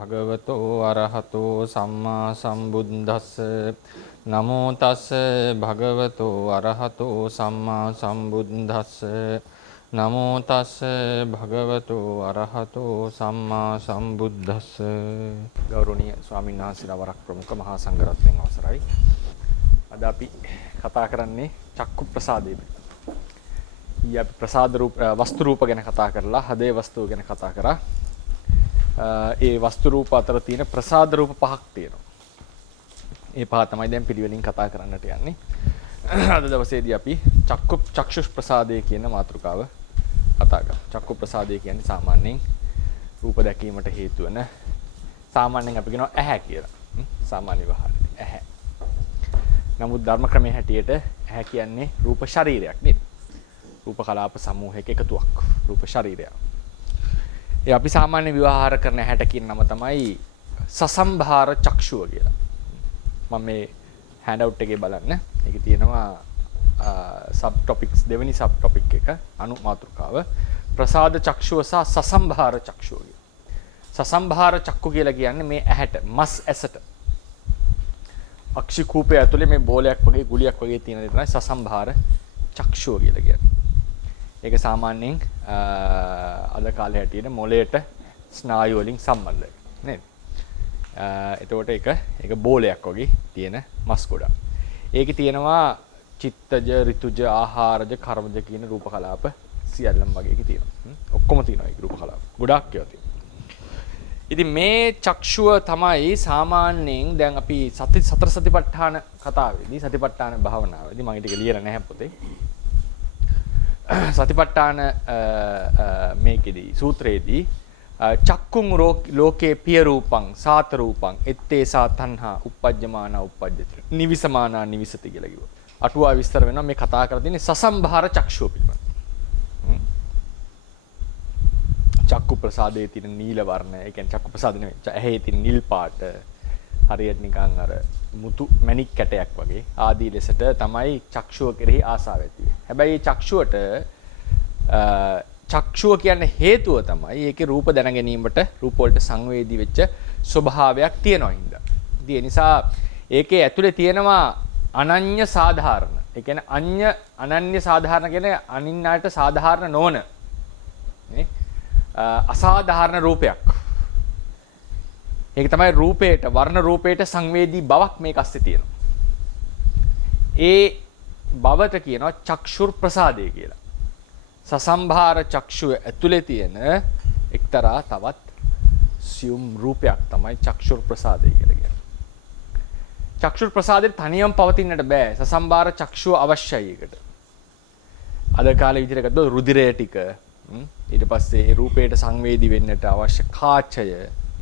භගවතෝ අරහතෝ සම්මා සම්බුද්දස්ස නමෝ තස්ස භගවතෝ අරහතෝ සම්මා සම්බුද්දස්ස නමෝ තස්ස භගවතෝ අරහතෝ සම්මා සම්බුද්දස්ස. ගෞරවනීය ස්වාමීන් වහන්සේලා වරක් ප්‍රමුඛ මහා සංඝරත්නයන් අවසරයි. අද අපි කතා කරන්නේ චක්කු ප්‍රසාදය. ඊ අපි ප්‍රසාද රූප වස්තු රූප ගැන කතා කරලා හදේ වස්තුව ගැන කතා කරා. ඒ වස්තු රූප අතර තියෙන ප්‍රසාද රූප පහක් තියෙනවා. ඒ පහ තමයි දැන් පිළිවෙලින් කතා කරන්නට යන්නේ. අද දවසේදී අපි චක්ෂුෂ් ප්‍රසාදය කියන මාතෘකාව කතා කරමු. චක්කු ප්‍රසාදය කියන්නේ සාමාන්‍යයෙන් රූප දැකීමට හේතු වෙන සාමාන්‍යයෙන් අපි කියනවා ඇහැ කියලා. සාමාන්‍ය වහරේ ඇහැ. නමුත් ධර්ම ක්‍රමයේ හැටියට ඇහැ කියන්නේ රූප ශරීරයක් නේද? රූප කලාප සමූහයක එකතුවක්. රූප ශරීරයක්. ඒ අපි සාමාන්‍ය විවහාර කරන හැට කියන නම තමයි සසම්භාර චක්ෂුව කියලා. මම මේ හෑන්ඩ් අවුට් එකේ බලන්න. ඒකේ තියෙනවා සබ් ටොපික්ස් දෙවෙනි සබ් ටොපික් එක අනු මාතෘකාව ප්‍රසාද චක්ෂුව සහ සසම්භාර චක්ෂුව. සසම්භාර චක්කු කියලා කියන්නේ මේ ඇහැට මස් ඇසට. අක්ෂි කූපය ඇතුලේ මේ බෝලයක් වගේ ගුලියක් වගේ තියෙන දේ තමයි සසම්භාර චක්ෂුව කියලා කියන්නේ. ඒක සාමාන්‍යයෙන් අද කාලේ හැටියට මොළයට ස්නායු වලින් සම්බන්ධයි නේද? එතකොට ඒක බෝලයක් වගේ තියෙන මස් ගොඩක්. ඒකේ තියෙනවා චිත්තජ, ඍතුජ, ආහාරජ, කර්මජ කියන රූප කලාප සියල්ලම වගේ එකේ තියෙනවා. ඔක්කොම තියෙනවා ඒක රූප කලාප. ගොඩක් ඒවා තියෙනවා. ඉතින් මේ චක්ෂුව තමයි සාමාන්‍යයෙන් දැන් අපි සතර සතිපට්ඨාන කතාවේදී සතිපට්ඨාන භාවනාවේදී මම ඊට ලියලා නැහැ පොතේ. සතිපට්ඨාන මේකෙදී සූත්‍රයේදී චක්කුං ලෝකේ පිය රූපං සාත රූපං ettේ සා තණ්හා uppajjamana uppajjati නිවිසමානා නිවිසති කියලා කිව්වා. අටුවා විස්තර වෙනවා මේ කතා කරලා තියෙන්නේ සසම්භාර චක්ෂුව පිළිබඳ. චක්කු ප්‍රසාදයේ තියෙන නිල වර්ණ, ඒ කියන්නේ චක්කු ප්‍රසාද නෙමෙයි, ඇහි තියෙන නිල් පාට හරියට නිකන් අර මුතු මැණික් කැටයක් වගේ ආදී ලෙසට තමයි චක්ෂුව කෙරෙහි ආසාව ඇති වෙන්නේ. හැබැයි මේ චක්ෂුවට චක්ෂුව කියන්නේ හේතුව තමයි ඒකේ රූප දැන ගැනීමට රූප වලට සංවේදී වෙච්ච ස්වභාවයක් තියෙනවා හින්දා. ඉතින් ඒ නිසා ඒකේ ඇතුලේ තියෙනවා අනන්‍ය සාධාරණ. ඒ කියන්නේ අනන්‍ය සාධාරණ කියන්නේ අනින්නාට සාධාරණ නොවන නේ අසාධාරණ රූපයක්. ඒක තමයි රූපේට වර්ණ රූපේට සංවේදී බවක් මේක ඇස්සේ තියෙනවා. ඒ බවට කියනවා චක්ෂුර් ප්‍රසාදය කියලා. සසම්භාර චක්ෂුව ඇතුලේ තියෙන එක්තරා තවත් සියුම් රූපයක් තමයි චක්ෂුර් ප්‍රසාදය කියලා කියන්නේ. චක්ෂුර් ප්‍රසාදේ තනියම පවතින්නට බෑ. සසම්භාර චක්ෂුව අවශ්‍යයි ඒකට. අද කාලේ විදිහට ගත්තොත් රුධිරය ටික ඊට පස්සේ ඒ රූපයට සංවේදී වෙන්නට අවශ්‍ය කාචය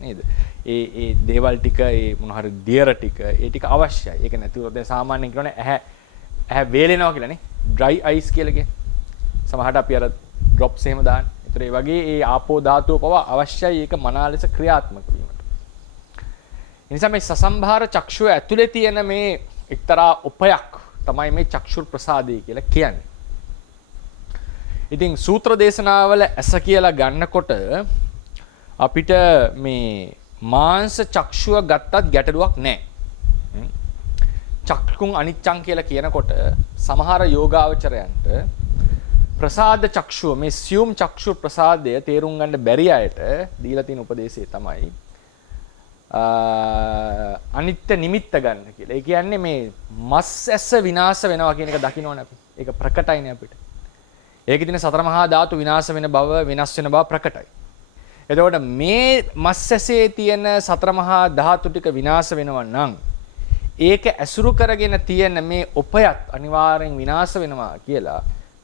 නේද? ඒ දේවල් ටික ඒ මොන හරි දියර ටික ඒ ටික අවශ්‍යයි. ඒක නැතුව දැන් සාමාන්‍යයෙන් කියනවනේ ඇහැ වේලෙනවා කියලා නේ. dry ice කියලා කියන්නේ. සමහරට අපි අර drops එහෙම දාන්න. ඒතර ඒ වගේ ඒ ආපෝ ධාතුව පවා අවශ්‍යයි ඒක මනා ලෙස ක්‍රියාත්මක වීමට. ඒ නිසා මේ සසම්භාර චක්ෂුව ඇතුලේ තියෙන මේ එක්තරා උපයක් තමයි මේ චක්ෂුර් ප්‍රසාදය කියලා කියන්නේ. ඉතින් සූත්‍ර දේශනාවල ඇස කියලා ගන්නකොට අපිට මේ මාංශ චක්ෂුව ගත්තත් ගැටලුවක් නැහැ. චක්කුං අනිච්චං කියලා කියනකොට සමහර යෝගාවචරයන්ට ප්‍රසාද චක්ෂුව මේ සියුම් චක්ෂු ප්‍රසාදය තේරුම් ගන්න බැරි අයට දීලා තියෙන උපදේශය තමයි අනිත්‍ය නිමිත්ත ගන්න කියලා. ඒ කියන්නේ මේ මස් ඇස විනාශ වෙනවා කියන එක දකින්නවනේ අපි. ඒක ප්‍රකටයිනේ අපිට. ඒකේ තියෙන සතර මහා ධාතු විනාශ වෙන බව වෙනස් වෙන බව ප්‍රකටයි. එතකොට මේ මස් ඇසේ තියෙන සතර මහා ධාතු ටික විනාශ වෙනවා නම් ඒක ඇසුරු කරගෙන තියෙන මේ උපයත් අනිවාර්යෙන් විනාශ වෙනවා කියලා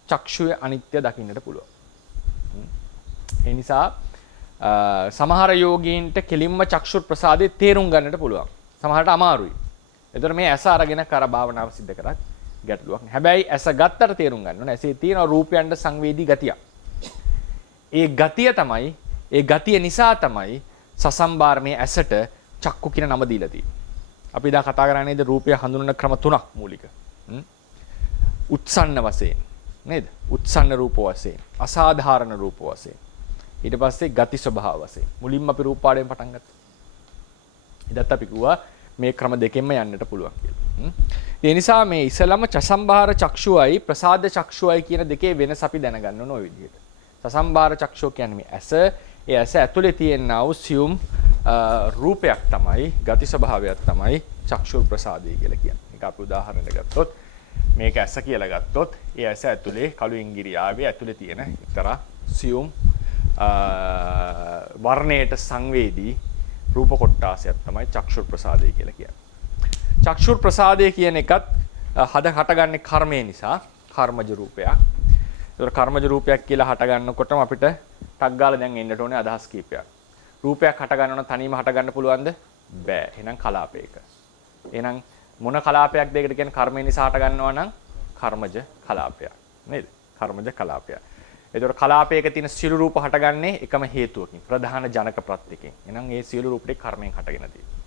චක්ෂුවේ අනිත්‍ය දකින්නට පුළුවන්. ඒ නිසා සමහර යෝගීන්ට කෙලින්ම චක්ෂු ප්‍රසාදේ තේරුම් ගන්නට පුළුවන්. සමහරට අමාරුයි. එතකොට මේ ඇස අරගෙන කර භාවනාව සිද්ධ කරත් ගැටලුවක් නෑ. හැබැයි ඇස ගත්තට තේරුම් ගන්න ඕනේ. ඇසේ තියෙන රූපයන්ට සංවේදී ගතිය. ඒ ගතිය තමයි ඒ ගතිය නිසා තමයි සසම්භාර මේ ඇසට චක්කු කියන නම දීලා තියෙන්නේ. අපි දැන් කතා කරන්නේ රූපය හඳුනන ක්‍රම තුනක් මූලික. උත්සන්න වශයෙන් නේද? උත්සන්න රූප වශයෙන්, අසාධාරණ රූප වශයෙන්. ඊට පස්සේ ගති ස්වභාව වශයෙන්. මුලින්ම අපි රූප පාඩයෙන් පටන් ගත්තා. ඉදත් අපි කිව්වා මේ ක්‍රම දෙකෙන්ම යන්නට පුළුවන් කියලා. ඒ නිසා මේ ඉස්සලම චසම්බාර චක්ෂුවයි ප්‍රසාද චක්ෂුවයි කියන දෙකේ වෙනස අපි දැනගන්න ඕන ඔය විදිහට. චසම්බාර චක්ෂුව කියන්නේ මේ ඇස, ඒ ඇස ඇතුලේ තියෙනා වූ සියුම් රූපයක් තමයි, ගති ස්වභාවයක් තමයි චක්ෂු ප්‍රසාදය කියලා කියන්නේ. ඒක අපි උදාහරණයක් ගත්තොත් මේක ඇස කියලා ගත්තොත් ඒ ඇස ඇතුලේ කළු ඉංගිරියාවේ ඇතුලේ තියෙන එක්තරා සියුම් වර්ණයට සංවේදී රූප කොටාසයක් තමයි චක්ෂු ප්‍රසාදය කියලා කියන්නේ. චක්ෂු ප්‍රසාදය කියන එකත් හටගන්නේ කර්මය නිසා, කර්මජ රූපයක්. ඒතර කර්මජ රූපයක් කියලා හට ගන්නකොටම අපිට ටක් ගාලා දැන් එන්නට ඕනේ අදහස් කීපයක්. රූපයක් හට ගන්නවනම් තනියම හට ගන්න පුළුවන්ද? බෑ. එහෙනම් කලාපයක. එහෙනම් මොන කලාපයක් දෙයකට කියන්නේ කර්මය නිසා හට ගන්නවා නම් කර්මජ කලාපයක්. නේද? කර්මජ කලාපයක්. ඒතර කලාපයක තියෙන සියලු රූප හටගන්නේ එකම හේතුවකින්, ප්‍රධාන ජනක ප්‍රත්‍යයෙන්. එහෙනම් මේ සියලු රූප ටික කර්මයෙන් හටගෙන තියෙනවා.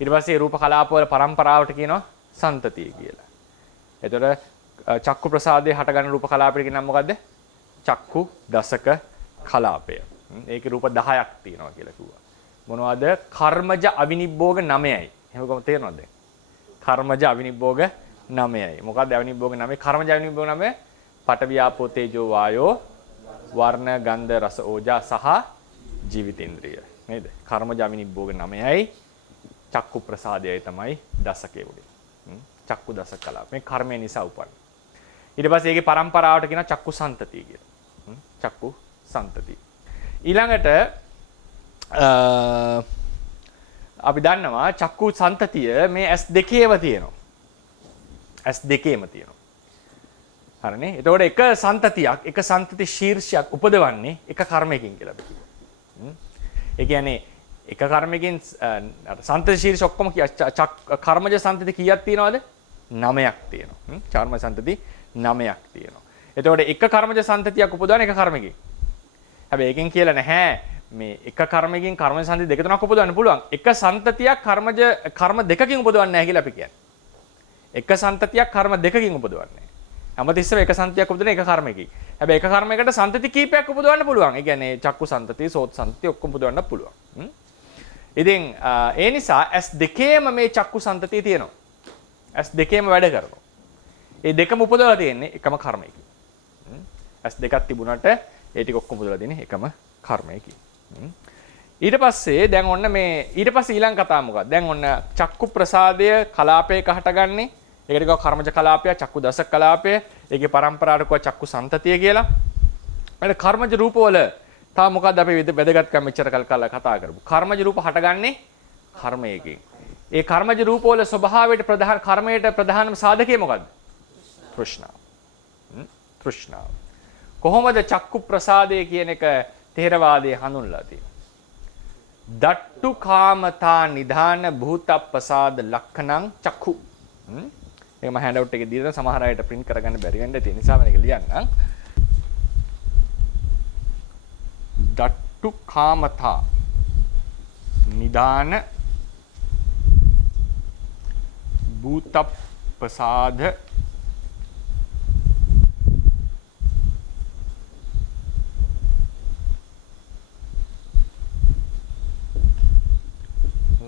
ඊට පස්සේ රූප කලාප වල පරම්පරාවට කියනවා සන්තතිය කියලා. ඒතර චක්කු ප්‍රසාදයේ හටගන්න රූප කලාපෙට කියන නම මොකද්ද? චක්කු දසක කලාපය. ඒකේ රූප 10ක් තියෙනවා කියලා කිව්වා. මොනවද? කර්මජ අවිනිබ්බෝග 9යි. එහෙම කොහොමද තේරෙනවද? කර්මජ අවිනිබ්බෝග 9යි. මොකක්ද අවිනිබ්බෝග 9? කර්මජ අවිනිබ්බෝග 9 පඨවි ආපෝ තේජෝ වායෝ වර්ණ ගන්ධ රස ඕජා සහ ජීවිතේන්ද්‍රිය. නේද? කර්මජ අවිනිබ්බෝග 9යි. චක්කු ප්‍රසාදයයි තමයි දසකේ වගේ. චක්කු දසක කලාප. මේ කර්මය නිසා උපන්. ඊට පස්සේ ඒකේ පරම්පරාවට කියන චක්කු සන්තතිය කියලා. චක්කු සන්තතිය. ඊළඟට අපි දන්නවා චක්කු සන්තතිය මේ S2ේම තියෙනවා. S2ේම තියෙනවා. හරිනේ. එතකොට එක සන්තතියක්, එක සන්තති ශීර්ෂයක් උපදවන්නේ එක කර්මයකින් කියලා අපි කියනවා. ඒ කියන්නේ එක කර්මයකින් සන්තති ශීර්ෂ ඔක්කොම කර්මජ සන්තති කීයක් තියෙනවද? 9ක් තියෙනවා. කර්ම සන්තති 9ක් තියෙනවා. එතකොට එක කර්මජ සන්තතියක් උපදවන එක කර්මයකින්. හැබැයි එකෙන් කියලා නැහැ මේ එක කර්මයකින් කර්මජ සන්තති දෙක තුනක් උපදවන්න පුළුවන්. එක සන්තතියක් කර්ම දෙකකින් උපදවන්නේ නැහැ කියලා අපි කියන්නේ. එක සන්තතියක් කර්ම දෙකකින් උපදවන්නේ. හැමතිස්සෙම එක සන්තතියක් උපදවන එක කර්මයකින්. හැබැයි එක කර්මයකට සන්තති කීපයක් උපදවන්න පුළුවන්. ඒ කියන්නේ චක්කු සන්තති, සෝත සන්තති ඔක්කොම උපදවන්න පුළුවන්. ඉතින් ඒ නිසා S2ේම මේ චක්කු සන්තතිය තියෙනවා. S2ේම වැඩ කරනවා. ඒ දෙකම උපදවලා තියෙන්නේ එකම කර්මයකින්. S2ක් තිබුණාට ඒ ටික ඔක්කොම උපදවලා තියෙන්නේ එකම කර්මයකින්. ඊට පස්සේ දැන් ඔන්න මේ ඊට පස්සේ ඊළඟ කතාව මොකක්ද? දැන් ඔන්න චක්කු ප්‍රසාදය කලාපයක හටගන්නේ. ඒකට කියව කර්මජ කලාපය, චක්කු දසක කලාපය. ඒකේ පරම්පරාවට කියව චක්කු සන්තතිය කියලා. ඊට කර්මජ රූපවල තා මොකද්ද අපි වැදගත්කම මෙච්චර කල් කතා කරමු. කර්මජ රූප හටගන්නේ කර්මයකින්. ඒ කර්මජ රූපවල ස්වභාවයට ප්‍රධාන කර්මයට ප්‍රධානම සාධකය මොකද්ද? තෘෂ්ණාව. තෘෂ්ණාව. කොහොමද චක්කු ප්‍රසාදය කියන එක තේරවාදයේ හඳුන්වලා තියෙන්නේ? දට්ටු කාමතා නිධාන භූතප්පසාද ලක්ඛණං චක්කු. මේක මම හෑන්ඩ් අවුට් එකේ දීලා සමහර අයට print කරගන්න බැරි වෙන්න තියෙන නිසා මම මේක ලියන්නම්. දට්ටු කාමතා නිදාන භූතප්පසාද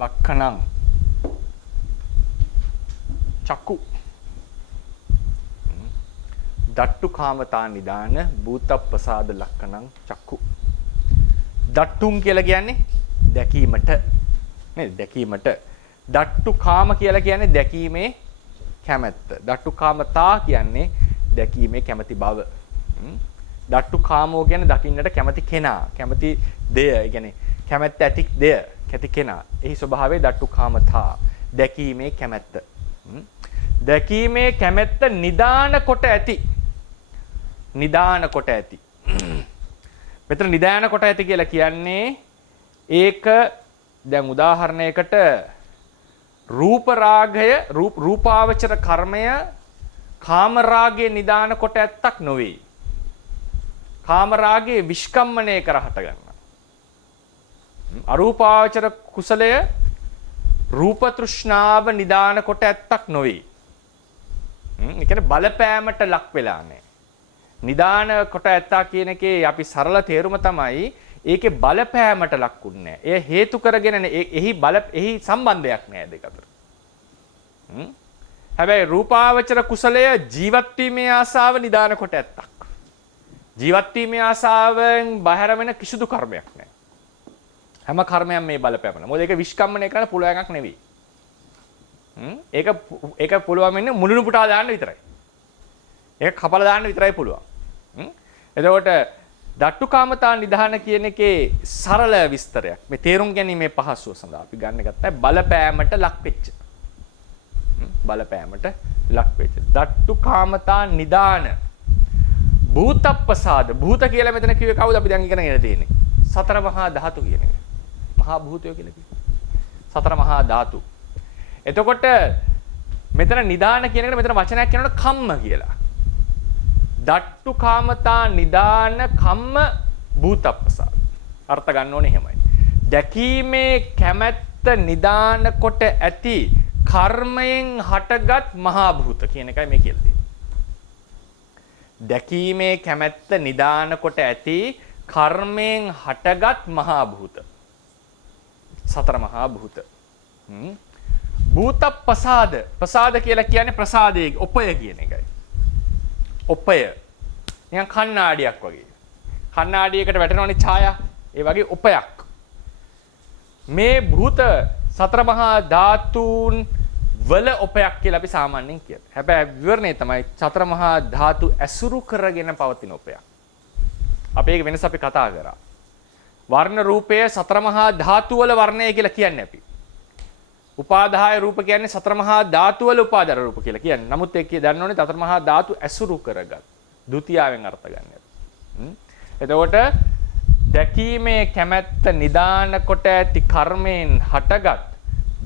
ලක්ඛණං චක්කු. දට්ටු කාමතා නිදාන භූතප්පසාද ලක්ඛණං චක්කු. දට්ටුම් කියලා කියන්නේ දැකීමට නේද? දැකීමට. දට්ටු කාම කියලා කියන්නේ දැකීමේ කැමැත්ත. දට්ටු කාමතා කියන්නේ දැකීමේ කැමැති බව. දට්ටු කාමෝ කියන්නේ දකින්නට කැමැති කෙනා, කැමැති දෙය. ඒ කියන්නේ කැමැත්ත ඇති දෙය, කැති කෙනා. එහි ස්වභාවය දට්ටු කාමතා. දැකීමේ කැමැත්ත. දැකීමේ කැමැත්ත නිදාන කොට ඇති. නිදාන කොට ඇති. මෙතන නිදාන කොට ඇති කියලා කියන්නේ ඒක දැන් උදාහරණයකට රූප රාගය රූපාවචර කර්මය කාම රාගයේ නිදාන කොට ඇත්තක් නොවේ. කාම රාගයේ විස්කම්මණය කර හට ගන්නවා. අරූපාවචර කුසලය රූප තෘෂ්ණාව නිදාන කොට ඇත්තක් නොවේ. ඒ කියන්නේ බලපෑමට ලක් වෙලා නැහැ. නිදාන කොට ඇත්තා කියන එකේ අපි සරල තේරුම තමයි ඒකේ බලපෑමට ලක්ුන්නේ නැහැ. එය හේතු කරගෙන එහි සම්බන්ධයක් නැහැ දෙක අතර. හැබැයි රූපාවචර කුසලය ජීවත් වීමේ ආසාව නිදාන කොට ඇත්තක්. ජීවත් වීමේ ආසාවෙන් බහැර වෙන කිසිදු කර්මයක් නැහැ. හැම කර්මයක්ම මේ බලපෑමන. මොකද ඒක විස්කම්මණය කරන්න පුළුවන් එකක් නෙවෙයි. ඒක පුළුවන් වෙන්නේ මුළුණු පුටා දාන්න විතරයි. ඒක කපලා දාන්න විතරයි පුළුවන්. එතකොට දට්ටුකාමතා නිධාන කියන එකේ සරල විස්තරයක්. මේ තේරුම් ගැනීමේ පහසුව සඳහා අපි ගන්න ගත්තා බලපෑමට ලක් වෙච්ච. බලපෑමට ලක් වෙච්ච. දට්ටුකාමතා නිධාන භූතප්පසාද. භූත කියලා මෙතන කිව්වේ කවුද අපි දැන් ඉගෙනගෙන තියෙන්නේ? සතර මහා ධාතු කියන එක. මහා භූතය කියලා කිව්වේ. සතර මහා ධාතු. එතකොට මෙතන නිදාන කියන එකට මෙතන වචනයක් කියනකොට කම්ම කියලා. දට්ටු කාමතා නිදාන කම්ම භූතප්පසාද. අර්ථ ගන්න ඕනේ එහෙමයි. දැකීමේ කැමැත්ත නිදාන කොට ඇති කර්මයෙන් හටගත් මහා භූත කියන එකයි මේ කියලා තියෙන්නේ. දැකීමේ කැමැත්ත නිදාන කොට ඇති කර්මයෙන් හටගත් මහා භූත. සතර මහා භූත. භූත ප්‍රසාද. ප්‍රසාද කියලා කියන්නේ ප්‍රසාදයේ උපය කියන එකයි. උපය. නිකන් කණ්ණාඩියක් වගේ. කණ්ණාඩියකට වැටෙනවනේ ඡායා. ඒ වගේ උපයක්. මේ භූත සතර මහා ධාතුන් වල උපයක් කියලා අපි සාමාන්‍යයෙන් කියනවා. හැබැයි විවරණය තමයි සතර මහා ධාතු ඇසුරු කරගෙන පවතින උපයක්. අපි ඒක වෙනස අපි කතා කරා. වර්ණ රූපය සතර මහා ධාතු වල වර්ණය කියලා කියන්නේ අපි. උපාදාය රූප කියන්නේ සතර මහා ධාතු වල උපාදාර රූප කියලා කියන්නේ. නමුත් ඒක දන්න ඕනේ සතර මහා ධාතු ඇසුරු කරගත්. ဒုတိ යාවෙන් අර්ථ ගන්න. එතකොට දැකීමේ කැමැත්ත නිදාන කොට ඇති කර්මයෙන් හටගත්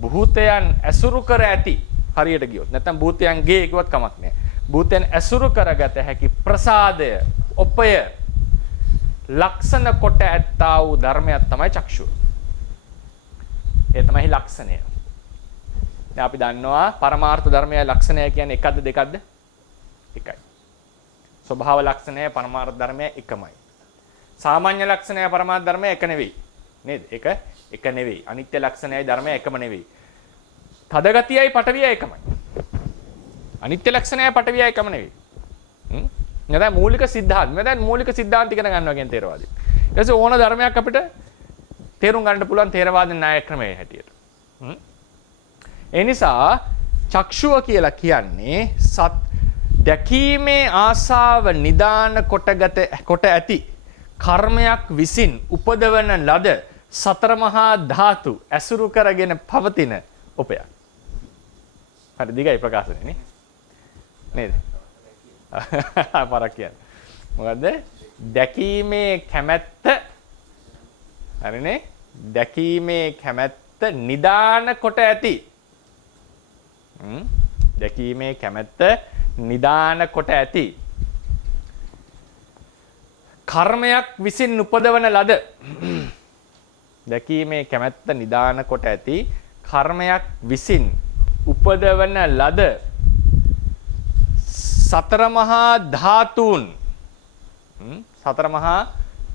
භූතයන් ඇසුරු කර ඇති. හරියට ගියොත් නැත්නම් භූතයන්ගේ කිව්වත් කමක් නැහැ. භූතයන් ඇසුරු කරගත හැකි ප්‍රසාදය, උපය ලක්ෂණ කොට ඇත්තා වූ ධර්මයක් තමයි චක්ෂුව. ඒ තමයි ලක්ෂණය. දැන් අපි දන්නවා පරමාර්ථ ධර්මයේ ලක්ෂණය කියන්නේ එකක්ද දෙකක්ද? එකයි. ස්වභාව ලක්ෂණය පරමාර්ථ ධර්මයේ එකමයි. සාමාන්‍ය ලක්ෂණය පරමාර්ථ ධර්මයේ එක නෙවෙයි. නේද? එක නෙවෙයි. අනිත්‍ය ලක්ෂණයයි ධර්මයේ එකම නෙවෙයි. තද ගතියයි පටවියයි එකමයි. අනිත්‍ය ලක්ෂණයයි පටවියයි එකම නෙවෙයි. නැත්නම් මූලික සිද්ධාන්ත. නැත්නම් මූලික සිද්ධාන්ත ඉගෙන ගන්නවා කියන තේරවාදී. ඊට පස්සේ ඕන ධර්මයක් අපිට තේරුම් ගන්න පුළුවන් තේරවාද න්‍යාය ක්‍රමයේ හැටියට. ඒ නිසා චක්ෂුව කියලා කියන්නේ දැකීමේ ආසාව නිදාන කොට ඇති කර්මයක් විසින් උපදවන ලද සතර මහා ධාතු ඇසුරු කරගෙන පවතින උපයක්. හරි දිගයි ප්‍රකාශනේ නේ. නේද? පාරක් කියන්නේ. මොකද්ද? දැකීමේ කැමැත්ත හරිනේ? දැකීමේ කැමැත්ත නිදාන කොට ඇති. දැකීමේ කැමැත්ත නිදාන කොට ඇති කර්මයක් විසින් උපදවන ලද දැකීමේ කැමැත්ත නිදාන කොට ඇති කර්මයක් විසින් උපදවන ලද සතර මහා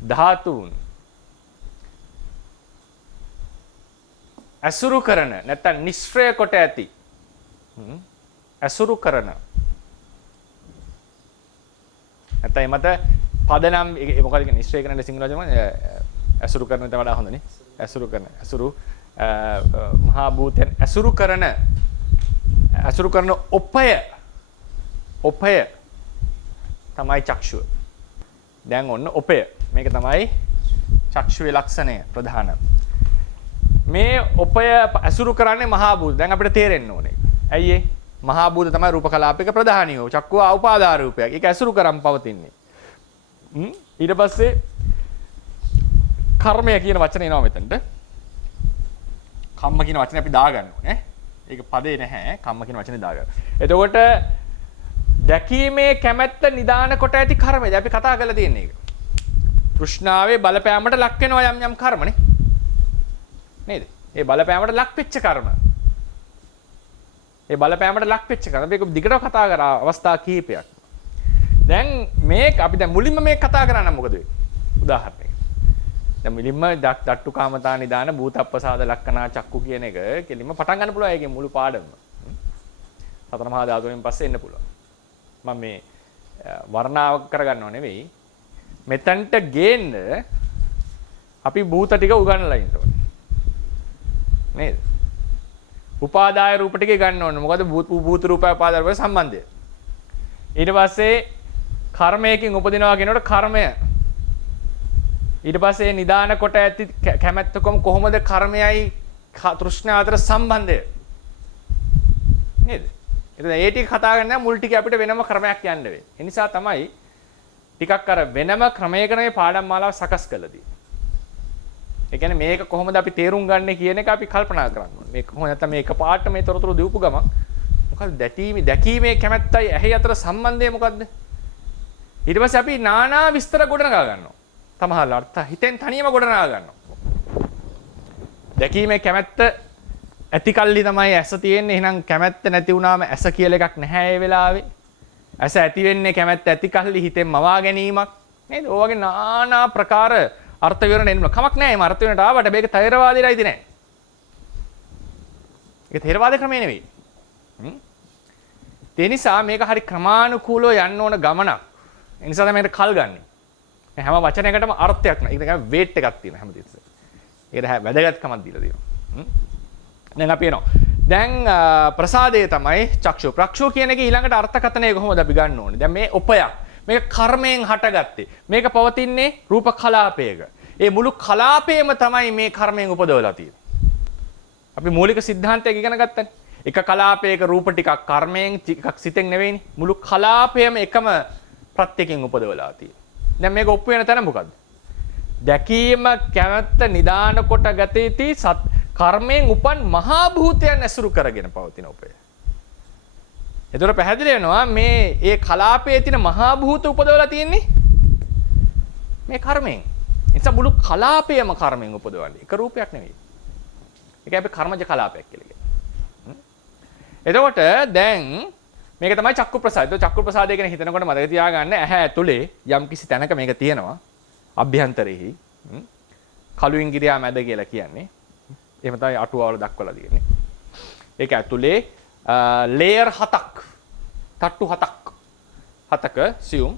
ධාතුන් ඇසුරු කරන නැත්නම් නිෂ්ක්‍රය කොට ඇති ඇසුරු කරන නැත්නම් මත පදනම් මොකද කියන්නේ නිශ්චය කරන සිංහල වචන ඇසුරු කරන ඊට වඩා හොඳනේ ඇසුරු මහා භූතයන් ඇසුරු කරන උපය තමයි චක්ෂුව. දැන් ඔන්න උපය මේක තමයි චක්ෂුවේ ලක්ෂණය ප්‍රධාන. මේ උපය ඇසුරු කරන්නේ මහා භූත. දැන් අපිට තේරෙන්න ඕනේ. ඇයි ඒ? මහා භූත තමයි රූප කලාපයක ප්‍රධානියෝ. චක්කුව උපාදාර රූපයක්. ඒක ඇසුරු කරන් පවතින්නේ. ඊට පස්සේ කර්මය කියන වචනේ එනවා මෙතනට. කම්ම කියන වචනේ අපි දාගන්න ඕනේ. ඒක පදේ නැහැ. කම්ම කියන වචනේ දාගන්න. එතකොට දැකීමේ කැමැත්ත නිදාන කොට ඇති කර්මය. අපි කතා කරලා තියෙන්නේ ඒක. තෘෂ්ණාවේ බලපෑමට ලක් වෙනවා යම් කර්මනේ. නේද? ඒ බලපෑමට ලක් වෙච්ච කර්ම. ඒ බලපෑමට ලක් වෙච්ච කර්ම. මේක දිගට කතා කරා අවස්ථා කීපයක්. දැන් මේක අපි දැන් මුලින්ම මේක කතා කරා නම් මොකද වෙන්නේ? උදාහරණයක්. දැන් මිලින්ම දට්ටු කාමතා නිදාන භූතප්පසාද ලක්කනා චක්කු කියන එක කෙලින්ම පටන් ගන්න පුළුවන් ඒකේ මුළු පාඩම. සතර මහා ධාතුවෙන් පස්සේ එන්න පුළුවන්. මම මේ වර්ණාව කරගන්නව නෙවෙයි. මෙතනට ගේන්න අපි භූත ටික උගන්වලා ඉන්න ඕනේ. නේද? උපාදාය රූප ටික ගන්න ඕනේ. මොකද භූත රූපය උපාදාය රූපය සම්බන්ධය. ඊට පස්සේ කර්මයකින් උපදිනවා කියනකොට කර්මය. ඊට පස්සේ නිදාන කොට ඇති කැමැත්තකම කොහොමද කර්මයයි තෘෂ්ණාව අතර සම්බන්ධය? නේද? එතන ඒ ටික කතා කරන්න මුල් ටික අපිට වෙනම ක්‍රමයක් යන්න වෙයි. ඒ නිසා තමයි ටිකක් අර වෙනම ක්‍රමයකට මේ පාඩම් මාලාව සකස් කළා තියෙන්නේ. ඒ කියන්නේ මේක කොහොමද අපි තේරුම් ගන්නෙ කියන එක අපි කල්පනා කරන්න ඕනේ. මේක කොහොමද නැත්නම් මේක පාට මේ තොරතුරු දීපු ගමන් මොකද දැකීමේ කැමැත්තයි ඇහි අතර සම්බන්ධය මොකද්ද? ඊට පස්සේ අපි নানা විස්තර ගොඩනගා ගන්නවා. තමහල අර්ථ හිතෙන් තනියම ගොඩනගා ගන්නවා. දැකීමේ කැමැත්ත ඇති කල්ලි තමයි ඇස තියෙන්නේ. එහෙනම් කැමැත්ත නැති වුණාම ඇස කියලා එකක් නැහැ ඒ වෙලාවේ. ඇස ඇති වෙන්නේ කැමැත්ත ඇති කල්ලි හිතෙන් මවා ගැනීමක්. නේද? ඔය වගේ নানা ප්‍රකාර අර්ථ විවරණ එන්න කමක් නැහැ. මේ අර්ථ විවරණට ආවට මේක තෛරවාදීලා ඉදි නැහැ. ඒක තේරවාද ක්‍රමේ නෙවෙයි. ඒ නිසා මේක හරි ක්‍රමානුකූලව යන්න ඕන ගමනක්. ඒ නිසා තමයි මේකට කල් ගන්නෙ. හැම වචනයකටම අර්ථයක් නැහැ. ඒක තමයි වේට් එකක් තියෙන හැමතිස්සෙම. ඒකට වැදගත්කමක් දීලා තියෙනවා. දැන් අපි එනවා. දැන් ප්‍රසාදය තමයි චක්ෂු. ප්‍රක්ෂු කියන එකේ ඊළඟට අර්ථකථනය කොහොමද අපි ගන්න ඕනේ? දැන් මේ උපයක්. මේක කර්මයෙන් හටගත්තේ. මේක පවතින්නේ රූප කලාපයක. ඒ මුළු කලාපයම තමයි මේ කර්මයෙන් උපදවලා තියෙන්නේ. අපි මූලික සිද්ධාන්තයක් ඉගෙන ගත්තනේ. එක කලාපයක රූප ටිකක් කර්මයෙන් ටිකක් සිතෙන් නෙවෙයිනේ. මුළු කලාපයම එකම ප්‍රත්‍යයෙන් උපදවලා තියෙන්නේ. දැන් මේක ඔප්පු වෙන තැන මොකද්ද? දැකීම කැමැත්ත නිදාන කොට ගත යුතු කර්මයෙන් උපන් මහා භූතයන් ඇසුරු කරගෙන පවතින උපය. ඒතර පැහැදිලි වෙනවා මේ ඒ කලාපයේ තියෙන මහා භූත උපදවලා තියෙන්නේ මේ කර්මයෙන්. ඒ නිසා මුළු කලාපයම කර්මයෙන් උපදවන්නේ. එක රූපයක් නෙවෙයි. ඒක අපි කර්මජ කලාපයක් කියලා කියනවා. එතකොට දැන් මේක තමයි චක්කු ප්‍රසාදය. චක්කු ප්‍රසාදය ගැන හිතනකොට මතක තියාගන්න ඇහැ ඇතුලේ යම් කිසි තැනක මේක තියෙනවා. අභ්‍යන්තරෙහි කළු ඉංගිරියා මැද කියලා කියන්නේ. එහෙම තමයි අටුවාවල දක්වලා තියෙන්නේ. ඒක ඇතුලේ ලේයර් 7ක් තට්ටු 7ක සියුම්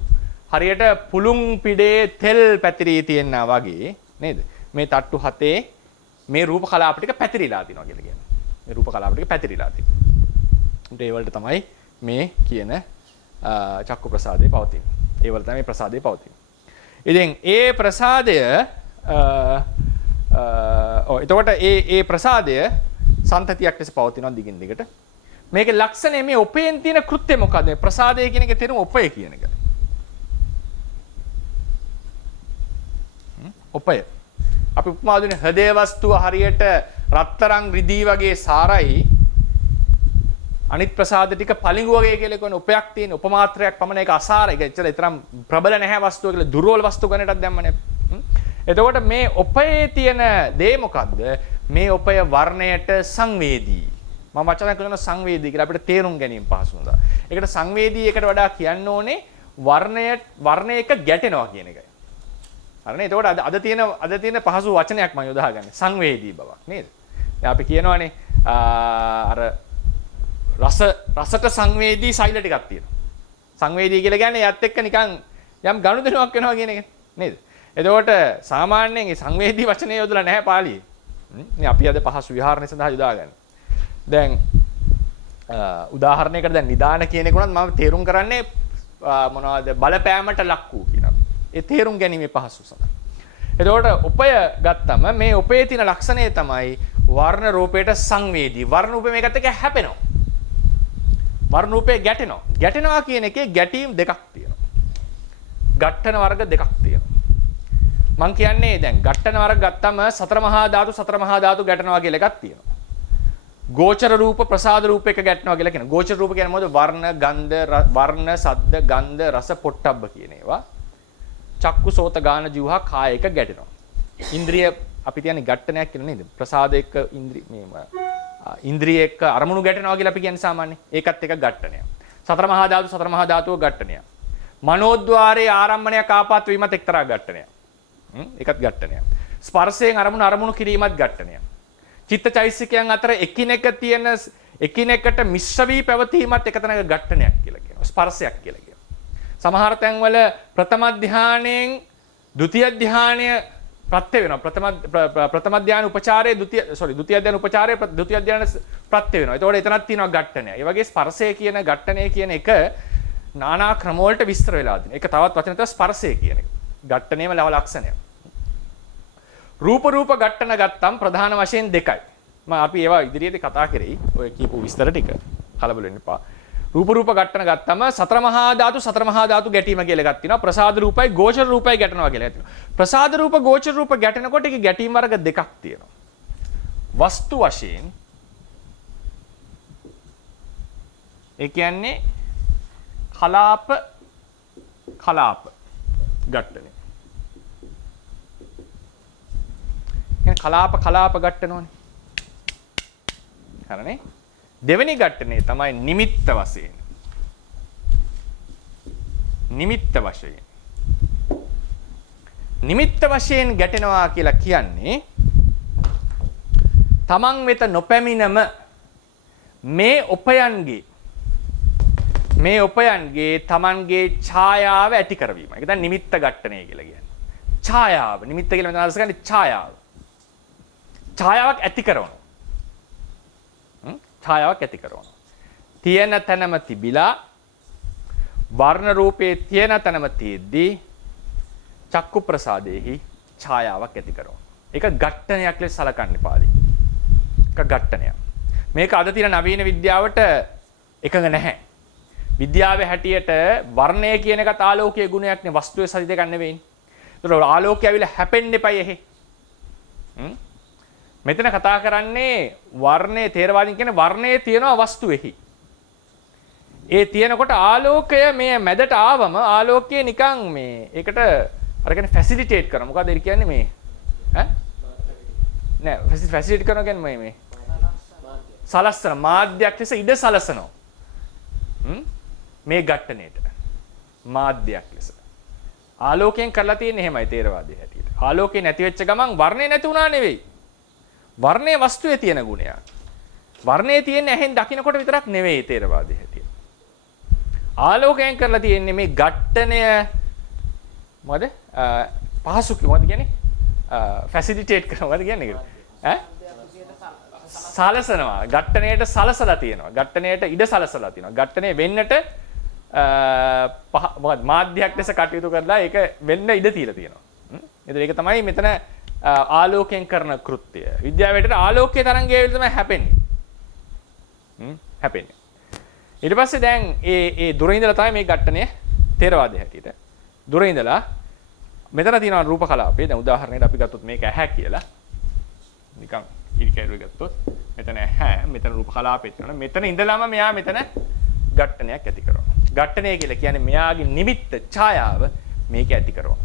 හරියට පුළුන් පිඩේ තෙල් පැතිරී තියෙනා වගේ නේද? මේ තට්ටු 7 මේ රූප කලාප ටික පැතිරිලා තිනවා කියලා කියන්නේ. මේ රූප කලාප ටික පැතිරිලා තිනවා. ඒ වලට තමයි මේ කියන චක්කු ප්‍රසාදේ පවතින්නේ. ඒ වල තමයි ප්‍රසාදේ පවතින්නේ. ඉතින් ඒ ප්‍රසාදය එතකොට ඒ ප්‍රසාදය සන්තතියක් ලෙස පවතිනවා දිගින් දිගට. මේකේ ලක්ෂණය මේ ඔපයෙන් තියෙන කෘත්‍ය මොකද්ද? මේ ප්‍රසාදය කියන එකේ තේරුම ඔපය කියන එක. ඔපය. අපි උපමා දුන්නේ හෘදය වස්තුව හරියට රත්තරන් රිදී වගේ සාරයි අනිත් ප්‍රසාද ටික පලිඟු වගේ කියලා කියන උපයක් තියෙන උපමාත්‍රයක් පමණ ඒක අසාරයි. ඒක ඇත්තට තරම් ප්‍රබල නැහැ වස්තුව කියලා දුර්වල වස්තු ගණනටත් දැම්මනේ. එතකොට මේ ඔපයේ තියෙන දේ මොකද්ද? මේ ඔපය වර්ණයට සංවේදී. මම වචන කරන සංවේදී කියලා අපිට තේරුම් ගැනීම පහසු වෙනවා. ඒකට සංවේදී එකට වඩා කියන්න ඕනේ වර්ණයක ගැටෙනවා කියන එකයි. හරිනේ? එතකොට අද තියෙන පහසු වචනයක් මම යොදාගන්නේ සංවේදී බවක් නේද? දැන් අපි කියනවානේ අර රසට සංවේදී සෛල ටිකක් තියෙනවා. සංවේදී කියලා කියන්නේ යත් එක්ක නිකන් යම් ගනුදෙනුවක් වෙනවා කියන එක නේද? එතකොට සාමාන්‍යයෙන් මේ සංවේදී වචනේ යොදලා නැහැ පාළියේ. මේ අපි අද පහසු විහරණය සඳහා යොදාගන්නේ. දැන් උදාහරණයකට දැන් නිදාන කියන එක උනත් මම තේරුම් කරන්නේ මොනවද බලපෑමට ලක් වූ කියනවා. ඒ තේරුම් ගැනීම පහසු සඳහා. එතකොට උපය ගත්තම මේ උපයේ තියෙන ලක්ෂණය තමයි වර්ණ රූපයට සංවේදී. වර්ණ රූපේ මේකත් එක්ක හැපෙනවා. වර්ණ රූපේ ගැටෙනවා. ගැටෙනවා කියන එකේ ගැටීම් දෙකක් තියෙනවා. ඝට්ටන වර්ග දෙකක් තියෙනවා. මං කියන්නේ දැන් ඝට්ටන වර්ග ගත්තම සතර මහා ධාතු ගැටෙනවා කියලා එකක් තියෙනවා. ගෝචර රූප ප්‍රසාද රූප එක ගැටෙනවා කියලා කියනවා. ගෝචර රූප කියන්නේ මොකද? වර්ණ, සද්ද, ගන්ධ, රස, පොට්ටබ්බ කියන ඒවා. චක්කු, සෝත, ගාන, જીවහා, කාය එක ගැටෙනවා. ඉන්ද්‍රිය අපි කියන්නේ ඝට්ටනයක් කියලා නේද? ප්‍රසාද එක්ක ඉන්ද්‍රිය එක්ක අරමුණු ගැටෙනවා කියලා අපි කියන්නේ සාමාන්‍යයෙන්. ඒකත් එක ඝට්ටනයක්. සතර මහා ධාතුව ඝට්ටනයක්. මනෝද්වාරයේ ආරම්භණයක් ආපත් වීමත් එක්තරා ඝට්ටනයක්. ඒකත් ඝට්ටනයක්. ස්පර්ශයෙන් අරමුණු කිරීමත් ඝට්ටනය. චිත්තචෛසිකයන් අතර එකිනෙකට මිශ්‍ර වී පැවතීමත් එක තැනක ඝට්ටනයක් කියලා කියනවා. ස්පර්ශයක් කියලා කියනවා. සමහර තැන්වල ප්‍රථම ධානයෙන් ဒုတိ ය ධානය ප්‍රත්‍ය වෙනවා. ප්‍රථම ධානය උපචාරයේ ဒုတိ ධානය උපචාරයේ ဒုတိ ය ධානය ප්‍රත්‍ය වෙනවා. ඒතකොට එතනක් තියෙනවා ඝට්ටනය. ඒ වගේ ස්පර්ශය කියන ඝට්ටනය කියන එක නානා ක්‍රම වලට විස්තර වෙලා තියෙනවා. ඒක තවත් වචන තමයි ස්පර්ශය කියන එක. ඝට්ටනයේම ලක්ෂණයක්. රූප ඝට්ටන ගත්තම් ප්‍රධාන වශයෙන් දෙකයි. අපි ඒවා ඉදිරියේදී කතා කරෙයි. ඔය කියපු විස්තර ටික කලබල වෙන්න එපා. රූප ඝට්ටන ගත්තම සතර මහා ධාතු ගැටීම කියලා එකක් තියෙනවා. ප්‍රසාද රූපයි ගෝචර රූපයි ගැටෙනවා කියලා එකක් තියෙනවා. ප්‍රසාද රූප ගෝචර රූප ගැටෙනකොට ඒකේ ගැටීම් වර්ග දෙකක් තියෙනවා. වස්තු වශයෙන් ඒ කියන්නේ කලාප ඝට්ටනය. කියන්නේ කලාප ඝට්ටනෝනේ. හරිනේ? දෙවෙනි ඝට්ටනේ තමයි නිමිත්ත වශයෙන්. නිමිත්ත වශයෙන් ගැටෙනවා කියලා කියන්නේ තමන් වෙත නොපැමිණම මේ උපයන්ගේ තමන්ගේ ඡායාව ඇති කරවීම. ඒක තමයි නිමිත්ත ඝට්ටනය කියලා කියන්නේ. ඡායාව. නිමිත්ත කියලා මෙතන අදහස් කරන්නේ ඡායාව. ඡායාවක් ඇති කරනවා. ඡායාවක් ඇති කරනවා. තියෙන තැනම තිබිලා වර්ණ රූපේ තියෙන තැනම තියෙද්දී චක්කු ප්‍රසාදේහි ඡායාවක් ඇති කරනවා. ඒක ඝට්ටනයක් ලෙස සලකන්න පාදි. ඒක ඝට්ටනයක්. මේක අද තියෙන නවීන විද්‍යාවට එකඟ නැහැ. විද්‍යාවේ හැටියට වර්ණය කියන එකත් ආලෝකයේ ගුණයක් නේ වස්තුවේ සහිත එකක් නෙවෙයිනේ. ඒතර ආලෝකය ඇවිල්ලා හැපෙන්න එපයි එහෙ. මෙතන කතා කරන්නේ වර්ණයේ තේරවාදීන් කියන වර්ණයේ තියෙන වස්තුවේහි. ඒ තියෙනකොට ආලෝකය මේ මැදට ආවම ආලෝකය නිකන් මේ ඒකට අර කියන්නේ ෆැසිලිටේට් කරනවා. මොකද ඒ කියන්නේ මේ නෑ ෆැසිලිටේට් කරනවා කියන්නේ මේ සලස්සන මාධ්‍යයක් ලෙස ඉඩ සලසනවා. මේ ඝට්ටනේට මාධ්‍යයක් ලෙස ආලෝකයෙන් කරලා තියෙන්නේ එහෙමයි තේරවාදයේ හැටියට. ආලෝකේ නැති වෙච්ච ගමන් වර්ණේ නැති වුණා නෙවෙයි. වර්ණයේ වස්තුවේ තියෙන ගුණයක්. වර්ණයේ තියෙන ඇහෙන් දකින්නකොට විතරක් නෙවෙයි තේරවාදයේ හැටියට. ආලෝකයෙන් කරලා තියෙන්නේ මේ ඝට්ටනය මොකද? පහසු මොකද කියන්නේ? ෆැසිලිටේට් කරනවා. මොකද කියන්නේ? සලසනවා. ඝට්ටනයට සලසලා තියෙනවා. ඝට්ටනයට ඉඩ සලසලා තියෙනවා. ඝට්ටනේ වෙන්නට මොකද මාධ්‍යයක් ලෙස කටයුතු කරලා ඒක වෙන්න ඉඩ තියලා තියෙනවා. එතකොට ඒක තමයි මෙතන ආලෝකයෙන් කරන කෘත්‍යය. විද්‍යාවට ආලෝකයේ තරංගය තමයි හැපෙන්නේ. හැපෙන්නේ. ඊට පස්සේ දැන් ඒ දුර ඉඳලා තමයි මේ ඝට්ටනය තේරවාදයේ හැටියට. දුර ඉඳලා මෙතන තියෙනවා රූප කලාපේ. දැන් උදාහරණයක් අපි ගත්තොත් මේක ඇහැ කියලා. නිකන් ඉරිකැරුවේ ගත්තොත් මෙතන ඇහැ, මෙතන රූප කලාපේ තියෙනවා. මෙතන ඉඳලාම මෙයා මෙතන ඝට්ටනයක් ඇති කරනවා. ඝට්ටනය කියලා කියන්නේ මෙයාගේ නිමිත්ත ඡායාව මේක ඇති කරනවා.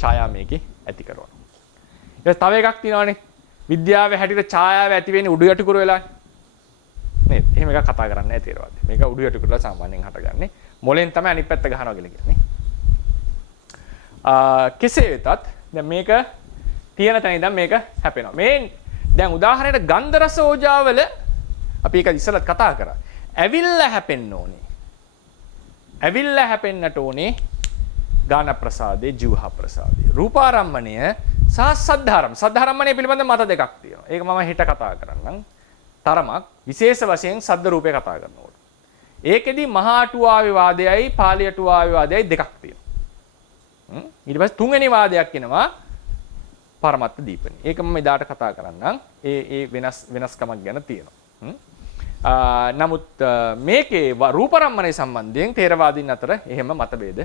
ඡායාව මේකේ ඇති කරනවා. ඊට තව එකක් තියෙනවානේ. විද්‍යාවේ හැටියට ඡායාව ඇති වෙන්නේ උඩු යටිකුර වෙලානේ. නේද? එහෙම එකක් කතා කරන්නේ නැහැ තේරවාදී. මේක උඩු යටිකුරලා සාමාන්‍යයෙන් හටගන්නේ. මොලෙන් තමයි අනිත් පැත්ත ගහනවා කියලා කියන්නේ. කෙසේ වෙතත් දැන් මේක තියෙන තැන ඉඳන් මේක හැපෙනවා. මේ දැන් උදාහරණයට ගන්ධ රස ඕජාවල අපි ඒක ඉස්සෙල්ලත් කතා කරා. ඇවිල්ලා හැපෙන්න ඕනේ. ඇවිල්ලා හැපෙන්නට ඕනේ ගාන ප්‍රසාදේ, ජීවහ ප්‍රසාදේ. රූපාරම්මණය සහ සද්ධාරම්මණය. සද්ධාරම්මණය පිළිබඳ මත දෙකක් තියෙනවා. ඒක මම හෙට කතා කරන්නම්. තරමක් විශේෂ වශයෙන් සද්ද රූපේ කතා කරනකොට. ඒකෙදි මහා අටුවාවේ වාදයයි පාලි අටුවාවේ වාදයයි දෙකක් තියෙනවා. ඊට පස්සේ තුන්වෙනි වාදයක් එනවා පරමත්ත දීපණි. ඒක මම එදාට කතා කරන්නම්. ඒ වෙනස්කමක් ගැන තියෙනවා. නමුත් මේකේ රූපරම්මණය සම්බන්ධයෙන් තේරවාදීන් අතර එහෙම මතභේද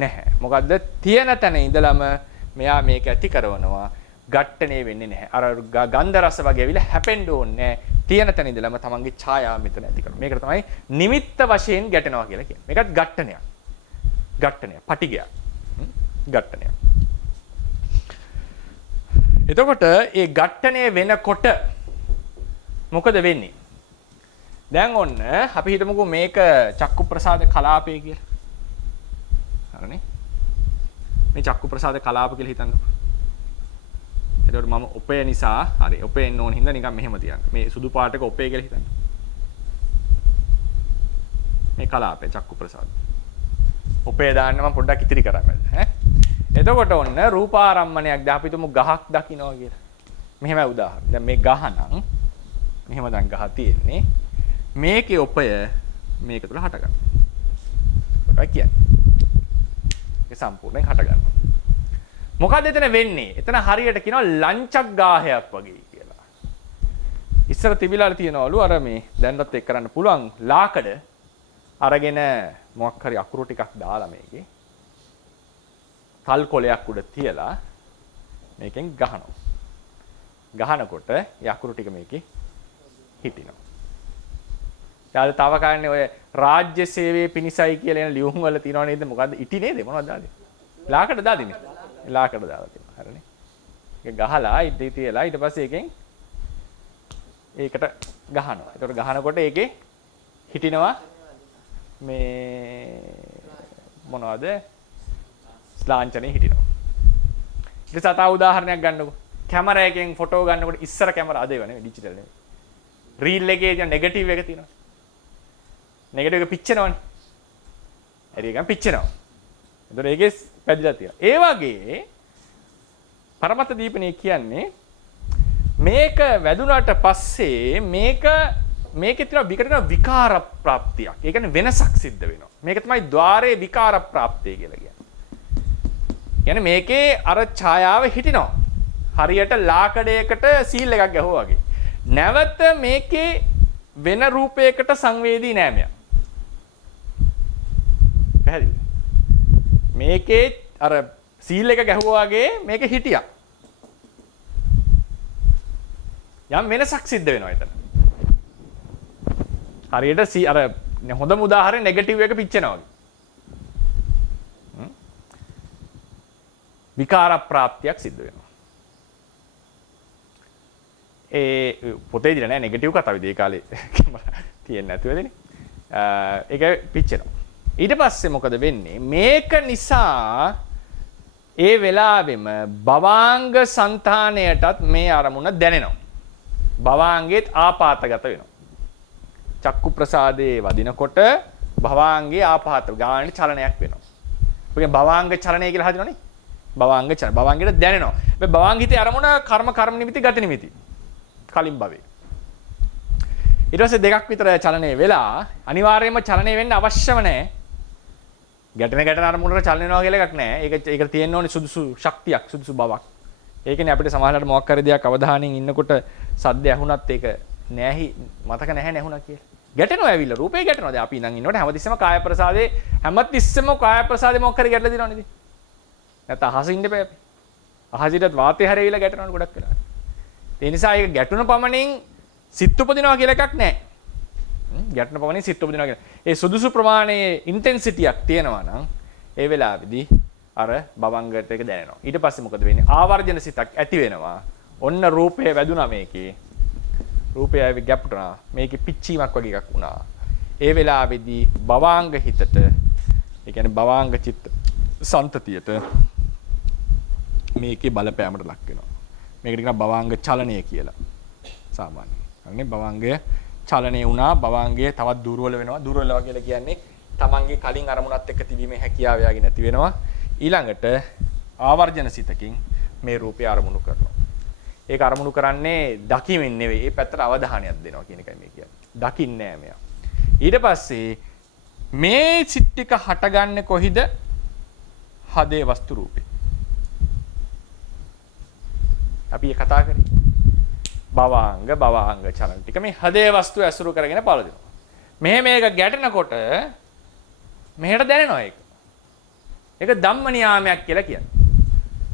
නැහැ. මොකද්ද? තියෙන තැන ඉඳලම මෙයා මේක ඇති කරනවා. ඝට්ටනේ වෙන්නේ නැහැ. අර ගන්ධ රස වගේ ඇවිල්ලා හැපෙන්න ඕනේ. තියෙන තැන ඉඳලම තමන්ගේ ඡායාව මෙතන ඇති කරනවා. මේකට තමයි නිමිත්ත වශයෙන් ගැටෙනවා කියලා කියන්නේ. මේකත් ඝට්ටනයක්. ඝට්ටනයක්, පටිගයක්. ඝට්ටනයක්. එතකොට මේ ඝට්ටනේ වෙනකොට මොකද වෙන්නේ? දැන් ඔන්න අපි හිතමුකෝ මේක චක්කු ප්‍රසාද කලාපය කියලා. හරිනේ? මේ චක්කු ප්‍රසාද කලාප කියලා හිතන්නකො. එතකොට මම ඔපේ නිසා හරි ඔපේ එන්න ඕන හින්දා නිකන් මෙහෙම තියන්න. මේ සුදු පාටක ඔපේ කියලා හිතන්න. මේ කලාපේ චක්කු ප්‍රසාද. ඔපේ දාන්න මම පොඩ්ඩක් ඉතිරි කරන්න ඈ. එතකොට ඔන්න රූපාරම්මණයක් දැන් අපි තුමු ගහක් දකින්නවා කියලා. මෙහෙමයි උදාහරණ. දැන් මේ ගහ නම් මෙහෙම දැන් ගහ තියෙන්නේ. මේකේ ඔපය මේක තුල හට ගන්නවා. ඔකයි කියන්නේ. ඒ සම්පූර්ණයෙන් හට ගන්නවා. මොකද එතන වෙන්නේ? එතන හරියට කියනවා ලංචක් ගාහයක් වගේ කියලා. ඉස්සර තිබිලා තියෙනවලු අර මේ දැන්වත් එක් කරන්න පුළුවන් ලාකඩ අරගෙන මොකක් හරි අකුරු ටිකක් දාලා මේකේ තල් කොලයක් උඩ තියලා මේකෙන් ගහනවා. ගහනකොට ඒ අකුරු ටික මේකේ හිටිනවා. ඊට තව කන්නේ ඔය රාජ්‍ය සේවයේ පිණිසයි කියලා එන ලියුම් වල තියනව නේද? මොකද්ද? ඉටි නේද? මොනවද දාන්නේ? ලාකඩ දාදිනේ. ලාකඩ දාලා තියෙනවා. හරිනේ. ඒක ගහලා ඉටි තියලා ඊට පස්සේ එකෙන් ඒකට ගහනවා. ඒකට ගහනකොට ඒකේ හිටිනවා මේ මොනවද? ස්ලාංචනේ හිටිනවා. ඊට සතා උදාහරණයක් ගන්නකො. කැමරා එකෙන් ෆොටෝ ගන්නකොට ඉස්සර කැමරා අද ඒවා නෙවෙයි ඩිජිටල් නෙවෙයි. රීල් එකේ තියෙන නෙගටිව් එක තියෙනවා. නෙගටිව් එක පිච්චෙනවනේ. හරි එකෙන් පිච්චෙනවා. ඒතර ඒකේ පැදිලා තියෙනවා. ඒ වගේ පරමත දීපනේ කියන්නේ මේක වැදුනට පස්සේ මේකේ තියෙන විකටන විකාර ප්‍රාප්තියක්. ඒ කියන්නේ වෙනසක් සිද්ධ වෙනවා. මේක තමයි ద్వාරයේ විකාර ප්‍රාප්තිය කියලා කියන්නේ. කියන්නේ මේකේ අර ඡායාව හිටිනවා. හරියට ලාකඩයකට සීල් එකක් ගැහුවා වගේ. නැවත මේකේ වෙන රූපයකට සංවේදී නෑ මෙයා. පැහැදිලිද? මේකේ අර සීල් එක ගැහුවා වගේ මේක හිටියා. යම් වෙනසක් සිද්ධ වෙනවා එතන. හරියට අර හොඳම උදාහරණය නෙගටිව් එක පිච්චෙනවා වගේ. විකාර ප්‍රාප්තියක් සිද්ධ වෙනවා. ඒ පොතේ දින නෑ නෙගටිව් කතාව විදිහේ කාලේ තියෙන්නේ නැතුවදනේ. ඒක පිච්චෙනවා. ඊට පස්සේ මොකද වෙන්නේ? මේක නිසා ඒ වෙලාවෙම භවාංග సంతාණයටත් මේ අරමුණ දැනෙනවා. භවාංගේත් ආපాతගත වෙනවා. චක්කු ප්‍රසාදේ වදිනකොට භවාංගේ ආපాత ගානේ චලනයක් වෙනවා. ඔය භවාංග චලනය කියලා හදිනවනේ. භවාංග චලන භවාංගයට දැනෙනවා. මේ භවාංගිතේ අරමුණ කර්ම නිමිති ගති නිමිති. කලින් භවයේ. ඊට පස්සේ දෙකක් විතර චලනය වෙලා අනිවාර්යයෙන්ම චලනය වෙන්න අවශ්‍යම නැහැ. ගැටෙන අරමුණට චලන වෙනවා කියලා එකක් නැහැ. ඒක තියෙන්න ඕනේ සුදුසු ශක්තියක්, සුදුසු බවක්. ඒකනේ අපිට සමහරවිට මොකක් හරි දෙයක් අවධානයෙන් ඉන්නකොට සද්ද ඇහුණත් ඒක නැහැ මතක නැහැ නැහුණා කියලා. ගැටෙනවා ඇවිල්ලා රූපේ ගැටෙනවා. දැන් අපි ඉඳන් ඉන්නකොට හැමතිස්සෙම කාය ප්‍රසාදේ කාය ප්‍රසාදේ මොකක් හරි ගැටලා දිනවනේ ඉතින්. නැත්නම් අහසින් ඉන්න බෑ අපි. අහසිටත් වාතය හැරෙවිලා ගැටෙනවනේ ගොඩක් වෙලා. ඒ නිසා ඒක ගැටුණ පමණින් සිත් උපදිනවා කියලා එකක් නැහැ. ගැටුණ පමණින් සිත් උපදිනවා කියලා. ඒ සුදුසු ප්‍රමාණයේ ඉන්ටෙන්සිටියක් තියෙනවා නම් ඒ වෙලාවේදී අර භවංගයට එක දැනෙනවා. ඊට පස්සේ මොකද වෙන්නේ? ආවර්ජන සිතක් ඇති වෙනවා. ඔන්න රූපය වැදුනා මේකේ. රූපය ඇවි ගැප්ටුණා. මේකේ පිච්චීමක් වගේ එකක් වුණා. ඒ වෙලාවේදී භවාංග හිතට ඒ කියන්නේ භවාංග චිත්ත සන්තතියට මේකේ බලපෑමට ලක් වෙනවා. මේකට කියනවා භවාංග චලනය කියලා. සාමාන්‍යයෙන්. හරිනේ භවාංගය චලනය වුණා. භවාංගය තවත් දුර්වල වෙනවා. දුර්වල කියලා කියන්නේ තමන්ගේ කලින් අරමුණත් එක්ක තිබීමේ හැකියාව යාගේ නැති වෙනවා. ඊළඟට ආවර්ජන සිතකින් මේ රූපය අරමුණු කරනවා. ඒක අරමුණු කරන්නේ දකිමින් නෙවෙයි. ඒ පැත්තට අවධානයක් දෙනවා කියන එකයි මේ කියන්නේ. දකින්නේ නෑ මෙයා. ඊට පස්සේ මේ සිත් ටික හටගන්නේ කොහිද? හදේ වස්තු රූපේ. අපි කතා කරේ. භවාංග චලන ටික මේ හදේ වස්තු ඇසුරු කරගෙන පළදිනවා. මේක ගැටෙනකොට මෙහෙට දැනෙනවා ඒක. ඒක ධම්ම නියාමයක් කියලා කියන්නේ.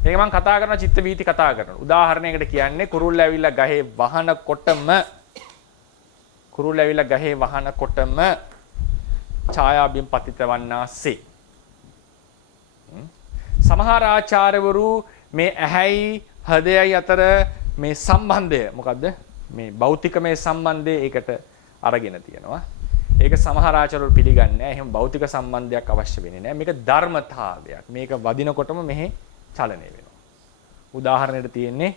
ඒක මම කතා කරන චිත්ත වීති කතා කරනවා. උදාහරණයකට කියන්නේ කුරුල්ල ඇවිල්ලා ගහේ වහනකොටම ඡායාබිම් පතිත වන්නාසේ. සමහර ආචාර්යවරු මේ ඇහැයි හදයයි අතර මේ සම්බන්ධය මොකද්ද? මේ භෞතිකමය සම්බන්ධය ඒකට අරගෙන තියෙනවා. ඒක සමහර ආචාර්යවරු පිළිගන්නේ නැහැ. එහෙම භෞතික සම්බන්ධයක් අවශ්‍ය වෙන්නේ නැහැ. මේක ධර්මතාවයක්. මේක වදිනකොටම මෙහි චලනය වෙනවා. උදාහරණයක් තියෙන්නේ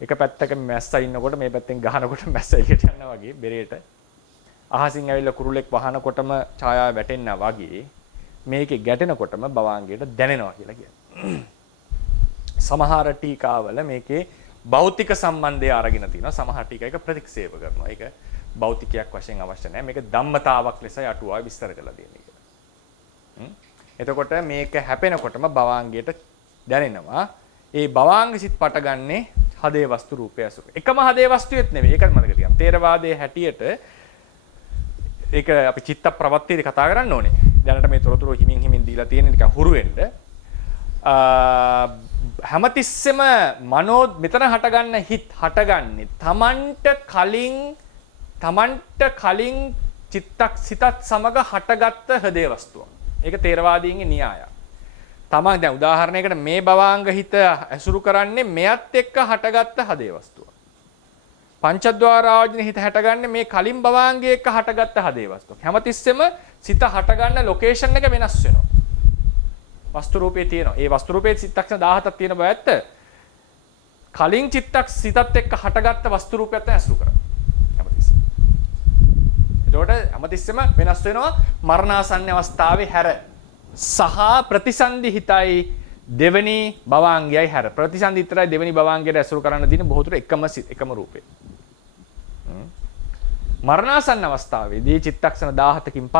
එක පැත්තක මැස්සා ඉන්නකොට මේ පැත්තෙන් ගහනකොට මැස්ස එළියට යනවා වගේ බෙරේට අහසින් ඇවිල්ලා කුරුල්ලෙක් වහනකොටම ඡායාව වැටෙනවා වගේ මේකේ ගැටෙනකොටම භවාංගයට දැනෙනවා කියලා කියනවා. සමහර ටීකාවල මේකේ භෞතික සම්බන්ධය අරගෙන තිනවා. සමහර ටීකා එක ප්‍රතික්ෂේප කරනවා. ඒක භෞතිකයක් වශයෙන් අවශ්‍ය නැහැ. මේක ධම්මතාවක් ලෙසයි අටුවාව විස්තර කරලා තියෙන්නේ කියලා. එතකොට මේක හැපෙනකොටම භවාංගයට දැනෙනවා. ඒ භවාංග සිත් පටගන්නේ හදේ වස්තු රූපය ඇසුර. එකම හදේ වස්තුවෙත් නෙවෙයි. ඒකත් මතක තියාගන්න. තේරවාදයේ හැටියට ඒක අපි චිත්ත ප්‍රවෘත්තියේදී කතා කරන්න ඕනේ. දැනට මේ තොරතුරු හිමින් දීලා තියෙන නිකන් හුරු වෙන්න. හැමතිස්සෙම මනෝ මෙතන හටගන්න හිත් හටගන්නේ තමන්ට කලින් චිත්තක් සිතත් සමග හටගත්ත හදේ වස්තුවක්. ඒක තේරවාදීන්ගේ න්‍යායයක්. තමන් දැන් උදාහරණයකට මේ භවාංග හිත ඇසුරු කරන්නේ මෙයත් එක්ක හටගත්ත හදේ වස්තුවක්. පංචද්වාර ආයෝජන හිත හටගන්නේ මේ කලින් භවාංගයේ එක්ක හටගත්ත හදේ වස්තුවක්. හැමතිස්සෙම සිත හටගන්න ලොකේෂන් එක වෙනස් වෙනවා. වස්තු රූපේ තියෙනවා. ඒ වස්තු රූපේ චිත්තක්ෂණ 17ක් තියෙන බව ඇත්ත. කලින් චිත්තක් සිතත් එක්ක හටගත්ත වස්තු රූපයක් තමයි ඇසුරු කරන්නේ. හැමතිස්සෙම. එතකොට හැමතිස්සෙම වෙනස් වෙනවා මරණාසන්න අවස්ථාවේ හැර. සහ ප්‍රතිසන්දි හිතයි දෙවෙනි භවාංගයයි හැර. ප්‍රතිසන්දි විතරයි දෙවෙනි භවාංගයට ඇසුරු කරන්න දින බොහෝ දුර එකම රූපේ. මරණාසන්න අවස්ථාවේදී චිත්තක්ෂණ 17කින්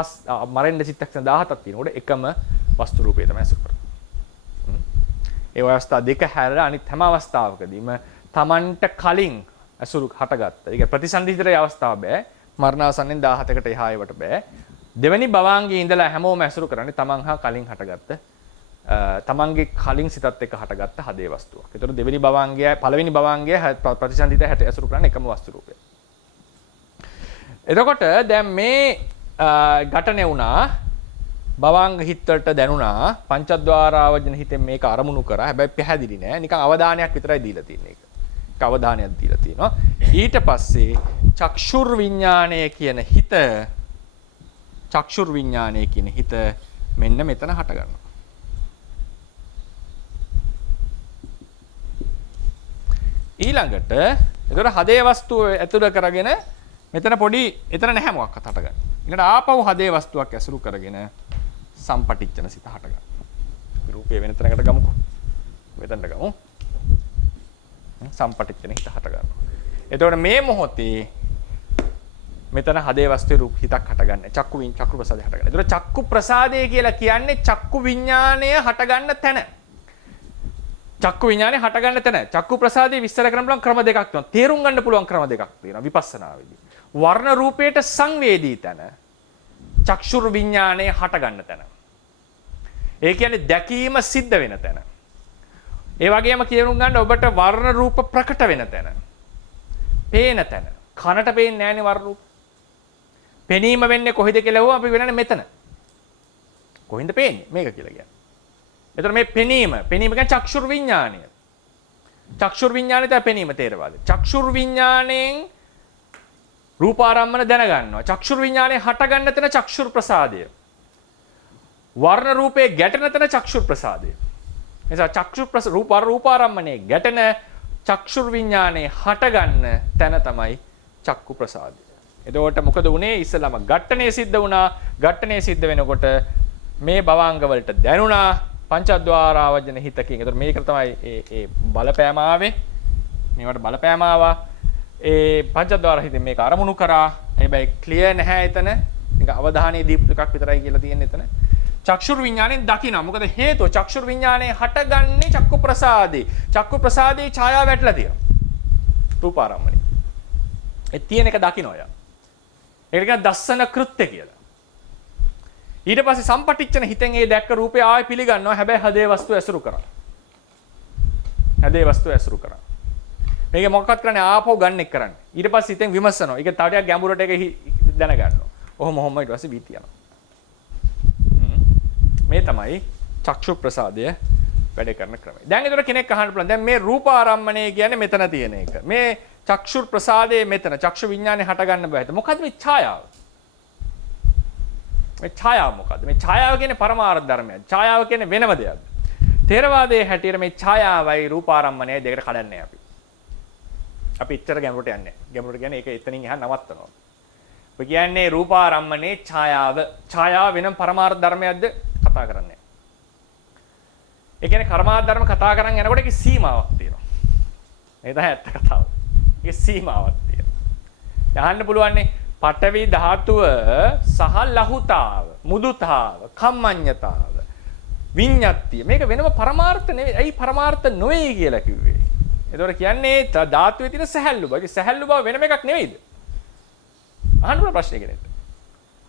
මරෙන්න චිත්තක්ෂණ 17ක් තියෙනකොට එකම වස්තු රූපය තමයි ඇසුරු කරන්නේ. ඒ අවස්ථා දෙක හැර අනිත් හැම අවස්ථාවකදීම Tamanට කලින් ඇසුරු හටගත්ත. ඒක ප්‍රතිසන්දි විතරයි අවස්ථාව බෑ. මරණාසන්නෙන් 17කට එහා ඒවට බෑ. දෙවෙනි භවාංගයේ ඉඳලා හැමෝම ඇසුරු කරන්නේ තමන් හා කලින් හටගත්ත තමන්ගේ කලින් සිතත් එක්ක හටගත්ත හදේ වස්තුවක්. ඒතර දෙවෙනි භවාංගයයි පළවෙනි භවාංගයයි ප්‍රතිසන්දිත හැට ඇසුරු කරන්නේ එකම වස්තු රූපය. එතකොට දැන් මේ ඝටනය වුණා භවාංග හිත වලට දැනුණා පංචද්වාර ආවර්ජන හිතෙන් මේක අරමුණු කරා. හැබැයි පැහැදිලි නෑ. නිකන් අවධානයක් විතරයි දීලා තියෙන්නේ ඒක. ඒක අවධානයක් දීලා තියෙනවා. ඊට පස්සේ චක්ෂුර් විඥාණය කියන හිත චක්ෂුර් විඥානය කියන හිත මෙන්න මෙතන හට ගන්නවා. ඊළඟට ඒතර හදේ වස්තුව ඇතුළ කරගෙන මෙතන පොඩි එතන නැහැ මොකක්වත් හට ගන්න. ඊළඟට ආපහු හදේ වස්තුවක් ඇසුරු කරගෙන සම්පටිච්ඡන සිත හට ගන්නවා. අපි රූපේ වෙන තැනකට ගමුකෝ. මෙතනට ගමු. සම්පටිච්ඡන හිත හට ගන්නවා. එතකොට මේ මොහොතේ මෙතන හදේ වස්තුවේ රූප හිතක් හටගන්නේ චක්කු ප්‍රසාදේ හටගන්නේ. ඒතර චක්කු ප්‍රසාදේ කියලා කියන්නේ චක්කු විඥාණය හටගන්න තැන. චක්කු විඥාණය හටගන්න තැන. චක්කු ප්‍රසාදේ විස්තර කරන්න පුළුවන් ක්‍රම දෙකක් තියෙනවා. තේරුම් ගන්න පුළුවන් ක්‍රම දෙකක් තියෙනවා විපස්සනාවේදී. වර්ණ රූපයට සංවේදී තැන. චක්ෂුර් විඥාණය හටගන්න තැන. ඒ කියන්නේ දැකීම සිද්ධ වෙන තැන. ඒ වගේම තේරුම් ගන්න ඔබට වර්ණ රූප ප්‍රකට වෙන තැන. පේන තැන. කනට පේන්නේ නැහැනේ වර්ණ රූප. පෙනීම වෙන්නේ කොහෙද කියලා හුවා අපි වෙනන්නේ මෙතන. කොහෙන්ද පේන්නේ? මේක කියලා කියන්නේ. එතකොට මේ පෙනීම කියන්නේ චක්ෂුර් විඥාණය. චක්ෂුර් විඥාණය තමයි පෙනීම තේරවාදේ. චක්ෂුර් විඥාණයෙන් රූපාරම්මන දැනගන්නවා. චක්ෂුර් විඥාණය හටගන්න තැන චක්ෂුර් ප්‍රසාදය. වර්ණ රූපේ ගැටෙන තැන චක්ෂුර් ප්‍රසාදය. එනිසා චක්ෂුර් රූපාරම්මනේ ගැටෙන චක්ෂුර් විඥාණය හටගන්න තැන තමයි චක්කු ප්‍රසාදය. එතකොට මොකද වුනේ? ඉස්සලම ඝට්ටණය සිද්ධ වුණා. ඝට්ටණය සිද්ධ වෙනකොට මේ භවාංග වලට දැනුණා පංචද්වාර ආවර්ජන හිතකින්. එතකොට මේක තමයි ඒ බලපෑම ආවේ. මේවට බලපෑම ආවා. ඒ පංචද්වාර හිතෙන් මේක අරමුණු කරා. හැබැයි ක්ලියර් නැහැ එතන. නික අවධානයේ දීප්ත එකක් විතරයි කියලා තියෙන්නේ එතන. චක්ෂුර් විඥාණයෙන් දකිනවා. මොකද හේතුව චක්ෂුර් විඥාණය හටගන්නේ චක්කු ප්‍රසාදේ. චක්කු ප්‍රසාදේ ඡායාව වැටලා තියෙනවා. රූපාරම්මණය. ඒ තියෙන එක දකින්න ඔය. ඒකට කියන දස්සන කෘත්‍ය කියලා. ඊට පස්සේ සම්පටිච්ඡන හිතෙන් ඒ දැක්ක රූපය ආයෙ පිළිගන්නවා. හැබැයි හදේ වස්තුව ඇසුරු කරා. හදේ වස්තුව ඇසුරු කරා. මේක මොකක්වත් කරන්නේ ආපහු ගන්න එක කරන්නේ. ඊට පස්සේ හිතෙන් විමසනවා. ඒක තව ටිකක් ගැඹුරට ඒක දැනගන්නවා. ඔහොම ඊට පස්සේ වීති යනවා. මේ තමයි චක්ෂු ප්‍රසාදය වැඩ කරන ක්‍රමය. දැන් ඒතර කෙනෙක් අහන්න පුළුවන්. දැන් මේ රූපාරම්මණය කියන්නේ මෙතන තියෙන එක. මේ චක්ෂු ප්‍රසාදයේ මෙතන චක්ෂු විඥානේ හට ගන්න බෑ. මොකද්ද මේ ඡායාව? මේ ඡායාව මොකද්ද? මේ ඡායාව කියන්නේ පරමාර්ථ ධර්මයක්. ඡායාව කියන්නේ වෙනම දෙයක්. තේරවාදයේ හැටියට මේ ඡායාවයි රූපාරම්මණයයි දෙකට කඩන්නේ අපි. අපි ඉච්ඡර ගැඹුරට යන්නේ නැහැ. ගැඹුරට කියන්නේ ඒක එතනින් එහා නවත්තනවා. ඔය කියන්නේ රූපාරම්මණේ ඡායාව. ඡායාව වෙනම පරමාර්ථ ධර්මයක්ද කතා කරන්නේ. ඒ කියන්නේ කර්මාර්ථ ධර්ම කතා කරන් යනකොට ඒකේ සීමාවක් තියෙනවා. මේ තමයි ඇත්ත කතාව. ඒකේ සීමාවක් තියෙනවා. අහන්න පුළුවන්නේ පඨවි ධාතුව සහ ලහුතාව, මුදුතාව, කම්මඤ්ඤතාව, විඤ්ඤාතිය. මේක වෙනම පරමාර්ථ නෙවෙයි. ඇයි පරමාර්ථ නොවේ කියලා කිව්වේ? ඒතකොට කියන්නේ ධාතුවේ තියෙන සැහැල්ලු බව. ඒ සැහැල්ලු බව වෙනම එකක් නෙවෙයිද? අහන්න පුළුවන් ප්‍රශ්නේ කෙනෙක්ට.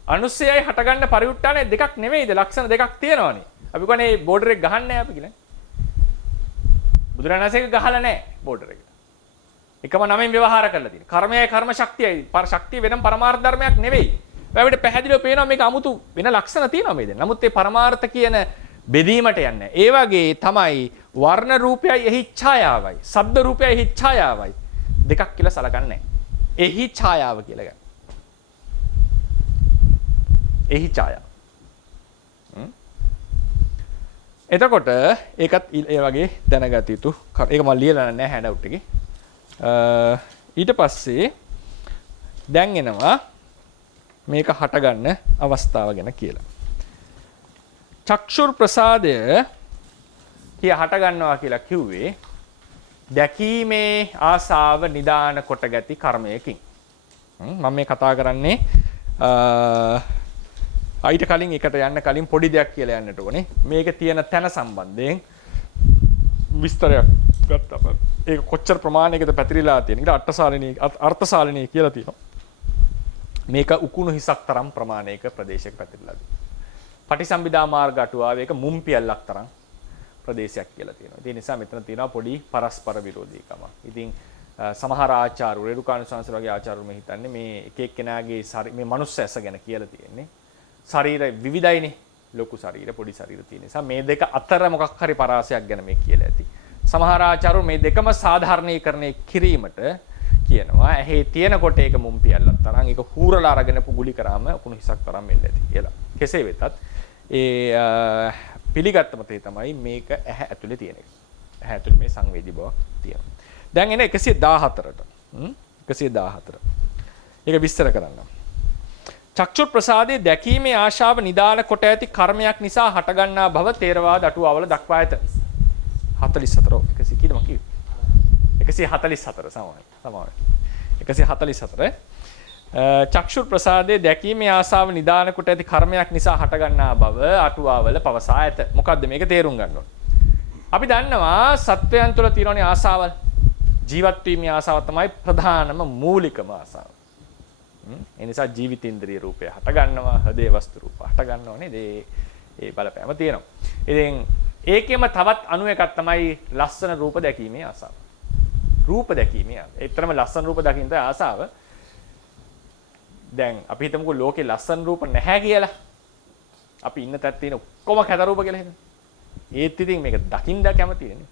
අනුස්සයයි හටගන්න පරිඋත්ථානය දෙකක් නෙවෙයිද? ලක්ෂණ දෙකක් තියෙනවනේ. අපි කියන්නේ බෝඩර් එක ගහන්නේ නැහැ අපි කියලා. බුදුරණාහිසේක ගහලා නැහැ බෝඩර් එක. එකම නමෙන් ව්‍යවහාර කරලා තියෙනවා. කර්මයයි කර්ම ශක්තියයි. ශක්තිය වෙනම පරමාර්ථ ධර්මයක් නෙවෙයි. අපිට පැහැදිලිව පේනවා මේක 아무තු වෙන ලක්ෂණ තියෙනවා මේ දෙන්න. නමුත් මේ පරමාර්ථ කියන බෙදීමට යන්නේ. ඒ වගේ තමයි වර්ණ රූපයයි එහි ඡායාවයි. ශබ්ද රූපයයි එහි ඡායාවයි. දෙකක් කියලා සලකන්නේ නැහැ. එහි ඡායාව කියලා ගන්න. එහි ඡායාව. එතකොට ඒකත් ඒ වගේ දැනගත යුතු. ඒක මම ලියලා නැහැ හෑන්ඩ් අවුට් එකේ. ඊට පස්සේ දැන් එනවා මේක හටගන්න අවස්ථාව ගැන කියලා. චක්ෂුර් ප්‍රසාදය කිය හට ගන්නවා කියලා කිව්වේ දැකීමේ ආසාව නිදාන කොට ගැති කර්මයකින්. මම මේ කතා කරන්නේ අයිට කලින් එකට යන්න කලින් පොඩි දෙයක් කියලා යන්නට ඕනේ. මේක තියෙන තැන සම්බන්ධයෙන් විස්තරයක් ගත්තම ඒක කොච්චර ප්‍රමාණයකද පැතිරිලා තියෙන. ඒක අට්ඨසාලිනී අර්ථසාලිනී කියලා තියෙනවා. මේක උකුණු හිසක් තරම් ප්‍රමාණයක ප්‍රදේශයක පැතිරිලා තියෙනවා. පටිසම්භිදා මාර්ග අටුවාවේ ඒක මුම්පියල්ලක් තරම් ප්‍රදේශයක් කියලා තියෙනවා. ඒ නිසා මෙතන තියෙනවා පොඩි පරස්පර විරෝධීකමක්. ඉතින් සමහර ආචාර්යවරු රේරුකාණු වගේ ආචාර්යවරු මේ හිතන්නේ මේ එක එක්කෙනාගේ මේ මනුස්ස ඇස ගැන කියලා තියෙන්නේ. ශරීර විවිධයිනේ. ලොකු ශරීර පොඩි ශරීර තියෙන නිසා මේ දෙක අතර මොකක් හරි පරාසයක් ගැන මේ කියලා ඇති. සමහර ආචාර්යවරු මේ දෙකම සාධාරණීකරණය කිරීමට කියනවා ඇහි තියෙන කොට ඒක මුම්පියල්ලක් තරම් ඒක හූරලා අරගෙන පුගුලි කරාම උකුණු හිසක් තරම් වෙන්න ඇති කියලා. කෙසේ වෙතත් ඒ පිළිගත්තම තමයි මේක ඇහැ ඇතුලේ තියෙන එක. ඇහැ ඇතුලේ මේ සංවේදී බවක් තියෙනවා. දැන් එන 114ට. 114. ඒක විස්තර කරන්න. චක්ෂු ප්‍රසාදයේ දැකීමේ ආශාව නිදාන කොට ඇති කර්මයක් නිසා හටගන්නා බව තේරවාද අටුවාවල දක්වා ඇත. 44 100 කීයද මම කිව්වේ? 144 සමානයි. 144 චක්ෂු ප්‍රසාදයේ දැකීමේ ආශාව නිදාන කොට ඇති කර්මයක් නිසා හටගන්නා බව අටුවාවල පවසා ඇත. මොකද්ද මේක තේරුම් ගන්න ඕන. අපි දන්නවා සත්වයන් තුළ තියෙනනේ ආශාවල්. ජීවත් වීමේ ආශාව තමයි ප්‍රධානම මූලිකම ආශාව. ඒ නිසා ජීවිතේන්ද්‍රිය රූපය හට ගන්නවා, හදේ වස්තු රූප හට ගන්නවා නේද? ඒ බලපෑම තියෙනවා. ඉතින් ඒකෙම තවත් අණු එකක් තමයි ලස්සන රූප දැකීමේ ආසාව. රූප දැකීමේ ඒතරම ලස්සන රූප දකින්න ආසාව. දැන් අපි හිතමුකෝ ලෝකේ ලස්සන රූප නැහැ කියලා. අපි ඉන්න තැත් තියෙන ඔක්කොම කැත රූප කියලා හිතමු. ඒත් ඉතින් මේක දකින්න කැමතිනේ.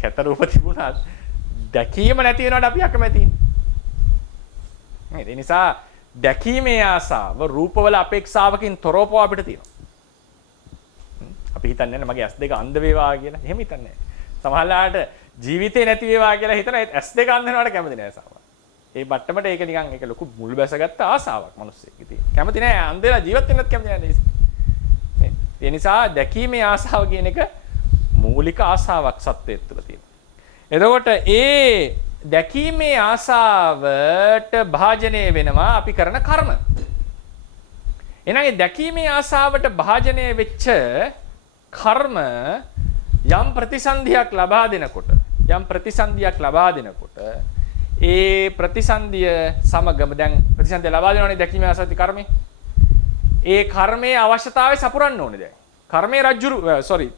කැත රූප තිබුණාත් දැකීම නැති වෙනවට අපි අකමැතියි. ඒ නිසා දැකීමේ ආසාව රූපවල අපේක්ෂාවකින් තොරව අපිට තියෙනවා. අපි හිතන්නේ නැහැ මගේ S2 අන්ධ වේවා කියලා. එහෙම හිතන්නේ නැහැ. සමහරවිට ජීවිතේ නැති වේවා කියලා හිතන S2 අන්ධ වෙනවට කැමති නැහැ සමහර. ඒ බට්ටමට ඒක නිකන් ඒක ලොකු මුල් බැසගත්ත ආසාවක් මිනිස්සෙක්ගේ තියෙන. කැමති නැහැ අන්ධ වෙලා ජීවත් වෙන්නත් කැමති නැහැ. ඒ නිසා දැකීමේ ආසාව කියන එක මූලික ආසාවක් සත්‍යය තුළ තියෙනවා. එතකොට ඒ දැකීමේ ආසාවට භාජනය වෙනවා අපි කරන කර්ම. එහෙනම් ඒ දැකීමේ ආසාවට භාජනය වෙච්ච කර්ම යම් ප්‍රතිසන්දියක් ලබා දෙනකොට ඒ ප්‍රතිසන්දිය සමගම දැන් ප්‍රතිසන්දිය ලබා දෙනවනේ දැකීමේ ආසාවති කර්මේ. ඒ කර්මයේ අවශ්‍යතාවය සපුරන්න ඕනේ දැන්. කර්මයේ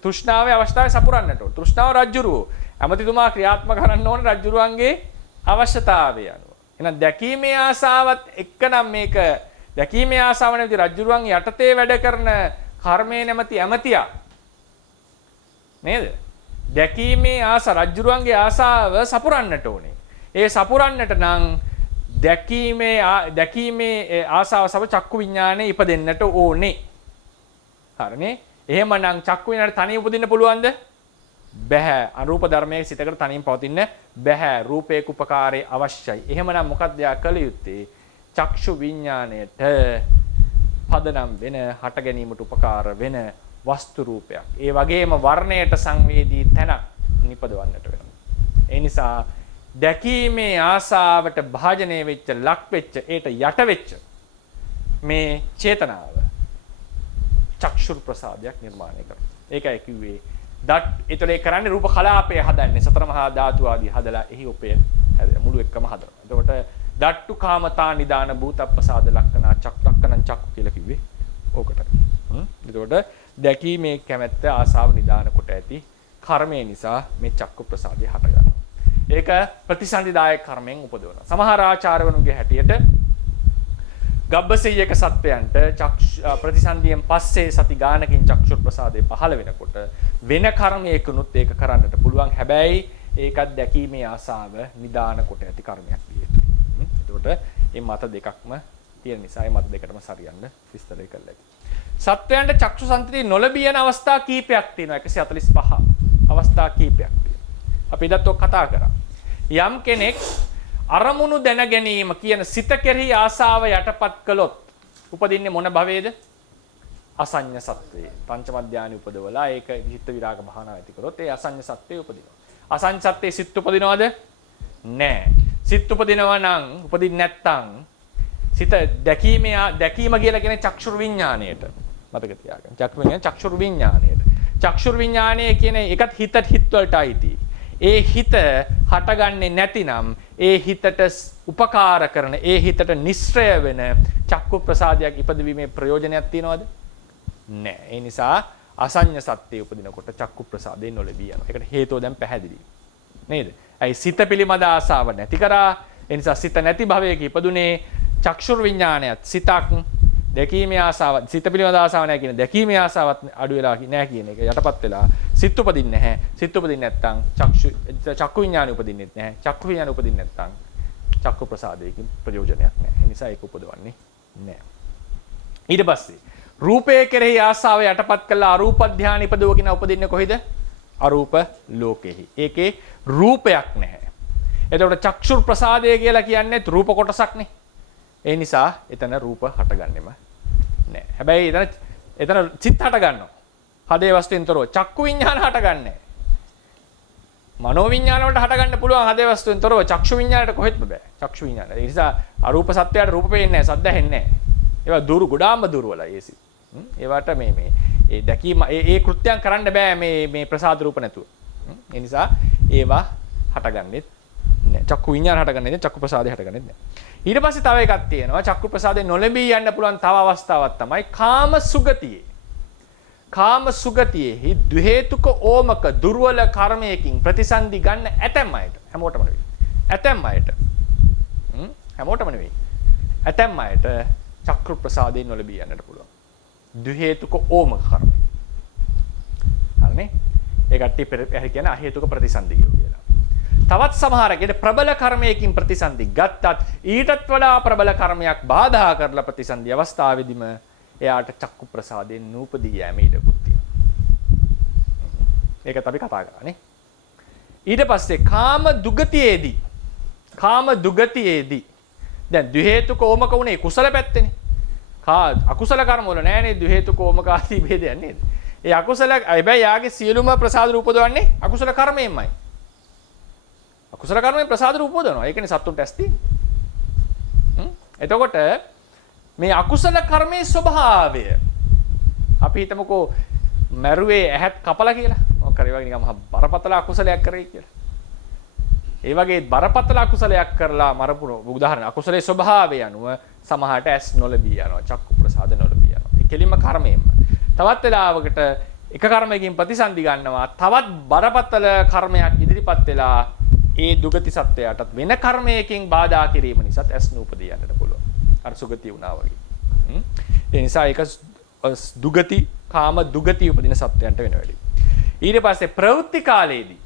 තෘෂ්ණාවේ අවශ්‍යතාවය සපුරන්නට ඕනේ. තෘෂ්ණාව රජ්ජුරුවෝ ඇමතිතුමා ක්‍රියාත්මක කරන්න ඕන රජුරුවන්ගේ අවශ්‍යතාවය අනුව. එහෙනම් දැකීමේ ආසාවත් එක්කනම් මේක දැකීමේ ආසාව නැති රජුරුවන් යටතේ වැඩ කරන කර්මයේ නැමැති ඇමතියා නේද? දැකීමේ රජුරුවන්ගේ ආසාව සපුරන්නට ඕනේ. ඒ සපුරන්නට නම් දැකීමේ ආසාව සම චක්කු විඥානේ ඉපදෙන්නට ඕනේ. හරිනේ? එහෙමනම් චක්කු විඥානේ තනියම උපදින්න පුළුවන්ද? බැහැ. අරූප ධර්මයේ සිතකට තනියම පවතින්න බැහැ. රූපේක උපකාරය අවශ්‍යයි. එහෙමනම් මොකක්ද යා කළ යුත්තේ? චක්ෂු විඥාණයට පදනම් වෙන හට ගැනීමට උපකාර වෙන වස්තු රූපයක්. ඒ වගේම වර්ණයට සංවේදී තැනක් නිපදවන්නට වෙනවා. ඒ නිසා දැකීමේ ආසාවට භාජනය වෙච්ච ලක් වෙච්ච ඒට යට වෙච්ච මේ චේතනාව චක්ෂුර් ප්‍රසාදයක් නිර්මාණය කරනවා. ඒකයි කිව්වේ ඒතොලේ කරන්නේ රූප කලාපය හදන්නේ සතර මහා ධාතු ආදී හදලා එහි උපය මුළු එකම හදනවා. එතකොට දට්ටු කාමතා නිදාන භූතප්පසාද ලක්කනා ලක්කනං චක්කු කියලා කිව්වේ ඕකට. එතකොට දැකීමේ කැමැත්ත ආසාව නිදාන කොට ඇති කර්මය නිසා මේ චක්කු ප්‍රසාදය හට ගන්නවා. ඒක ප්‍රතිසන්දිදායක කර්මයෙන් උපදවනවා. සමහර ආචාර්යවරුන්ගේ හැටියට ගබ්බසීයක සත්වයන්ට ප්‍රතිසන්දියෙන් පස්සේ සති ගානකින් චක්ෂු ප්‍රසාදේ පහළ වෙනකොට වෙන කර්මයකනුත් ඒක කරන්නට පුළුවන්. හැබැයි ඒකත් දැකීමේ ආසාව නිදාන කොට ඇති කර්මයක් විදියට. එතකොට මේ මත දෙකක්ම තියෙන නිසා මේ මත දෙකටම සරියන්න විස්තරය කළා. සත්වයන්ට චක්ෂු සංතතිය නොලැබී යන අවස්ථා කීපයක් තියෙනවා. 145 අවස්ථා කීපයක් තියෙනවා. අපි ඊටත් ඔක් කතා කරා. යම් කෙනෙක් අරමුණු දැන ගැනීම කියන සිත කෙරෙහි ආසාව යටපත් කළොත් උපදින්නේ මොන භවයේද? අසඤ්ඤ සත්වයේ. පංචම ධානය උපදවලා ඒක චිත්ත විරාග භාවනාව ඇති කරොත් ඒ අසඤ්ඤ සත්වයේ උපදිනවා. අසඤ්ඤ සත්වයේ සිත් උපදිනවද? නෑ. සිත් උපදිනවා නම් උපදින්නේ නැත්තම් සිත දැකීම කියලා කියන්නේ චක්ෂුර් විඥාණයට. මතක තියාගන්න. චක්ෂුර් විඥාණයට. චක්ෂුර් විඥාණය කියන්නේ ඒකත් හිත වලට අයිති. ඒ හිත හටගන්නේ නැතිනම් ඒ හිතට උපකාර කරන ඒ හිතට නිස්සය වෙන චක්කු ප්‍රසාදයක් ඉපදවීමේ ප්‍රයෝජනයක් තියනවද? නැහැ. ඒ නිසා අසඤ්ඤ සත්‍යය උපදිනකොට චක්කු ප්‍රසාදේ නොලැබී යනවා. ඒකට හේතුව දැන් පැහැදිලි. නේද? ඇයි සිත පිළිමද ආසාව නැති කරා. ඒ නිසා සිත නැති භවයක ඉපදුනේ චක්ෂුර් විඥානයත් සිතක් දැකීමේ ආසාවත් සිත පිළිමද ආසාව නැහැ කියන දැකීමේ ආසාවත් අඩු වෙලා නැහැ කියන එක යටපත් වෙලා සිත් උපදින්නේ නැහැ. සිත් උපදින්නේ නැත්නම් චක්කු විඥානෙ උපදින්නේ නැහැ. චක්කු විඥානෙ උපදින්නේ නැත්නම් චක්කු ප්‍රසාදයකින් ප්‍රයෝජනයක් නැහැ. ඒ නිසා ඒක උපදවන්නේ නැහැ. ඊට පස්සේ රූපයේ කෙරෙහි ආසාව යටපත් කළා අරූප ධානය ඉපදවගෙන උපදින්නේ කොහෙද? අරූප ලෝකෙහි. ඒකේ රූපයක් නැහැ. එතකොට චක්ෂුර් ප්‍රසාදය කියලා කියන්නේ රූප කොටසක්නේ. ඒ නිසා එතන රූප හටගන්නෙම නැහැ. හැබැයි එතන චිත්ත හට ගන්නවා. හදේ වස්තුවෙන්තරෝ චක්කු විඥාන හටගන්නේ. මනෝ විඥාන වලට හටගන්න පුළුවන් හදේ වස්තුවෙන්තරෝ චක්ෂු විඥානට කොහෙත්ම බෑ. චක්ෂු විඥාන. ඒ නිසා අරූප සත්‍යයට රූප පේන්නේ නැහැ, සද්ද ඇහෙන්නේ නැහැ. ඒවා ගොඩාම දුර්වලයි ඒසි. ඒවට මේ ඒ දැකීම ඒ කෘත්‍යයන් කරන්න බෑ මේ ප්‍රසාද රූප නැතුව. ඒ නිසා ඒවා හටගන්නේ නැහැ. චක්කු විඥාන හටගන්නේ නැහැ, චක්කු ප්‍රසාදේ හටගන්නේ නැහැ. ඊට පස්සේ තව එකක් තියෙනවා චක්කු ප්‍රසාදේ නොලැබී යන්න පුළුවන් තව අවස්ථාවක් තමයි කාම සුගතියේ. කාම සුගතියෙහි ද්වේතුක ඕමක දුර්වල කර්මයකින් ප්‍රතිසන්දි ගන්න ඇතැම් අයට හැමෝටම නෙවෙයි. ඇතැම් අයට හැමෝටම නෙවෙයි. ඇතැම් අයට චක්කු ප්‍රසාදේ නොලැබී යන්නට පුළුවන්. ද්වේතුක ඕමක කර්ම. හරිනේ? ඒ කට්ටිය කියන්නේ අහේතුක ප්‍රතිසන්දිය කියලා. තවත් සමහරකට ප්‍රබල කර්මයකින් ප්‍රතිසන්දි ගත්තත් ඊටත් වඩා ප්‍රබල කර්මයක් බාධා කරලා ප්‍රතිසන්දි අවස්ථාවේදීම එයාට චක්කු ප්‍රසාදයෙන් නූපදී යෑමේ ඉඩකුත් තියෙනවා. ඒකත් අපි කතා කරානේ. ඊට පස්සේ කාම දුගතියේදී දැන් ද්වේතුක ඕමක උනේ කුසල පැත්තේනේ. අකුසල කර්ම වල නෑනේ ද්වේතුක ඕමක ආදී ભેදයක් නේද? ඒ අකුසල හැබැයි යාගේ සියලුම ප්‍රසාද රූප දවන්නේ අකුසල කර්මයෙන්මයි. අකුසල කර්මයෙන් ප්‍රසාද රූප උපදවනවා. ඒකනේ සත්තුන්ට ඇස් තියෙන්නේ. එතකොට මේ අකුසල කර්මයේ ස්වභාවය අපි හිතමුකෝ මරුවේ ඇහත් කපලා කියලා. මොකක් කරේ වගේ නිකන් මහා බරපතල අකුසලයක් කරේ කියලා. ඒ වගේ බරපතල අකුසලයක් කරලා මරපු උදාහරණ අකුසලයේ ස්වභාවය අනුව සමහරට ඇස් නොලබී යනවා. චක්කු ප්‍රසාද නොලබී යනවා. ඒ කෙලින්ම කර්මයෙන්ම. තවත් වෙලාවකට එක කර්මයකින් ප්‍රතිසන්දි ගන්නවා. තවත් බරපතල කර්මයක් ඉදිරිපත් වෙලා ඒ දුගති සත්‍යයටත් වෙන කර්මයකින් බාධා කිරීම නිසා ඇස් නූපදී යන්නට පුළුවන්. අර සුගතිය වුණා වගේ. ඒ නිසා ඒක දුගති කාම දුගති උපදින සත්‍යයන්ට වෙන වැඩි. ඊට පස්සේ ප්‍රවෘත්ති කාලයේදී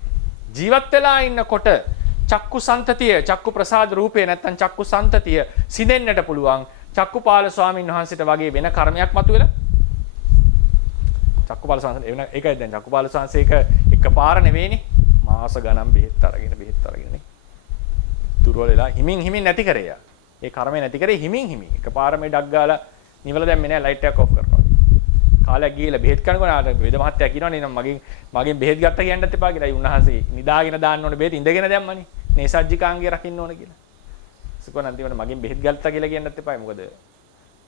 ජීවත් වෙලා ඉන්නකොට චක්කු සන්තතිය, චක්කු ප්‍රසාද රූපේ නැත්තම් චක්කු සන්තතිය සිඳෙන්නට පුළුවන් චක්කුපාල ස්වාමීන් වහන්සේට වගේ වෙන කර්මයක් මතුවෙලා. චක්කුපාල ස්වාමීන් වහන්සේ ඒකයි දැන් චක්කුපාල ස්වාමීන් වහන්සේ එකපාර නෙවෙයිනේ. මාස ගණන් බෙහෙත් අරගෙන දුර්වල වෙලා හිමින් නැති කරේ යා. ඒ කර්මය නැති කරේ හිමින් එකපාර මේ ඩක් ගාලා නිවල දැම්මේ නෑ ලයිට් එකක් ඔෆ් කරනවා. කාලයක් ගිහලා බෙහෙත් කනකොට ආ වේද මහත්තයා කියනවනේ නම් මගෙන් බෙහෙත් ගත්ත කියන්නත් එපා කියලා. උන්වහන්සේ නිදාගෙන දාන්න ඕනේ බෙහෙත් ඉඳගෙන දැම්මනේ. නේසජ්ජිකාංගය රකින්න ඕනේ කියලා. සුකෝන අන්තිමට මගෙන් බෙහෙත් ගත්තා කියලා කියන්නත් එපා. මොකද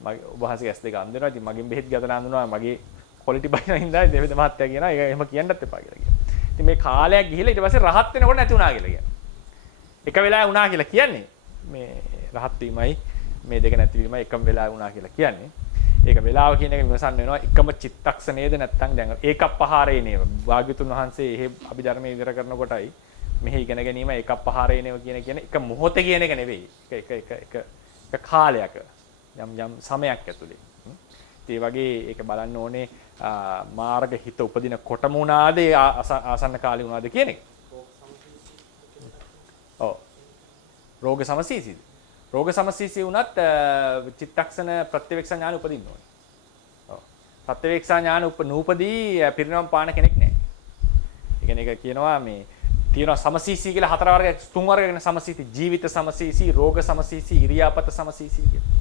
මගේ ඔබ වහන්සේ S2 අඳිනවා. ඉතින් මගෙන් බෙහෙත් ගතලා අඳිනවා මගේ ක්වොලිටි බයින හින්දා වේද මහත්තයා කියනවා ඒක එහෙම කියන්නත් එපා කියලා කියනවා. ඉතින් මේ කාලයක් ගිහිලා ඊට පස්සේ රහත් වෙනකොට නැති වුණා කියලා කියනවා. එක වෙලාවෙ වුණා කියලා කියන්නේ මේ රහත් වීමයි මේ දෙක නැතිවීමයි එකම වෙලාවෙ වුණා කියලා කියන්නේ. ඒක වෙලාව කියන එක විමසන්න වෙනවා එකම චිත්තක්ෂණයේද නැත්නම් දැන් ඒකප්පහාරේ නේව. භාග්‍යතුන් වහන්සේ එහෙ අභිධර්මයේ විතර කරනකොටයි මෙහි ඉගෙන ගැනීම ඒකප්පහාරේ නේව කියන එක මොහොතේ කියන එක නෙවෙයි. එක කාලයක යම් සමයක් ඇතුලේ. ඒ වගේ ඒක බලන්න ඕනේ මාර්ග හිත උපදින කොටම උනාද ආසන්න කාලේ උනාද කියන එක. ඔව්. රෝග සමසීසීද? රෝග සමසීසී වුණත් චිත්තක්ෂණ ප්‍රත්‍යවේක්ෂා ඥාන උපදින්න ඕනේ. ඔව්. ප්‍රත්‍යවේක්ෂා ඥාන නූපදී පිරිනවම් පාන කෙනෙක් නැහැ. ඒ කියන්නේ ඒක කියනවා මේ තියෙනවා සමසීසී කියලා 4 වර්ගයක් 3 වර්ගයකට සමසීසී ජීවිත සමසීසී රෝග සමසීසී ඉරියාපත සමසීසී කියලා.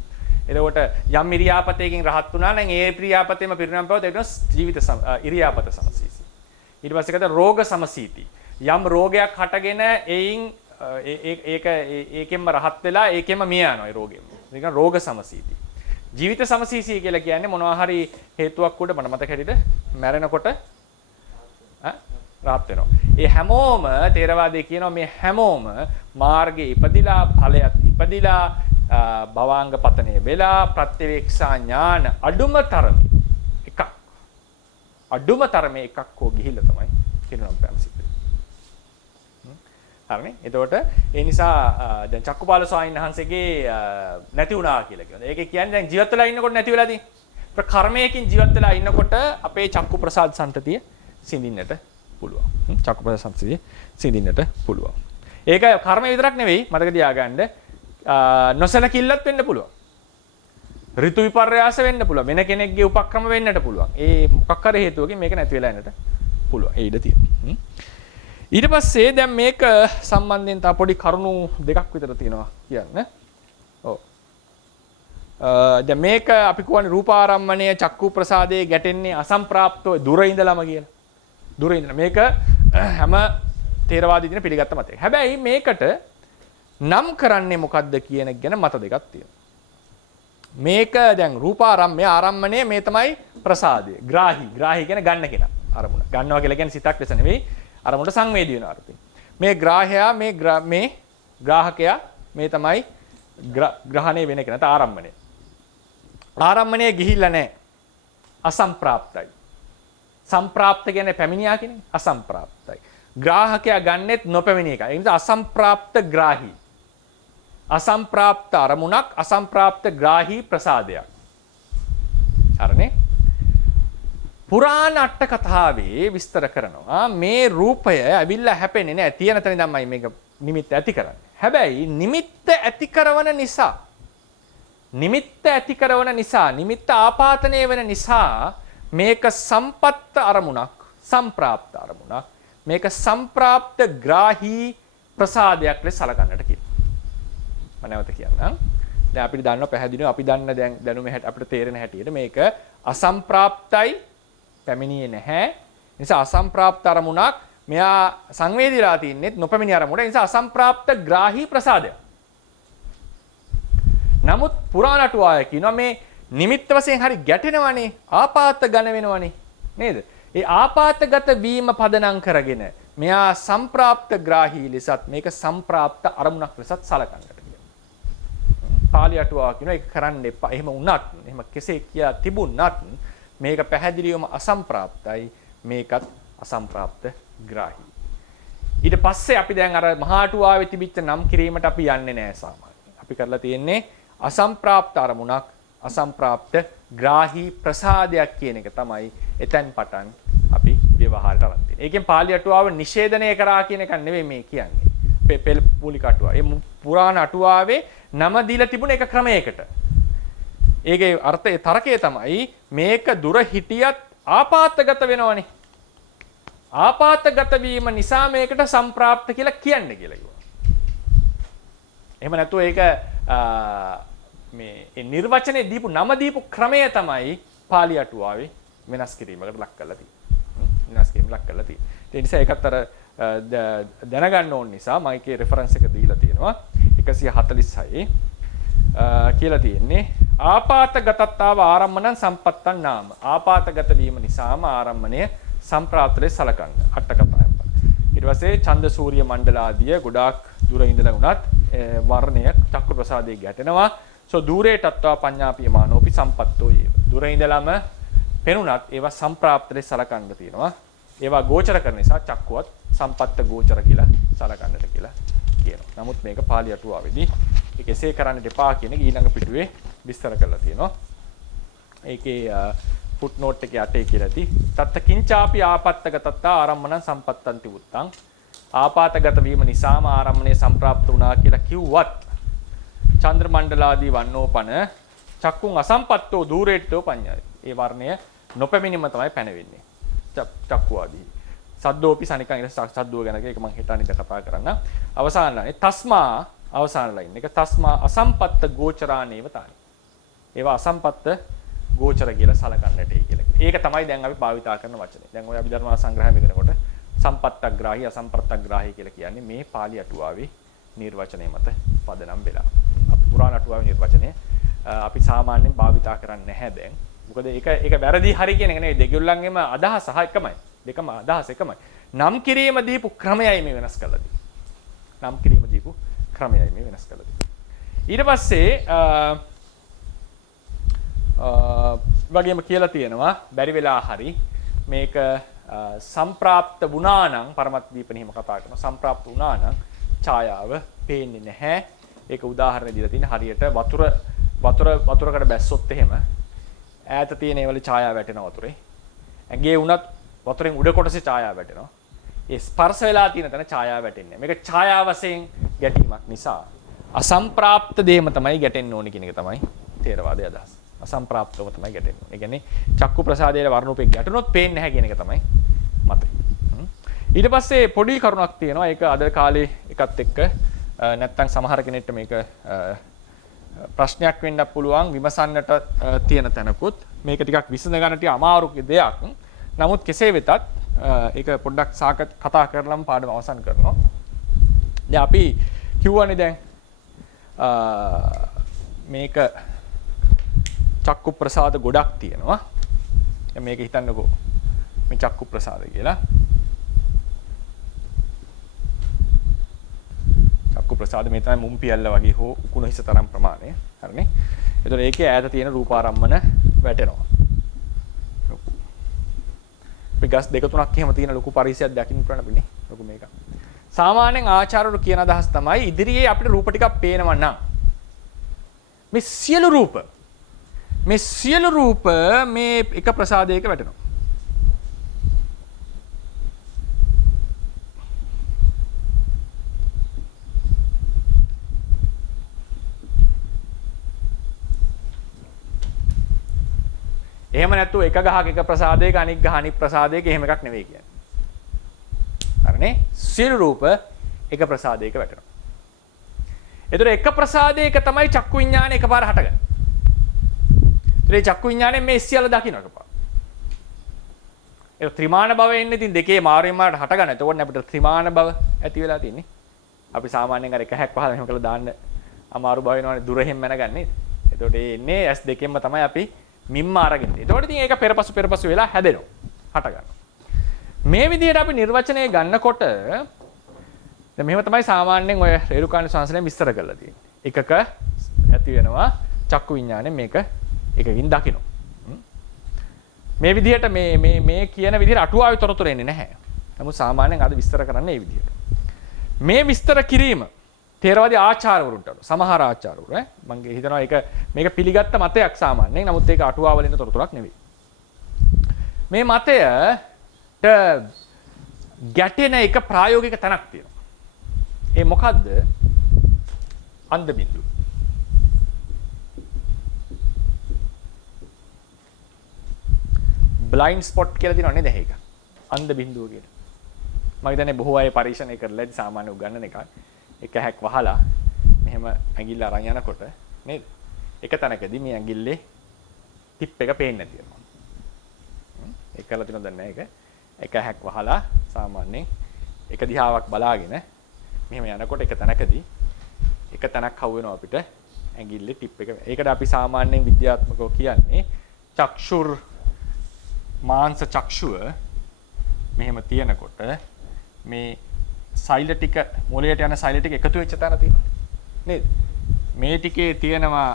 එතකොට යම් ඉරියාපතයකින් රහත් වුණා නම් ඒ ඉරියාපතේම පිරිනවම් පාවත ඒකට ජීවිත ඉරියාපත සමසීසී. ඊට පස්සේ කතා රෝග සමසීති. යම් රෝගයක් හටගෙන එයින් ඒකෙන්ම රහත් වෙලා ඒකෙන්ම මිය යනවා ඒ රෝගෙම. ඒක රෝග සමසීති. ජීවිත සමසීසී කියලා කියන්නේ මොනවා හරි හේතුවක් උඩ මට මතක හැටියට මැරෙනකොට රහත් වෙනවා. ඒ හැමෝම තේරවාදී කියනවා මේ හැමෝම මාර්ගයේ ඉපදිලා ඵලයක් ඉපදිලා භවාංග පතනය වෙලා ප්‍රත්‍යවේක්ෂා ඥාන අඩුම තරමේ එකක් හෝ ගිහිල්ලා තමයි කිනුනම් පෑම සිද්ධ වෙන්නේ. හරිනේ. එතකොට ඒ නිසා දැන් චක්කුපාල ස්වාමීන් වහන්සේගේ නැති වුණා කියලා කියනවා. ඒකේ කියන්නේ දැන් ජීවත් වෙලා ඉන්නකොට නැති වෙලා තියෙන්නේ. කර්මයකින් ජීවත් වෙලා ඉන්නකොට අපේ චක්කු ප්‍රසාද සන්තතිය සිඳින්නට පුළුවන්. චක්කු ප්‍රසාද සන්තතිය සිඳින්නට පුළුවන්. ඒක කර්ම විතරක් නෙවෙයි මතක තියාගන්න. නොසලකිල්ලත් වෙන්න පුළුවන්. ඍතු විපර්යාස වෙන්න පුළුවන්. වෙන කෙනෙක්ගේ උපක්‍රම වෙන්නට පුළුවන්. ඒ මොකක් හරි හේතුවකින් මේක නැති වෙලා යන්නට පුළුවන්. ඒ ඉඩ තියෙනවා. ඊට පස්සේ දැන් මේක සම්බන්ධයෙන් තව පොඩි කරුණු දෙකක් විතර තියෙනවා කියන්න. ඔව්. දැන් මේක අපි කියවනේ රූපාරම්මණය චක්කු ප්‍රසාදයේ ගැටෙන්නේ අසම්ප්‍රාප්තව දුර ඉඳලම කියලා. දුර ඉඳලා මේක හැම තේරවාදී දින පිළිගත්ත මතය. හැබැයි මේකට නම් කරන්නේ මොකද්ද කියන එක ගැන මත දෙකක් තියෙනවා. මේක දැන් රූපාරම්මය ආරම්මණය මේ තමයි ප්‍රසාදය. ග්‍රාහී කියන ගන්න කෙනා. අරමුණ. ගන්නවා කියලා කියන්නේ සිතක් ලෙස නෙවෙයි අරමුණට සංවේදී වෙන අර්ථයෙන්. මේ ග්‍රාහයා මේ ග්‍රාහකයා මේ තමයි ග්‍රහණය වෙන කෙනා. නැත්නම් ආරම්මණය. ආරම්මණය ගිහිල්ලා නැහැ. අසම්ප්‍රාප්තයි. සම්ප්‍රාප්ත කියන්නේ පැමිණියා කියන්නේ අසම්ප්‍රාප්තයි. ග්‍රාහකයා ගන්නෙත් නොපැමිණි එකයි. ඒ නිසා අසම්ප්‍රාප්ත ග්‍රාහී. අසම්ප්‍රාප්ත අරමුණක් අසම්ප්‍රාප්ත ග්‍රාහී ප්‍රසාදයක්. හරිනේ? පුරාණ අට කතාවේ විස්තර කරනවා මේ රූපය ඇවිල්ලා හැපෙන්නේ නෑ. තියෙන තැන ඉඳන්මයි මේක නිමිත්ත ඇති කරන්නේ. හැබැයි නිමිත්ත ඇති කරන නිසා නිමිත්ත ආපාතනය වෙන නිසා මේක සම්පත්ත අරමුණක් සම්ප්‍රාප්ත අරමුණක් මේක සම්ප්‍රාප්ත ග්‍රාහී ප්‍රසාදයක් ලෙස සලකන්නට කියනවා. මම නැවත කියන්නම්. දැන් අපිට දන්නවා පැහැදිලිව අපි දන්න දැන් දැනුම හැට අපිට තේරෙන හැටියට මේක අසම්ප්‍රාප්තයි පැමිණියේ නැහැ. නිසා අසම්ප්‍රාප්ත අරමුණක් මෙයා සංවේදීලා තින්නේ නොපැමිණි අරමුණ. ඒ නිසා අසම්ප්‍රාප්ත ග්‍රාහී ප්‍රසාදයක්. නමුත් පුරාණටුවාය කියනවා මේ නිමිත්ත වශයෙන් හරි ගැටෙනවනේ ආපාත ඝන වෙනවනේ නේද? ඒ ආපාතගත වීම පදනම් කරගෙන මෙයා සම්ප්‍රාප්ත ග්‍රාහී ලෙසත් මේක සම්ප්‍රාප්ත අරමුණක් ලෙසත් සලකන්නට කියනවා. පාලි අටුවා කියනවා ඒක කරන්න එපා. එහෙම වුණත් එහෙම කෙසේ කියා තිබුණත් මේක පැහැදිලිවම අසම්ප්‍රාප්තයි මේකත් අසම්ප්‍රාප්ත ග්‍රාහී. ඊට පස්සේ අපි දැන් අර මහාටුවාවේ තිබිච්ච නම් කිරීමට අපි යන්නේ නැහැ සාමාන්‍යයෙන්. අපි කරලා තියෙන්නේ අසම්ප්‍රාප්ත අරමුණක් අසම්ප්‍රාප්ත ග්‍රාහී ප්‍රසාදයක් කියන එක තමයි එතෙන් පටන් අපි ව්‍යවහාරයට අරන් තියෙන්නේ. ඒකෙන් පාලි අටුවාව නිෂේධනය කරා කියන එක නෙවෙයි මේ කියන්නේ. පෙළ මූලික අටුවා. ඒ පුරාණ අටුවාවේ නම දීලා තිබුණ එක ක්‍රමයකට. ඒකේ අර්ථය තරකය තමයි මේක දුර හිටියත් ආපාතගත වෙනවනේ. ආපාතගත වීම නිසා මේකට සම්ප්‍රාප්ත කියලා කියන්නේ කියලා කිව්වා. එහෙම නැතුව ඒක මේ නිර්වචනයේ දීපු නම දීපු ක්‍රමය තමයි පාලි අටුවාවේ වෙනස් කිරීමකට ලක් කරලා තියෙන්නේ. වෙනස් කිරීම ලක් කරලා තියෙන්නේ. ඒ නිසා ඒකත් අර දැනගන්න ඕන නිසා මම ඒකේ රෙෆරන්ස් එක දීලා තියෙනවා 146 කියලා තියෙන්නේ ආපාතගතත්තාව ආරම්මණං සම්පත්තං නාම. ආපාතගත වීම නිසාම ආරම්මණය සම්ප්‍රාප්තලේ සලකන්න. අට කතාවෙන්. ඊට පස්සේ ඡන්ද සූර්ය මණ්ඩල ආදිය ගොඩාක් දුර ඉඳලා වුණත් වර්ණය චක්කු ප්‍රසාදයේ ගැටෙනවා. දූරේ තත්වා පඤ්ඤාපියමානෝපි සම්පත්තෝ ඒව. දුර ඉඳලම පෙනුනත් ඒවා සම්ප්‍රාප්තලේ සලකන්න තියෙනවා. ඒවා ගෝචර කරන නිසා චක්කුවත් සම්පත්ත ගෝචර කියලා සලකන්නට කියලා කියනවා. නමුත් මේක පාලි අටුවාවේදී ඒක එසේ කරන්නට එපා කියන එක ඊළඟ පිටුවේ විස්තර කරලා තියෙනවා. ඒකේ ෆුට්නෝට් එකේ 8 කියලා ඇති. තත්ත කිංචාපි ආපත්තගතත්තා ආරම්මණං සම්පත්තන්ති උත්තං. ආපාතගත වීම නිසාම ආරම්මණය සම්ප්‍රාප්ත වුණා කියලා කිව්වත් චන්ද්‍ර මණ්ඩලාදී වන්නෝපන චක්කුන් අසම්පත්තෝ දූරේට්ටෝ පඤ්ඤාය. ඒ වර්ණය නොපැමිණීම තමයි පැනවෙන්නේ. චක්කු ආදී. සද්දෝපි සනිකන් ඉත සද්දෝ ගැන ඒක මම හෙට අනිද්දා කතා කරන්න. අවසාන ලයිනේ තස්මා අවසාන ලයින් එක තස්මා අසම්පත්ත ගෝචරානේව තානි. ඒවා අසම්පත්ත ගෝචර කියලා සලකන්නටයි කියලා. ඒක තමයි දැන් අපි භාවිතා කරන වචනේ. දැන් ඔය අභිධර්ම සංග්‍රහය කරනකොට සම්පත්තග්‍රාහී අසම්පත්තග්‍රාහී කියලා කියන්නේ මේ පාලි අටුවාවේ නිර්වචනය මත පදනම් වෙලා. අපි පුරාණ අටුවාවේ නිර්වචනය අපි සාමාන්‍යයෙන් භාවිතා කරන්නේ නැහැ දැන්. මොකද ඒක වැරදි හරි කියන එක නෙවෙයි දෙගොල්ලන්ගේම අදහස එකමයි. දෙකම අදහස එකමයි. නම් කිරීම දීපු ක්‍රමයයි මේ වෙනස් කරලා තියෙන්නේ. නම් කිරීම දීපු ක්‍රමයයි මේ වෙනස් කරලා තියෙන්නේ. ඊට පස්සේ වගේම කියලා තියෙනවා බැරි වෙලා හරි මේක සම්ප්‍රාප්ත වුණා නම් පරමත් දීපන හිම කතා කරනවා. සම්ප්‍රාප්ත වුණා නම් ඡායාව පේන්නේ නැහැ. ඒක උදාහරණ දීලා තියෙන හරියට වතුරකට බැස්සොත් එහෙම ඈත තියෙන ඒවල ඡායාව වැටෙනවා වතුරේ. ඇඟේ වුණත් වතුරෙන් උඩ කොටසේ ඡායාව වැටෙනවා. ඒ ස්පර්ශ වෙලා තියෙන තැන ඡායාව වැටෙන්නේ. මේක ඡායාව වශයෙන් ගැටීමක් නිසා අසම්ප්‍රාප්ත දේම තමයි ගැටෙන්න ඕනේ කියන එක තමයි තේරවාදයේ අදහස. අසම්ප්‍රාප්තව තමයි ගැටෙන්නේ. ඒ කියන්නේ චක්කු ප්‍රසාදයේ වර්ණෝපේ ගැටුනොත් පේන්නේ නැහැ කියන එක තමයි මතය. ඊට පස්සේ පොඩි කරුණක් තියෙනවා. ඒක අද කාලේ එකත් එක්ක නැත්තම් සමහර කෙනෙක්ට මේක ප්‍රශ්නයක් වෙන්නත් පුළුවන් විමසන්නට තියෙන තැනකුත් මේක ටිකක් විසඳ ගන්න ටික අමාරු දෙයක්. නමුත් කෙසේ වෙතත් ඒක පොඩ්ඩක් කතා කරලම පාඩම අවසන් කරනවා. දැන් අපි කිව්වනේ දැන් මේක චක්කු ප්‍රසාද ගොඩක් තියෙනවා. දැන් මේක හිතන්නකෝ මේ චක්කු ප්‍රසාද කියලා. චක්කු ප්‍රසාද මේ තමයි මුම් පියල්ල වගේ හෝ උකුණ හිස තරම් ප්‍රමාණය. හරිනේ. ඒතකොට ඒකේ ඈත තියෙන රූපාරම්මන වැටෙනවා. අපි ගස් දෙක තුනක් එහෙම තියෙන ලොකු පරිසරයක් දකින්න පුළුවන් අපිනේ. ලොකු මේක. සාමාන්‍යයෙන් ආචාර්යවරු කියන අදහස් තමයි ඉදිරියේ අපිට රූප ටිකක් පේනවා නම් මේ සියලු රූප මේ එක ප්‍රසාදයක වැටෙනවා. එහෙම නැත්නම් එක ගහක එක ප්‍රසාදයක අනික් ගහ අනික් ප්‍රසාදයක එහෙම එකක් නෙවෙයි කියන්නේ. හරිනේ? සියලු රූප එක ප්‍රසාදයක වැටෙනවා. ඒතර එක ප්‍රසාදයක තමයි චක්කු විඥානය එකපාර හටගන්නේ. ඒ චක්කු විඥානයෙන් මේ සියල්ල දකින්න එකපාර. ඒ ත්‍රිමාන භවය එන්නේ ඉතින් දෙකේ මාරුවෙන් මාරට හටගන්න. එතකොට අපිට ත්‍රිමාන භව ඇති වෙලා තියෙන්නේ. අපි සාමාන්‍යයෙන් අර එක හැක් පහල එහෙම කරලා දාන්න අමාරු භව වෙනවනේ දුර එහෙම මැනගන්නේ. එතකොට ඒ එන්නේ S දෙකෙන්ම තමයි අපි මිම්ම අරගෙන. එතකොට ඉතින් ඒක පෙරපසු වෙලා හැදෙනවා. හට ගන්නවා. මේ විදිහට අපි නිර්වචනය ගන්නකොට දැන් මෙහෙම තමයි සාමාන්‍යයෙන් ඔය රේරුකාණ සංස්ලයෙන් විස්තර කරලා තියෙන්නේ. එකක ඇති වෙනවා චක්කු විඥානේ මේක එකකින් දකිනවා. මේ විදිහට මේ කියන විදිහට අටුවාවේ තොරතුරු එන්නේ නැහැ. නමුත් සාමාන්‍යයෙන් අද විස්තර කරන්නේ මේ විදිහට. මේ විස්තර කිරීම තේරවාදී ආචාර්යවරුන්ට සමහර ආචාර්යවරු මම හිතනවා මේක පිළිගත්ත මතයක් සාමාන්‍යයෙන්. නමුත් ඒක අටුවාවල ඉන්න තොරතුරක් නෙවෙයි. මේ මතයට ගැටෙන එක ප්‍රායෝගික තැනක් තියෙනවා. ඒ මොකද්ද? අන්ධ බිඳුව. බ්ලයින්ඩ් ස්පොට් කියලා තියෙනව නේද ඒක? අන්ධ බිඳුව කියලා. මම හිතන්නේ බොහෝ අය පරීක්ෂණය කරලා ඉතින් සාමාන්‍ය උගන්නන එකක්. එක හැක් වහලා මෙහෙම ඇඟිල්ල අරන් යනකොට නේද? එක තැනකදී මේ ඇඟිල්ලේ ටිප් එක පේන්නේ නැති වෙනවා. ඒක කරලා තියෙනවද නැහැ ඒක. එක හැක් වහලා සාමාන්‍යයෙන් එක දිහාවක් බලාගෙන මෙහෙම යනකොට එක තැනකදී එක තැනක් හවු වෙනවා අපිට ඇඟිල්ලේ ටිප් එක. ඒකට අපි සාමාන්‍යයෙන් විද්‍යාත්මකව කියන්නේ චක්ෂුර් මාංශ චක්ෂුව මෙහෙම තියෙනකොට මේ සෛල ටික මොළයට යන සෛල ටික එකතු වෙච්ච තැන තියෙනවා නේද? මේ ටිකේ තියෙනවා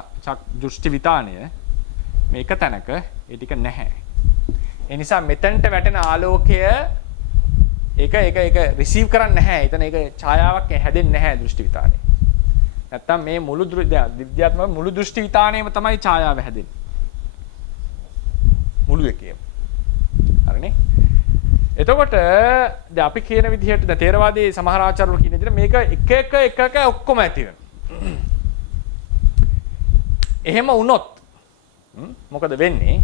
දෘෂ්ටි විතානය මේක තැනක ඒ ටික නැහැ. ඒ නිසා මෙතනට වැටෙන ආලෝකය ඒක රිසීව් කරන්නේ නැහැ. එතන ඒක ඡායාවක් හැදෙන්නේ නැහැ දෘෂ්ටි විතානේ. නැත්තම් මේ මුළු විද්‍යාත්මක මුළු දෘෂ්ටි විතානේම තමයි ඡායාව හැදෙන්නේ. මුළු එකේම. හරිනේ? එතකොට දැන් අපි කියන විදිහට දැන් තේරවාදී සමහර ආචාර්යවරු කියන විදිහට මේක එක ඔක්කොම ඇති වෙනවා. එහෙම වුණොත් මොකද වෙන්නේ?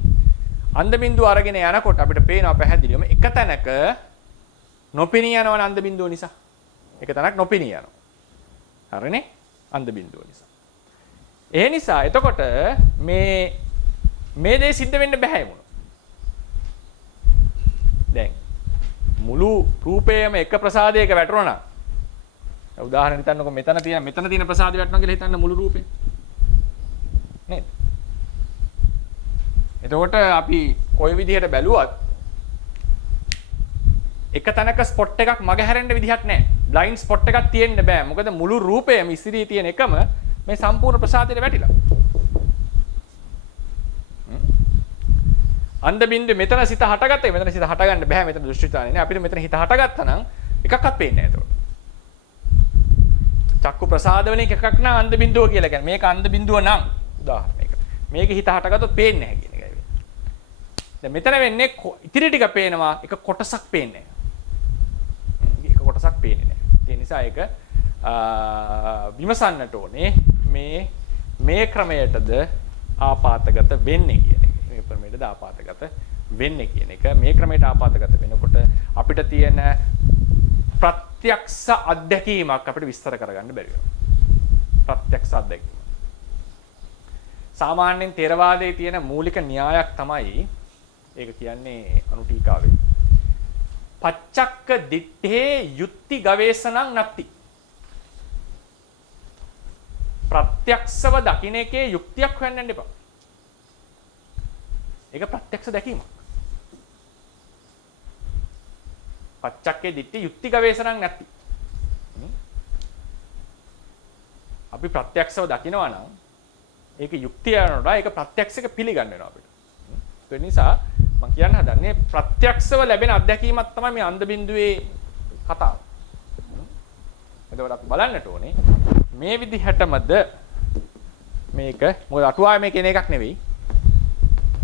අන්ධ බිඳුව අරගෙන යනකොට අපිට පේනවා පැහැදිලිවම එක තැනක නොපෙනී යනවා අන්ධ බිඳුව නිසා. එක තැනක් නොපෙනී යනවා. හරිනේ? අන්ධ බිඳුව නිසා. ඒ නිසා එතකොට මේ දේ සිද්ධ වෙන්න බෑ මොන. දැන් මුළු රූපයම එක ප්‍රසාදයක වැටුණා නම් උදාහරණ හිතන්නකො මෙතන තියෙන ප්‍රසාදය වැටෙනවා කියලා හිතන්න මුළු රූපේ නේද? එතකොට අපි කොයි විදිහට බැලුවත් එක තැනක ස්පොට් එකක් මග හැරෙන්න විදිහක් නැහැ. බ්ලයින්ඩ් ස්පොට් එකක් තියෙන්න බෑ. මොකද මුළු රූපයම ඉස්සිරී තියෙන එකම මේ සම්පූර්ණ ප්‍රසාදයට වැටිලා. අන්ධ බින්දුවේ මෙතන සිත හටගත්තා. මෙතන සිත හටගන්න බෑ. මෙතන දෘෂ්ටිතානේ නේ. අපිට මෙතන හිත හටගත්තා නම් එකක්වත් පේන්නේ නැහැ එතකොට. චක්කු ප්‍රසාද වලින් එකක් නම් අන්ධ බින්දුව කියලා කියන්නේ. මේක අන්ධ බින්දුව නම් උදාහරණයකට. මේක හිත හටගත්තොත් පේන්නේ නැහැ කියන එකයි වෙන්නේ. දැන් මෙතන වෙන්නේ ඉතිරි ටික පේනවා. එක කොටසක් පේන්නේ නැහැ. එක කොටසක් පේන්නේ නැහැ. ඒ නිසා ඒක විමසන්නට ඕනේ මේ ක්‍රමයටද ආපాతගත වෙන්නේ කියන එක. මේ ක්‍රමයටද ආපాతගත වෙන්නේ කියන එක. මේ ක්‍රමයට ආපాతගත වෙනකොට අපිට තියෙන ප්‍රත්‍යක්ෂ අත්දැකීමක් අපිට විස්තර කරගන්න බැරි වෙනවා. ප්‍රත්‍යක්ෂ අත්දැකීම. සාමාන්‍යයෙන් ථේරවාදයේ තියෙන මූලික න්‍යායක් තමයි ඒක කියන්නේ අනුටීකාවේ. පච්චක්ක දිත්තේ යුක්ති ගවේෂණං නැත්ති. ප්‍රත්‍යක්ෂව දකින්න එකේ යුක්තියක් හොයන්න යන්න එපා. ඒක ප්‍රත්‍යක්ෂ දැකීමක්. පච්චක්කේ දිට්ඨි යුක්ති ගවේෂණං නැති. අපි ප්‍රත්‍යක්ෂව දකිනවා නම් ඒක යුක්තිය යනකොට ඒක ප්‍රත්‍යක්ෂක පිළිගන්න වෙනවා අපිට. ඒ නිසා මම කියන්න හදන්නේ ප්‍රත්‍යක්ෂව ලැබෙන අත්දැකීමක් තමයි මේ අන්ධ බින්දුවේ කතාව. එතකොට අපි බලන්නට ඕනේ මේ විදිහටමද මේක මොකද අටුවාවේ මේ කෙන එකක් නෙවෙයි.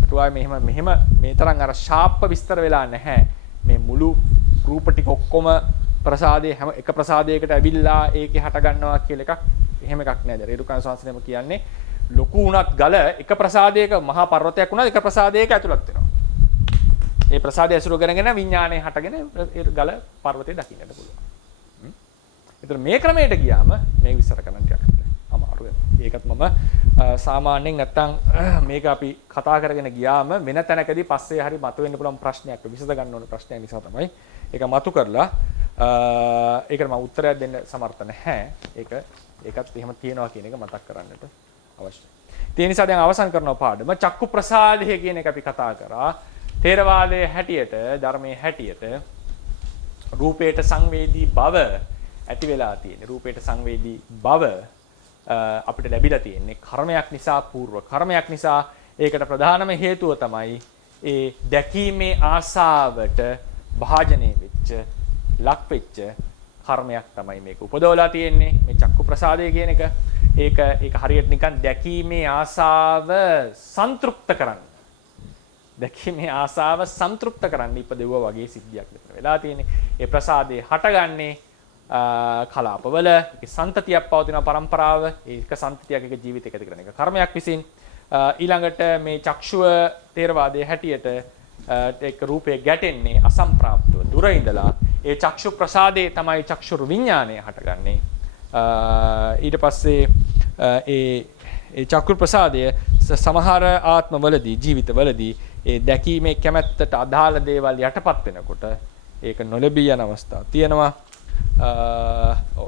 අටුවාවේ මෙහෙම මේ තරම් අර ෂාප්ප විස්තර වෙලා නැහැ. මේ මුළු රූප ටික ඔක්කොම ප්‍රසාදයේ හැම එක ප්‍රසාදයකට ඇවිල්ලා ඒකේ හට ගන්නවා කියලා එකක් එහෙම එකක් නෑ. රේරුකාණ සංස්කෘතියම කියන්නේ ලොකු උනත් ගල එක ප්‍රසාදයක මහා පර්වතයක් උනත් එක ප්‍රසාදයක ඇතුළත් වෙනවා. ඒ ප්‍රසාදය ඇසුරු කරගෙන විඥාණය හටගෙන ඒ ගල පර්වතේ දකින්නට පුළුවන්. ඒතර මේ ක්‍රමයට ගියාම මේක විස්තර කරන්න ටිකක් අමාරු වෙනවා. ඒකත් මම සාමාන්‍යයෙන් නැත්තම් මේක අපි කතා කරගෙන ගියාම වෙන තැනකදී පස්සේ හරි මතුවෙන්න පුළුවන් ප්‍රශ්නයක් විසඳ ගන්න ඕන ප්‍රශ්නයක් නිසා තමයි ඒක මතු කරලා ඒකට මම උත්තරයක් දෙන්න සමර්ථ නැහැ. ඒකත් එහෙම තියනවා කියන එක මතක් කරන්නට අවශ්‍යයි. ඒ නිසා දැන් අවසන් කරනවා පාඩම චක්කු ප්‍රසාදය කියන එක අපි කතා කරා. ථේරවාදයේ හැටියට ධර්මයේ හැටියට රූපයට සංවේදී බව ඇති වෙලා තියෙන්නේ. රූපයට සංවේදී බව අපිට ලැබිලා තියෙන්නේ කර්මයක් නිසා, పూర్ව කර්මයක් නිසා. ඒකට ප්‍රධානම හේතුව තමයි ඒ දැකීමේ ආසාවට භාජනය වෙච්ච, ලක් වෙච්ච කර්මයක් තමයි මේක උපදවලා තියෙන්නේ. මේ චක්කු ප්‍රසාදය කියන එක ඒක හරියට නිකන් දැකීමේ ආසාව සන්තුෂ්ත කරන්න. දැකීමේ ආසාව සන්තුෂ්ත කරන්න ඉපදෙවුවා වගේ සිද්ධියක් වෙලා තියෙන්නේ. ඒ ප්‍රසාදේ හටගන්නේ කලාපවල සන්තතියක් පවතින පරම්පරාව ඒක සන්තතියක් එක ජීවිතයක ඇති කරන එක කර්මයක් විසින් ඊළඟට මේ චක්ෂුව තේරවාදයේ හැටියට ඒක රූපේ ගැටෙන්නේ අසම්ප්‍රාප්තව දුර ඉඳලා ඒ චක්ෂු ප්‍රසාදේ තමයි චක්ෂුරු විඥානය හටගන්නේ ඊට පස්සේ ඒ චක්කු ප්‍රසාදය සමහර ආත්මවලදී ජීවිතවලදී ඒ දැකීමේ කැමැත්තට අදාළ දේවල් යටපත් වෙනකොට ඒක නොලැබී යන අවස්ථා තියෙනවා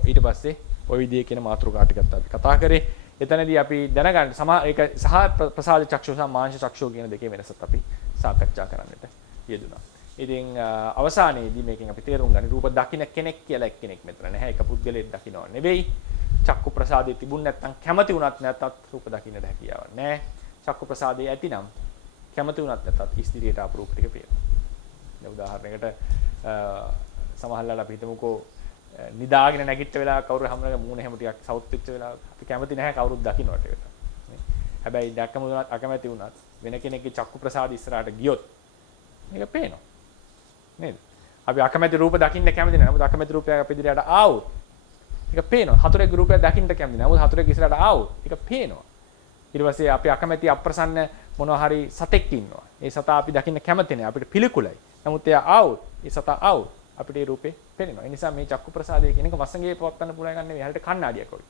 ඊට පස්සේ ওই විදිහේ කියන මාතෘකා ටිකත් අපි කතා කරේ එතනදී අපි දැනගන්න ඒක සහ ප්‍රසාද චක්ෂු සහ මාංශ චක්ෂු කියන දෙකේ වෙනසත් අපි සාකච්ඡා කරන්නට යෙදුණා. ඉතින් අවසානයේදී මේකෙන් අපි තේරුම් ගන්න රූප දකින්න කෙනෙක් කියලා එක්කෙනෙක් මෙතන නැහැ. ඒක පුද්ගලයෙක් දකින්නව නෙවෙයි. චක්කු ප්‍රසාදයේ තිබුණ නැත්නම් කැමති වුණත් නැත්ත් රූප දකින්නට හැකියාවක් නැහැ. චක්කු ප්‍රසාදයේ ඇතිනම් කැමති වුණත් නැත්ත් ඉස්තිරියට ආපු රූප ටික පේනවා. දැන් උදාහරණයකට සමහරවල් අපි හිතමුකෝ නිදාගෙන නැගිට වෙලා කවුරු හැමෝම මූණ හැම ටිකක් සවුත් වෙච්ච වෙලාව අපි කැමති නැහැ කවුරුත් දකින්නට ඒක. හැබැයි දැක්කම උනත් අකමැති වුණත් වෙන කෙනෙක්ගේ චක්කු ප්‍රසාද ඉස්සරහට ගියොත් මේක පේනවා. නේද? අපි අකමැති රූප දකින්න කැමති නැහැ. නමුත් අකමැති රූපයක් අපි ඉදිරියට ආවොත් ඒක පේනවා. හතුරෙක්ගේ රූපයක් දකින්න කැමති නැහැ. නමුත් හතුරෙක් ඉස්සරහට ආවොත් ඒක පේනවා. ඊට පස්සේ අපි අකමැති අප්‍රසන්න මොනවා හරි සතෙක් ඉන්නවා. ඒ සතා අපි දකින්න කැමති නැහැ. අපිට පිළිකුලයි. නමුත් එයා ආවොත් ඒ සතා ආවොත් අපිට ඒ රූපේ පේනවා. ඒ නිසා මේ චක්කු ප්‍රසාදය කියන එක වසඟේ පවත්වන්න පුළුවන් ගන්න නෙවෙයි. හරියට කණ්ණාඩියක් වගේ.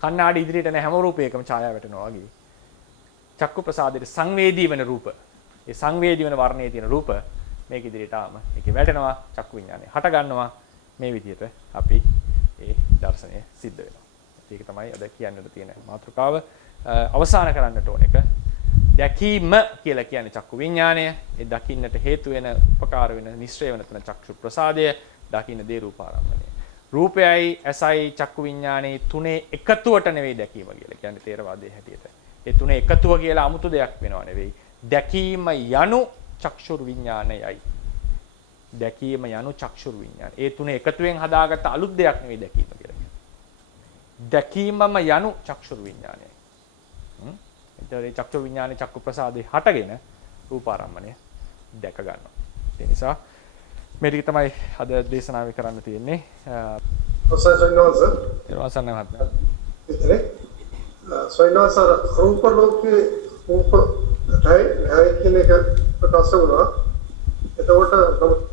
කණ්ණාඩි ඉදිරියට නැ හැම රූපයකම ඡායාව වැටෙනවා වගේ. චක්කු ප්‍රසාදයේ සංවේදී වෙන රූප. ඒ සංවේදී වෙන වර්ණයේ තියෙන රූප මේක ඉදිරියට ආම ඒකේ වැටෙනවා චක්කු විඥානේ හට ගන්නවා මේ විදිහට අපි ඒ දර්ශනය සිද්ධ වෙනවා. ඒක තමයි අද කියන්නට තියෙන මාතෘකාව. අවසාන කරන්නට ඕන එක දැකීම කියලා කියන්නේ චක්කු විඥානය. ඒ දකින්නට හේතු වෙන උපකාර වෙන නිශ්චය වෙන තන චක්ෂු ප්‍රසාදය දකින්න දේ රූපාරම්මණය. රූපයයි ඇසයි චක්කු විඥානේ තුනේ එකතුවට නෙවෙයි දැකීම කියලා කියන්නේ තේරවාදයේ හැටියට. ඒ තුනේ එකතුව කියලා 아무තු දෙයක් වෙනව නෙවෙයි. දැකීම යනු චක්ෂුර් විඥානයයි. දැකීම යනු චක්ෂුර් විඥාන. ඒ තුනේ එකතුවෙන් හදාගත්ත අලුත් දෙයක් නෙවෙයි දැකීම කියලා කියන්නේ. දැකීමම යනු චක්ෂුර් විඥානයයි. ඒ චක්ෂු විඥානේ චක්කු ප්‍රසාදේ හටගෙන රූපාරම්මණය දැක ගන්නවා. ඒ නිසා මේ ටික තමයි අද දේශනාවේ කරන්න තියෙන්නේ. සොයිනෝසර් රූප ලෝකේ රූප ධෛර්යය කියන එක ප්‍රකාශ වුණා. එතකොට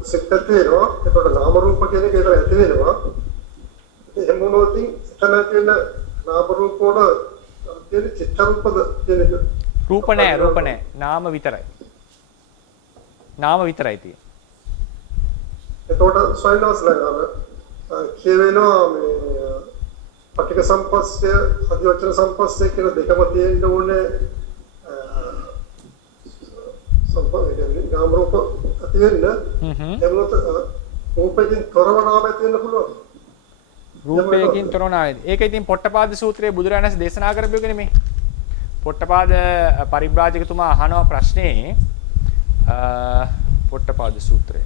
සිතට එනවා. එතකොට නාම රූප කියන එක ඒතර ඇති වෙනවා. එහෙම වුණොත් එතන තියෙන නාම රූප වල තියෙන චිත්ත රූපද කියන එක රූප නෑ නාම විතරයි. නාම විතරයි තියෙන්නේ. එතකොට සොයිනෝසර් කියවෙනවා මේ පටික සම්පස්සය අධිවචන සම්පස්සය කියලා දෙකම තියෙන්න ඕනේ. සම්පූර්ණ නාම රූප ඇති වෙන්න එමුණත් රූපයෙන් තොරව නාම ඇති වෙන්න පුළුවන්. රූපයෙන් තොරව නාම. ඒක ඉතින් පොට්ටපාද සූත්‍රයේ බුදුරජාණන් දේශනා කරපු එකනේ මේ. පොට්ටපාද පරිබ්‍රාජකතුමා අහනවා ප්‍රශ්නේ පොට්ටපාද සූත්‍රයේ.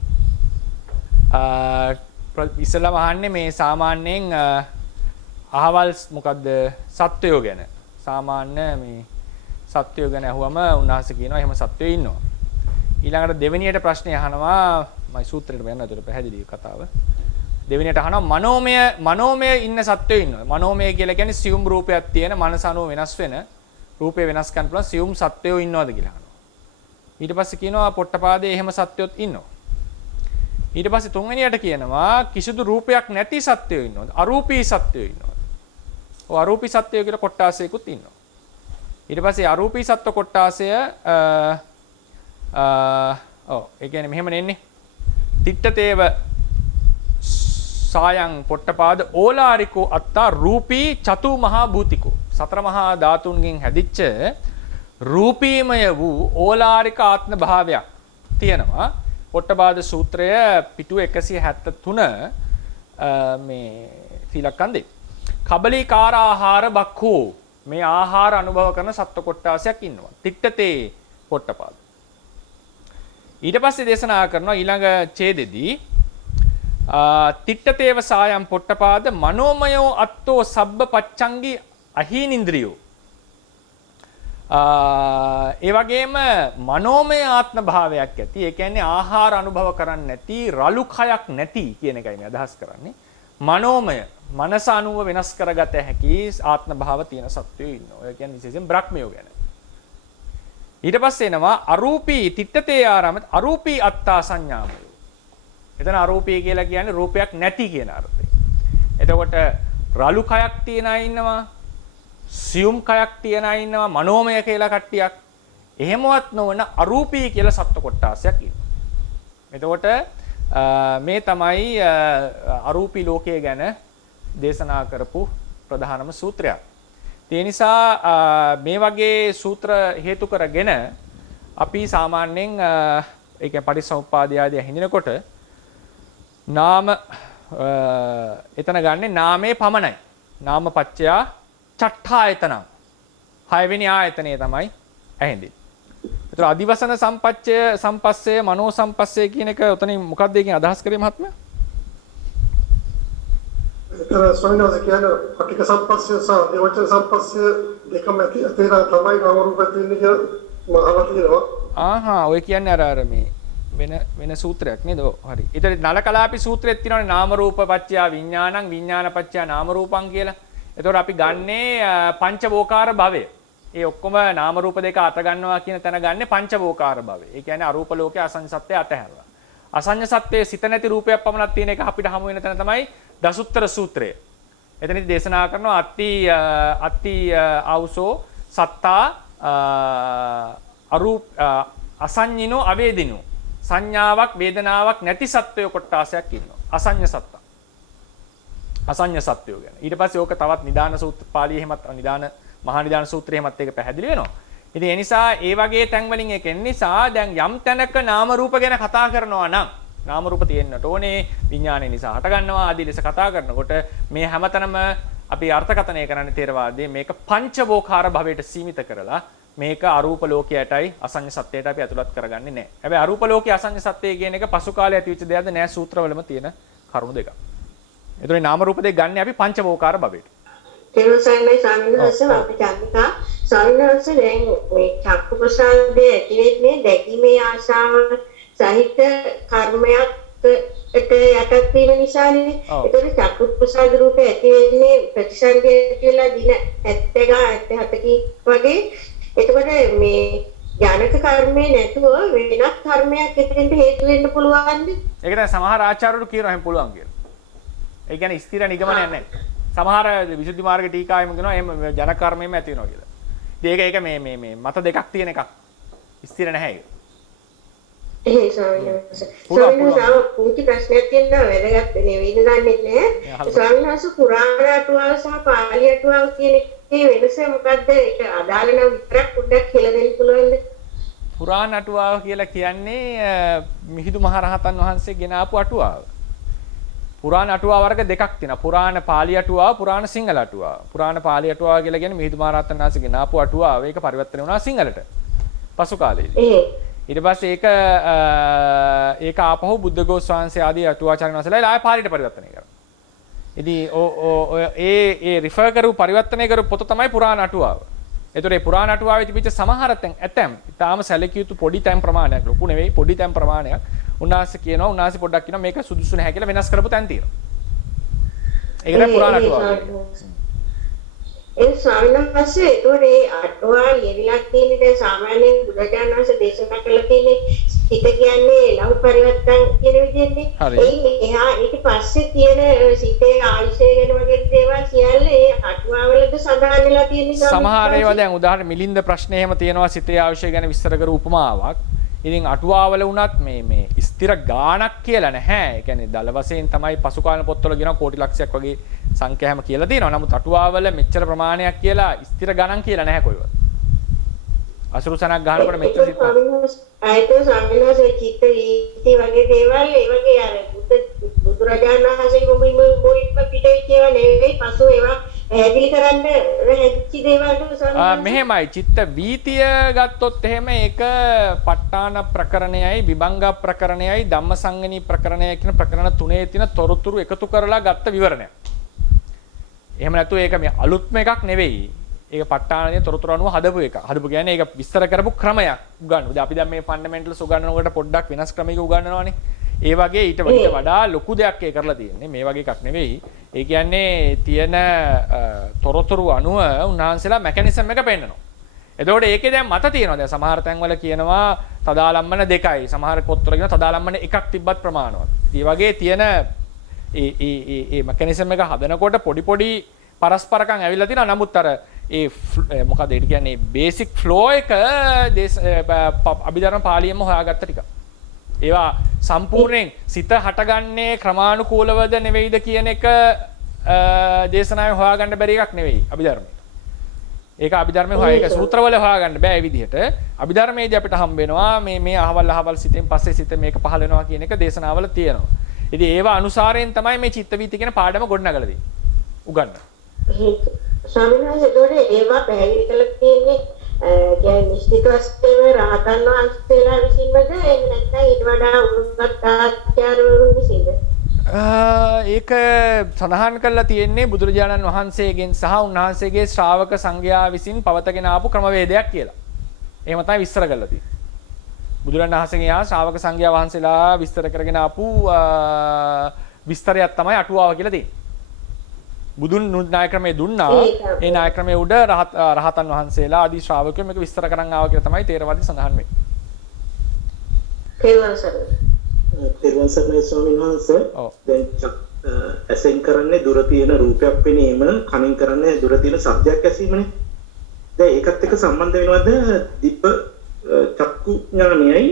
ඉස්සෙල්ලාම අහන්නේ මේ සාමාන්‍යයෙන් අහවල් මොකද්ද සත්වයෝ ගැන. සාමාන්‍ය මේ සත්වයෝ ගැන අහුවම උන්වහන්සේ කියනවා එහෙම සත්වයෝ ඉන්නවා. ඊළඟට දෙවෙනියට ප්‍රශ්නේ අහනවා මම සූත්‍රයට යන්න අතට පැහැදිලි කතාව. දෙවෙනියට අහනවා මනෝමය ඉන්න සත්වයෝ ඉන්නවා. මනෝමය කියලා කියන්නේ සියුම් රූපයක් තියෙන මනස අනුව වෙනස් වෙන රූපේ වෙනස් කරන්න පුළුවන් සියුම් සත්වයෝ ඉන්නවද කියලා අහනවා. ඊට පස්සේ කියනවා පොට්ටපාදේ එහෙම සත්වයොත් ඉන්නවා. ඊට පස්සේ තුන්වෙනියට කියනවා කිසිදු රූපයක් නැති සත්වයෝ ඉන්නවද? අරූපී සත්වයෝ ඉන්නවද? ඔව් අරූපී සත්වයෝ කියලා කොට්ටාසයකුත් ඉන්නවා. ඊට පස්සේ අරූපී සත්ව කොට්ටාසය ඒ කියන්නේ මෙහෙම නෙන්නේ. තිට්ඨතේව සායං පොට්ටපාද ඕලාරිකෝ අත්තා රූපී චතු මහා භූතිකෝ. සතර මහා ධාතුන්ගෙන් හැදිච්ච රූපීමය වූ ඕලාරික ආත්ම භාවයක් තියෙනවා. පොට්ටපාද සූත්‍රය පිටුව 173 මේ සීලකන්දේ. කබලීකාර ආහාර බක්ඛෝ මේ ආහාර අනුභව කරන සත්ව කොට්ටාසයක් ඉන්නවා. තිට්ඨතේ පොට්ටපාද. ඊට පස්සේ දේශනා කරනවා ඊළඟ ඡේදෙදී තිට්ඨතේව සායම් පොට්ටපාද මනෝමයෝ අත්තෝ සබ්බ පච්චංගි අහීනින්ද්‍රියෝ. ඒ වගේම මනෝමය ආත්ම භාවයක් ඇති. ඒ කියන්නේ ආහාර අනුභව කරන්නේ නැති රළු කයක් නැති කියන එකයි මේ අදහස් කරන්නේ. මනෝමය මනස අනුව වෙනස් කරගත හැකි ආත්ම භාව තියෙන සත්වයෝ ඉන්නවා. ඒ කියන්නේ විශේෂයෙන් බ්‍රහ්මයෝ ගැන. ඊට පස්සේ එනවා අරූපී තිට්ඨතේ ආරාමත් අරූපී අත්තා සංඥාමය. එතන අරූපී කියලා කියන්නේ රූපයක් නැති කියන අර්ථය. එතකොට රළු කයක් තියන අය ඉන්නවා, සියුම් කයක් තියන අය ඉන්නවා, මනෝමය කියලා කට්ටියක්. එහෙමවත් නොවන අරූපී කියලා සත්ව කොටාසයක් ඉන්නවා. එතකොට මේ තමයි අරූපී ලෝකය ගැන දේශනා කරපු ප්‍රධානම සූත්‍රයක්. ඒ නිසා මේ වගේ සූත්‍ර හේතු කරගෙන අපි සාමාන්‍යයෙන් ඒ කියන්නේ පටිච්චසමුප්පාදය ආදී හිඳිනකොට නාම එතන ගන්නේ නාමයේ පමණයි. නාමපච්චයා චට්ඨායතන. 6 වෙනි ආයතනය තමයි ඇහෙන්නේ. ඒතර අදිවසන සම්පස්සේ මනෝ සම්පස්සේ කියන එක උතනින් මොකක්ද ඒකෙන් අදහස් කරේ මහත්මයා? එතන ස්වාමීන් වහන්සේ කියන්නේ පටික සම්පස්ය සහ දේවචන සම්පස්ය දෙකම ඇතිලා තමයි නාම රූප තියෙන්නේ කියලා මහලා තියෙනවා. ආහා ඔය කියන්නේ අර මේ වෙන සූත්‍රයක් නේද? හරි. ඊට නලකලාපි සූත්‍රෙත් තියෙනවානේ නාම රූප පච්චයා විඥානං විඥාන පච්චයා නාම රූපං කියලා. එතකොට අපි ගන්නේ පංචවෝකාර භවය. ඒ ඔක්කොම නාම රූප දෙක අත ගන්නවා කියන තැන ගන්නේ පංචවෝකාර භවය. ඒ කියන්නේ අරූප ලෝකයේ අසංඥ සත්‍යය අතහැරලා. අසංඥ සත්‍යයේ සිත නැති රූපයක් පමණක් තියෙන එක අපිට හමු වෙන තැන තමයි දසුත්තර සූත්‍රය. එතනදී දේශනා කරනවා අත්ති ආවුසෝ සත්තා අරූප අසංඥිනෝ අවේදිනෝ සංඥාවක් වේදනාවක් නැති සත්වය කොටාසයක් ඉන්නවා. අසංඥ සත්තා. අසංඥ සත්වය ගැන. ඊට පස්සේ ඕක තවත් නිදාන සූත්‍ර පාළියේ එහෙමත් නිදාන මහා නිදාන සූත්‍රයේ එහෙමත් ඒක පැහැදිලි වෙනවා. ඉතින් ඒ නිසා ඒ වගේ තැන් වලින් ඒක නිසා දැන් යම් තැනක නාම රූප ගැන කතා කරනවා නම් නාම රූප තියෙන්නට ඕනේ විඥානය නිසා හට ගන්නවා ආදී ලෙස කතා කරනකොට මේ හැමතැනම අපි අර්ථකථනය කරන්නේ තේරවාදයේ මේක පංචවෝකාර භවයට සීමිත කරලා මේක අරූප ලෝකයටයි අසංඥ සත්‍යයට අපි අතුලත් කරගන්නේ නැහැ. හැබැයි අරූප ලෝකයේ අසංඥ සත්‍යය කියන එක පසු කාලේ ඇතිවෙච්ච දෙයක්ද නෑ සූත්‍රවලම තියෙන කරුණු දෙකක්. ඒතරේ නාම රූප දෙක ගන්න අපි පංචවෝකාර භවයට. තේරුසයිමයි ස්වාමීන් වහන්සේ අපි චන්දිකා ස්වාමීන් වහන්සේ දැන් මේ චක්කු ප්‍රසාදයේ ඇතිවෙන්නේ දැකීමේ ආශාව සහිත කර්මයක් යටත් වීම නිසානේ. ඒතර චක්කු ප්‍රසාද රූපේ ඇති වෙන්නේ ප්‍රතිසන්දිය කියලා දින 70 77 වගේ. එතකොට මේ ඥානක කර්මේ නැතුව වෙනත් කර්මයක් එතෙන්ට හේතු වෙන්න පුළුවන්ද? ඒක දැන් සමහර ආචාර්යවරු කියනවා එහෙම පුළුවන් කියලා. ඒ කියන්නේ ස්ථිර නිගමනයක් නැහැ. සමහර විසුද්ධි මාර්ග ටීකාවෙම කියනවා එහෙම ජන කර්මෙම ඇති වෙනවා කියලා. ඉතින් ඒක මේ මත දෙකක් තියෙන එකක්. ස්ථිර නැහැ ඒක. ඒ ස්වාමීන් වහන්සේ පුංචි ප්‍රශ්නයක් තියෙනවා වැදගත් නෙවෙයි දන්නේ නැහැ. ස්වාමීන් වහන්සේ පුරාණ අටුවාව සහ පාලි අටුවාව කියන එකේ වෙනස මොකද්ද? ඒක අදාළ නම් විතරක් පොඩ්ඩක් කියලා දෙන්න පුළුවන්ද? පුරාණ අටුවාව කියලා කියන්නේ මිහිඳු මහරහතන් වහන්සේ ගෙන ආපු අටුවාව. පුරාණ අටුවා වර්ග දෙකක් තියෙනවා. පුරාණ පාලි අටුවාව, පුරාණ සිංහල අටුවාව. පුරාණ පාලි අටුවාව කියලා කියන්නේ මිහිඳු මහරහතන් වහන්සේ ගෙන ආපු අටුවාව. ඒක පරිවර්තනය වුණා සිංහලට. පසු කාලේදී. ඊට පස්සේ ඒක ආපහු බුද්ධඝෝෂ වහන්සේ ආදී අටුවාචාර්යන් වහන්සේලා ආයෙ පාලියට පරිවර්තනය කරා. ඉතින් ඒ රිෆර් කරු පරිවර්තනය කරු පොත තමයි පුරාණ අටුවාව. ඒතර ඒ පුරාණ අටුවාවේ තිබිච්ච සමහර තැන් ඇතැම් ඊටාම සැලකිය යුතු පොඩි තැන් ප්‍රමාණයක් ලොකු නෙවෙයි පොඩි තැන් ප්‍රමාණයක් උන්වහන්සේ කියනවා උන්වහන්සේ පොඩ්ඩක් කියනවා මේක සුදුසු නැහැ කියලා වෙනස් කරපු තැන් තියෙනවා. ඒක තමයි පුරාණ අටුවාව. ඒ ස්වාමීන් වහන්සේ ඒතෝරේ අටුවා යෙවිලා තියෙන දැන් සාමාන්‍යයෙන් බුදුරජාණන් වහන්සේ දේශනා කළා තියෙන්නේ හිත කියන්නේ ලහු පරිවර්තන කියන විදිහනේ. ඒ එහා ඊට පස්සේ තියෙන සිතේ ආයශය ගැන වගේ දේවල් සියල්ල ඒ අටුවාවලද සඳහන් වෙලා තියෙන නිසා සමහර ඒවා දැන් උදාහරණ මිලින්ද ප්‍රශ්න එහෙම තියෙනවා සිතේ ආයශය ගැන විස්තර කර උපමාවක්. ඉතින් අටුවාවල වුණත් මේ ස්ථිර ගාණක් කියලා නැහැ. ඒ කියන්නේ දල වශයෙන් තමයි පසු කාලන පොත්වල කියනවා කෝටි ලක්ෂයක් වගේ සංඛ්‍යාවම කියලා තියෙනවා. නමුත් අටුවාවල මෙච්චර ප්‍රමාණයක් කියලා ස්ථිර ගණන් කියලා නැහැ කොයිවත්. අසුරුසනක් ගන්නකොට මෙච්චර සිත්. ආයතන සම්මිලසේ චිත්ත වීති වගේ දේවල් ඒ වගේ අර බුදුරජාණන් වහන්සේගේ මොයින්ම පිටේ කියලා නෙවෙයි පසු ඒවා පැහැදිලි කරන්න හැදිච්ච දේවල් මෙහෙමයි චිත්ත වීතිය ගත්තොත් එහෙම ඒක ප ဋ ාණ ප්‍රකරණයයි විභංග ප්‍රකරණයයි ධම්මසංගණී ප්‍රකරණයයි කියන ප්‍රකරණ තුනේ තියෙන තොරතුරු එකතු කරලා ගත්ත විවරණයක්. එහෙම නැත්නම් ඒක මේ අලුත්ම එකක් නෙවෙයි. ඒක ප ဋ ාණයේ තොරතුරු අනුව හදපු එක. හදපු කියන්නේ ඒක විස්තර කරපු ක්‍රමයක් උගන්වනවා. දැන් අපි දැන් මේ ෆන්ඩමෙන්ටල්ස් උගන්වනකොට පොඩ්ඩක් වෙනස් ක්‍රමයක උගන්වනවානේ. ඒ වගේ ඊට වඩා ලොකු දෙයක් ඒ කරලා තියෙන්නේ. මේ වගේ එකක් නෙවෙයි. ඒ කියන්නේ තියෙන තොරතුරු අනුව උන්වහන්සේලා මෙකැනිසම් එක පෙන්නනවා. එතකොට ඒකේ දැන් මත තියෙනවා. දැන් සමහර තැන්වල කියනවා තදාලම්බන 2යි. සමහර පොත්වල කියනවා තදාලම්බන 1ක් තිබ්බත් ප්‍රමාණවත්. ඒ වගේ තියෙන ඒ මෙකැනිසම් එක හදනකොට පොඩි පරස්පරකම් ඇවිල්ලා තියෙනවා. නමුත් අර ඒ මොකද ඒ කියන්නේ බේසික් ෆ්ලෝ එක අභිධර්ම පාළියෙම හොයාගත්ත ටික. ඒවා සම්පූර්ණයෙන් සිත හටගන්නේ ක්‍රමානුකූලවද නෙවෙයිද කියන එක දේශනාවේ හොයාගන්න බැරි එකක් නෙවෙයි අභිධර්මයේ. ඒක අභිධර්මයේ හොයා ඒක සූත්‍රවල හොයාගන්න බෑ ඒ විදිහට. අභිධර්මයේදී අපිට හම්බ වෙනවා මේ අහවල් සිතෙන් පස්සේ සිත මේක පහළ වෙනවා කියන එක දේශනාවල තියෙනවා. ඉතින් ඒවා අනුසාරයෙන් තමයි මේ චිත්ත වීති කියන පාඩම ගොඩනගලා දෙන්නේ. උගන්න. ස්වාමීන් වහන්සේ ඒතකොට ඒවා පැහැදිලි කරලා තියෙන්නේ කියන්නේ නිශ්චිත වශයෙන්ම රහතන් වහන්සේලා විසින්මද එහෙම නැත්නම් ඊට වඩා උන්වත් ආචාර්යවරුන් විසින්ද? ඒක සඳහන් කරලා තියෙන්නේ බුදුරජාණන් වහන්සේගෙන් සහ උන්වහන්සේගේ ශ්‍රාවක සංඝයා විසින් පවතගෙන ආපු ක්‍රමවේදයක් කියලා. එහෙම තමයි විස්තර කරලා තියෙන්නේ. බුදුරජාණන් වහන්සේගේ ආ ශ්‍රාවක සංඝයා වහන්සේලා විස්තර කරගෙන ආපු විස්තරයක් තමයි අටුවාව කියලා තියෙන්නේ. බුදුන් නාය ක්‍රමයේ දුන්නා. ඒ නාය ක්‍රමයේ උඩ රහතන් වහන්සේලා ආදී ශ්‍රාවකයෝ මේක විස්තර කරන් ආවා කියලා තමයි තේරවාදී සඳහන් වෙන්නේ. තෙරුවන් සරණයි ස්වාමීන් වහන්සේ. දැන් ඇසෙන් කරන්නේ දුර තියෙන රූපයක් පෙනීම, කනින් කරන්නේ දුර තියෙන ශබ්දයක් ඇසීමනේ. දැන් ඒකත් එක්ක සම්බන්ධ වෙනවද දිබ්බ චක්කු ඥානයයි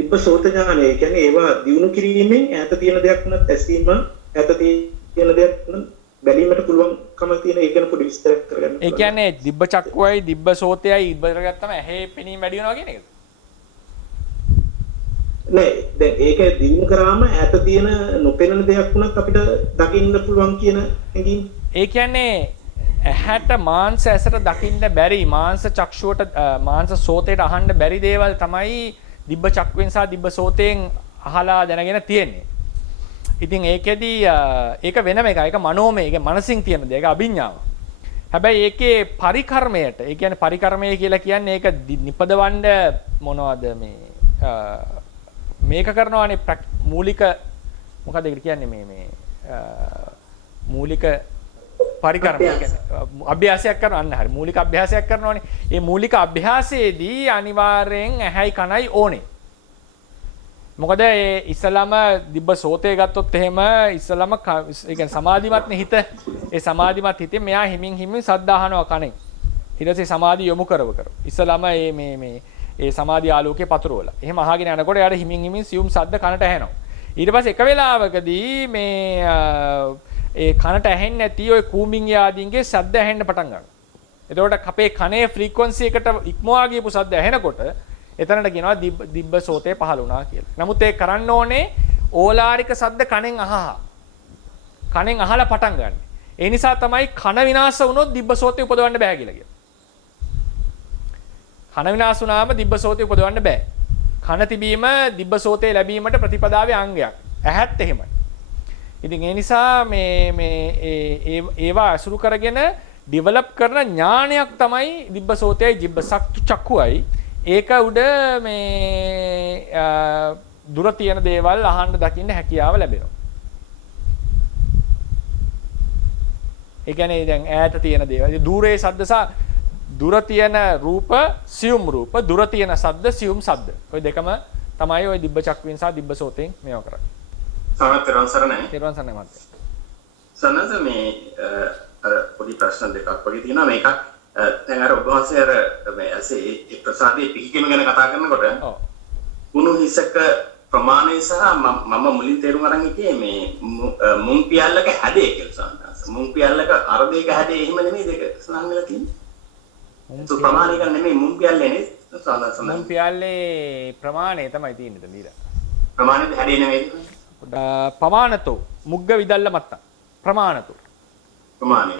දිබ්බ සෝත ඥානයයි? කියන්නේ ඒවා දියුණු කිරීමෙන් ඈත තියෙන දෙයක් වුණත් ඇසීම, ඈත තියෙන දෙයක් වුණත් බැලීමට පුළුවන්කම තියෙන ඒක ගැන පොඩි විස්තරයක් කරගන්න. ඒ කියන්නේ දිබ්බ චක්කුවයි දිබ්බ සෝතයයි ඉබ්බ කරගත්තම ඇහි පෙනීම වැඩි වෙනවා කියන එකද? නෑ දැන් ඒක දිනු කරාම ඈත තියෙන නොපෙනෙන දෙයක් වුණත් අපිට දකින්න පුළුවන් කියන හැඟීම. ඒ කියන්නේ ඇහැට මාංශ ඇසට දකින්න බැරි මාංශ චක්ෂුවට මාංශ සෝතේට අහන්න බැරි දේවල් තමයි දිබ්බ චක්කුවෙන් සහ දිබ්බ සෝතෙන් අහලා දැනගෙන තියෙන්නේ. ඉතින් ඒකෙදී ඒක වෙනම එකයි. ඒක මනෝමය. ඒක මනසින් තියෙන දේ. ඒක අභිඥාව. හැබැයි ඒකේ පරිකර්මයට, ඒ කියන්නේ පරිකර්මය කියලා කියන්නේ ඒක නිපදවන්න මොනවද මේක කරනවානේ මූලික මොකද ඒකට කියන්නේ මේ මූලික පරිකර්මය කියන්නේ අභ්‍යාසයක් කරනවා. අන්න හරි. මූලික අභ්‍යාසයක් කරනවානේ. මේ මූලික අභ්‍යාසයේදී අනිවාර්යෙන් ඇහැයි කනයි ඕනේ. මොකද ඒ ඉස්සලම දිබ්බ සෝතේ ගත්තොත් එහෙම ඉස්සලම ඒ කියන්නේ සමාධිමත්නේ හිත. ඒ සමාධිමත් හිතේ මෙයා හිමින් සද්ද අහනවා කනෙන්. ඊට පස්සේ සමාධිය යොමු කරව. ඉස්සලම ඒ සමාධි ආලෝකයේ පතුරවලා. එහෙම අහගෙන යනකොට එයාට හිමින් සියුම් සද්ද කනට ඇහෙනවා. ඊට පස්සේ එක වෙලාවකදී මේ ඒ කනට ඇහෙන්නේ නැති ඔය කූඹින් යාදීන්ගේ සද්ද ඇහෙන්න පටන් ගන්නවා. එතකොට අපේ කනේ ෆ්‍රීකවන්සි එකට ඉක්මවා ගියපු සද්ද ඇහෙනකොට එතනට කියනවා දිබ්බ සෝතේ පහළ වුණා කියලා. නමුත් ඒක කරන්න ඕනේ ඕලාරික සද්ද කනෙන් කනෙන් අහලා පටන් ගන්න. ඒ නිසා තමයි කන විනාශ වුණොත් දිබ්බ සෝතේ උපදවන්න බෑ කියලා කියනවා. කන විනාශ වුණාම දිබ්බ සෝතේ උපදවන්න බෑ. කන තිබීම දිබ්බ සෝතේ ලැබීමට ප්‍රතිපදාවේ අංගයක්. ඇහත් එහෙමයි. ඉතින් ඒ නිසා ඒවා අසුරු කරගෙන ඩෙවලොප් කරන ඥානයක් තමයි දිබ්බ සෝතේයි දිබ්බ චක්කුවයි. ඒක උඩ මේ දුර තියෙන දේවල් අහන්න දකින්න හැකියාව ලැබෙනවා. ඒ කියන්නේ දැන් ඈත තියෙන දේවල්, දුරේ ශබ්ද සහ දුර තියෙන රූප සියුම් රූප, දුර තියෙන ශබ්ද සියුම් ශබ්ද. ඔය දෙකම තමයි ඔය දිබ්බ චක්කුවෙන් සහ දිබ්බ සෝතෙන් මේවා කරන්නේ. තෙරුවන් සරණයි. තෙරුවන් සරණයි මහත්තයා. සනස මේ අර පොඩි ප්‍රශ්න දෙකක් වගේ තියෙනවා. මේකක් දැන් අර ඔබ වහන්සේ අර මේ ඇසේ ඒ ප්‍රසාදයේ පිහිකීම ගැන කතා කරනකොට ඔව් කුණු හිසක ප්‍රමාණය සහ මම මුලින් තේරුම් අරන් හිටියේ මේ මුං පියල්ලක හැඩය කියලා සම්පූර්ණ. මුං පියල්ලක අරදේක හැඩය එහෙම නෙමෙයි දෙක ස්නාන් වෙලා තියෙන්නේ. මුං ප්‍රමාණය ගන්න නෙමෙයි මුං පියල්ලේ නේ සාමාන්‍ය. මුං පියල්ලේ ප්‍රමාණය තමයි තියෙන්නේ දීලා. ප්‍රමාණය හැඩය නෙමෙයි. පමානතෝ මුග්ග විදල්ල මත්තා ප්‍රමාණතෝ ප්‍රමාණය.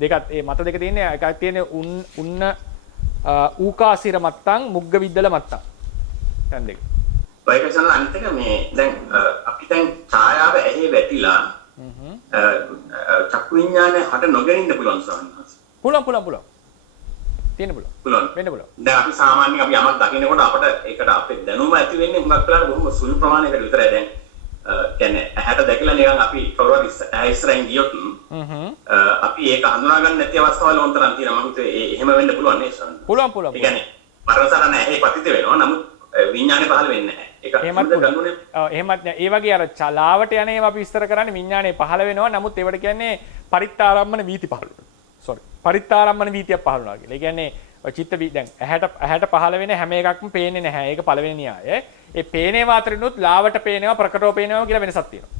දෙකත් ඒ මත දෙක තියෙන්නේ. එකක් තියෙන්නේ උන්න ඌකාසිර මත්තන් මුග්ග විද්දල මත්තන්. දැන් දෙක. වයිකසන අනිත් එක මේ දැන් අපි දැන් ඡායාව ඇහි වැටිලා චක්කු විඥානය හට නොගෙන ඉන්න පුළුවන් සමහරවිට. පුළුවන්. තියෙන්න පුළුවන්. පුළුවන්. වෙන්න පුළුවන්. දැන් අපි සාමාන්‍යයෙන් අපි යමක් දකිනකොට අපිට ඒකට අපේ දැනුම ඇති වෙන්නේ හුඟක් වෙලාවට බොහොම සුළු ප්‍රමාණයකට විතරයි. දැන් කියන්නේ ඇහැට දැකලා නිකන් අපි කවුරුහරි ඉස්සරහින් ගියොත් අපි ඒක හඳුනා ගන්න නැති අවස්ථාවල වොන්තරන් තියෙනවා. මම හිතුවේ එහෙම වෙන්න පුළුවන් නේ සර්. පුළුවන්. ඒ කියන්නේ පරසරණ ඇහි පතිත වෙනවා. නමුත් විඥානේ පහළ වෙන්නේ නැහැ. ඒක එහෙමත් එහෙමත් ඒ වගේ අර චලාවට යන ඒවා අපි විස්තර කරන්නේ විඥානේ පහළ වෙනවා. නමුත් ඒවට කියන්නේ පරිත්තාරම්මන වීති පහළ වෙනවා. සෝරි. පරිත්තාරම්මන වීතියක් පහළ වෙනවා කියලා. ඒ කියන්නේ චිත්ත දැන් ඇහැට පහළ වෙන හැම එකක්ම පේන්නේ නැහැ. ඒක පළවෙනි න්‍යාය. ඒ පේනේවා අතරිනුත් ලාවට පේනවා ප්‍රකටව පේනවා කියලා වෙනසක් තියෙනවා.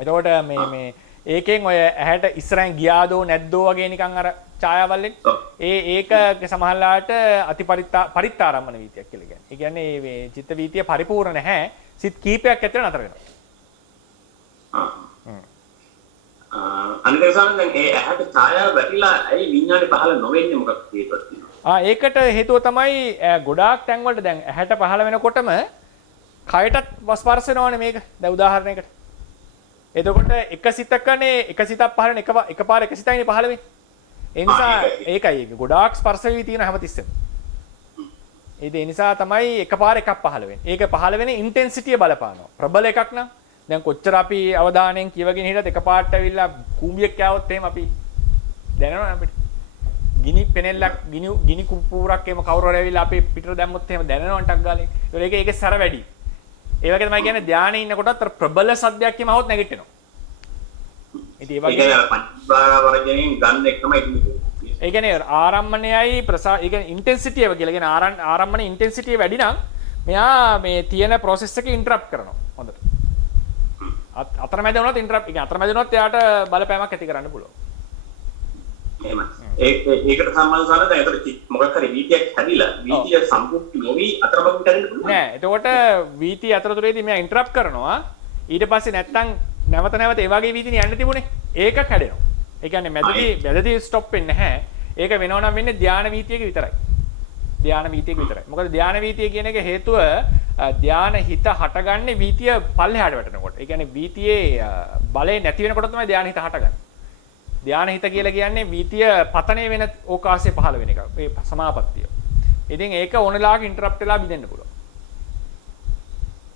එතකොට මේ ඒකෙන් ඔය ඇහැට ඉස්සරහින් ගියාදෝ නැද්දෝ වගේ නිකන් අර ඡායාවල් ඒක සමහරලාට පරිත්තාරම්මන වීතියක් කියලා කියන්නේ. ඒ කියන්නේ මේ චිත්ත වීතිය පරිපූර්ණ නැහැ. සිත් කීපයක් ඇතුළේ නතර වෙනවා. අනිවාර්යයෙන්ම දැන් ඒ ඇහැට ඡායාව වැටිලා ඇයි විඥානේ පහළ නොවෙන්නේ මොකක්ද හේතුවක් තියෙනවා? ඒකට හේතුව තමයි ගොඩාක් තැන් වලට දැන් ඇහැට පහළ වෙනකොටම කයටත් ස්පර්ශ වෙනවනේ මේක. දැන් උදාහරණයකට. එතකොට එක සිතක් පහළ වෙන එකපාර එක සිතයිනේ පහළ වෙන්නේ. ඒ නිසා ඒකයි ඒක ගොඩාක් ස්පර්ශ වෙවි තියෙන හැමතිස්සෙම. ඒ නිසා තමයි එකපාර එකක් පහළ වෙන්නේ. ඒක පහළ වෙන ඉන්ටෙන්සිටිය බලපානවා. ප්‍රබල එකක් නම් දැන් කොච්චර අපි අවධානයෙන් කියවගෙන හිටියත් එකපාරට ඇවිල්ලා කූඹියක් කෑවොත් එහෙම අපි දැනනවා අපිට. ගිනි පෙනෙල්ලක් ගිනි කුප්පුරක් එහෙම කවුරු හරි ඇවිල්ලා අපි පිටර දැම්මොත් එහෙම දැනනවා ටක් ගාලේ. ඒක සැර වැඩි. ඒ වගේ තමයි කියන්නේ ධානයේ ඉන්නකොටත් අර ප්‍රබල සද්දයක් කියමහොත් නැගිටිනවා. ඉතින් ඒ වගේ වර්ජණයෙන් ගන්න එක තමයි ඉන්නේ. ඒ කියන්නේ ආරම්මණයයි ඒ කියන්නේ ඉන්ටෙන්සිටි එක කියලා කියන ආරම්මණයේ ඉන්ටෙන්සිටි වැඩි නම් මෙයා මේ තියෙන process එක ඉන්ටරප්ට් කරනවා. හොඳට. අතරමැද වුණොත් ඉන්ටරප්ට් කියන්නේ අතරමැද වුණොත් එයාට බලපෑමක් ඇති කරන්න පුළුවන්. එහෙමයි. ඒකට සම්බන්ධ සාරද ඒකට මොකක් හරි වීතියක් හැදිලා වීතිය සම්පූර්ණ නොවි අතරමඟ කරන්න පුළුවන්. නෑ. එතකොට වීතිය අතරතුරේදී මෙයා ඉන්ටරප්ට් කරනවා. ඊට පස්සේ නැත්තම් නැවත ඒ වගේ වීතිනේ යන්න තිබුණේ. ඒක කැඩෙනවා. ඒ කියන්නේ මැදදී ස්ටොප් වෙන්නේ නැහැ. ඒක වෙනව නම් වෙන්නේ ධානා වීතියක විතරයි. ධානා වීතියක විතරයි. මොකද ධානා වීතිය කියන එක හේතුව ධාන හිත හටගන්නේ වීතිය පල්ලෙහාට වැටෙනකොට. ඒ කියන්නේ වීතියේ බලය නැති වෙනකොට තමයි ධාන හිත හටගන්නේ. ධාන හිත කියලා කියන්නේ වීතිය පතණය වෙන ඕකාශයේ පහළ වෙන එක. ඒ සමාපත්තිය. ඉතින් ඒක ඕනලාක ඉන්ටරප්ට් වෙලා බින්දෙන්න පුළුවන්.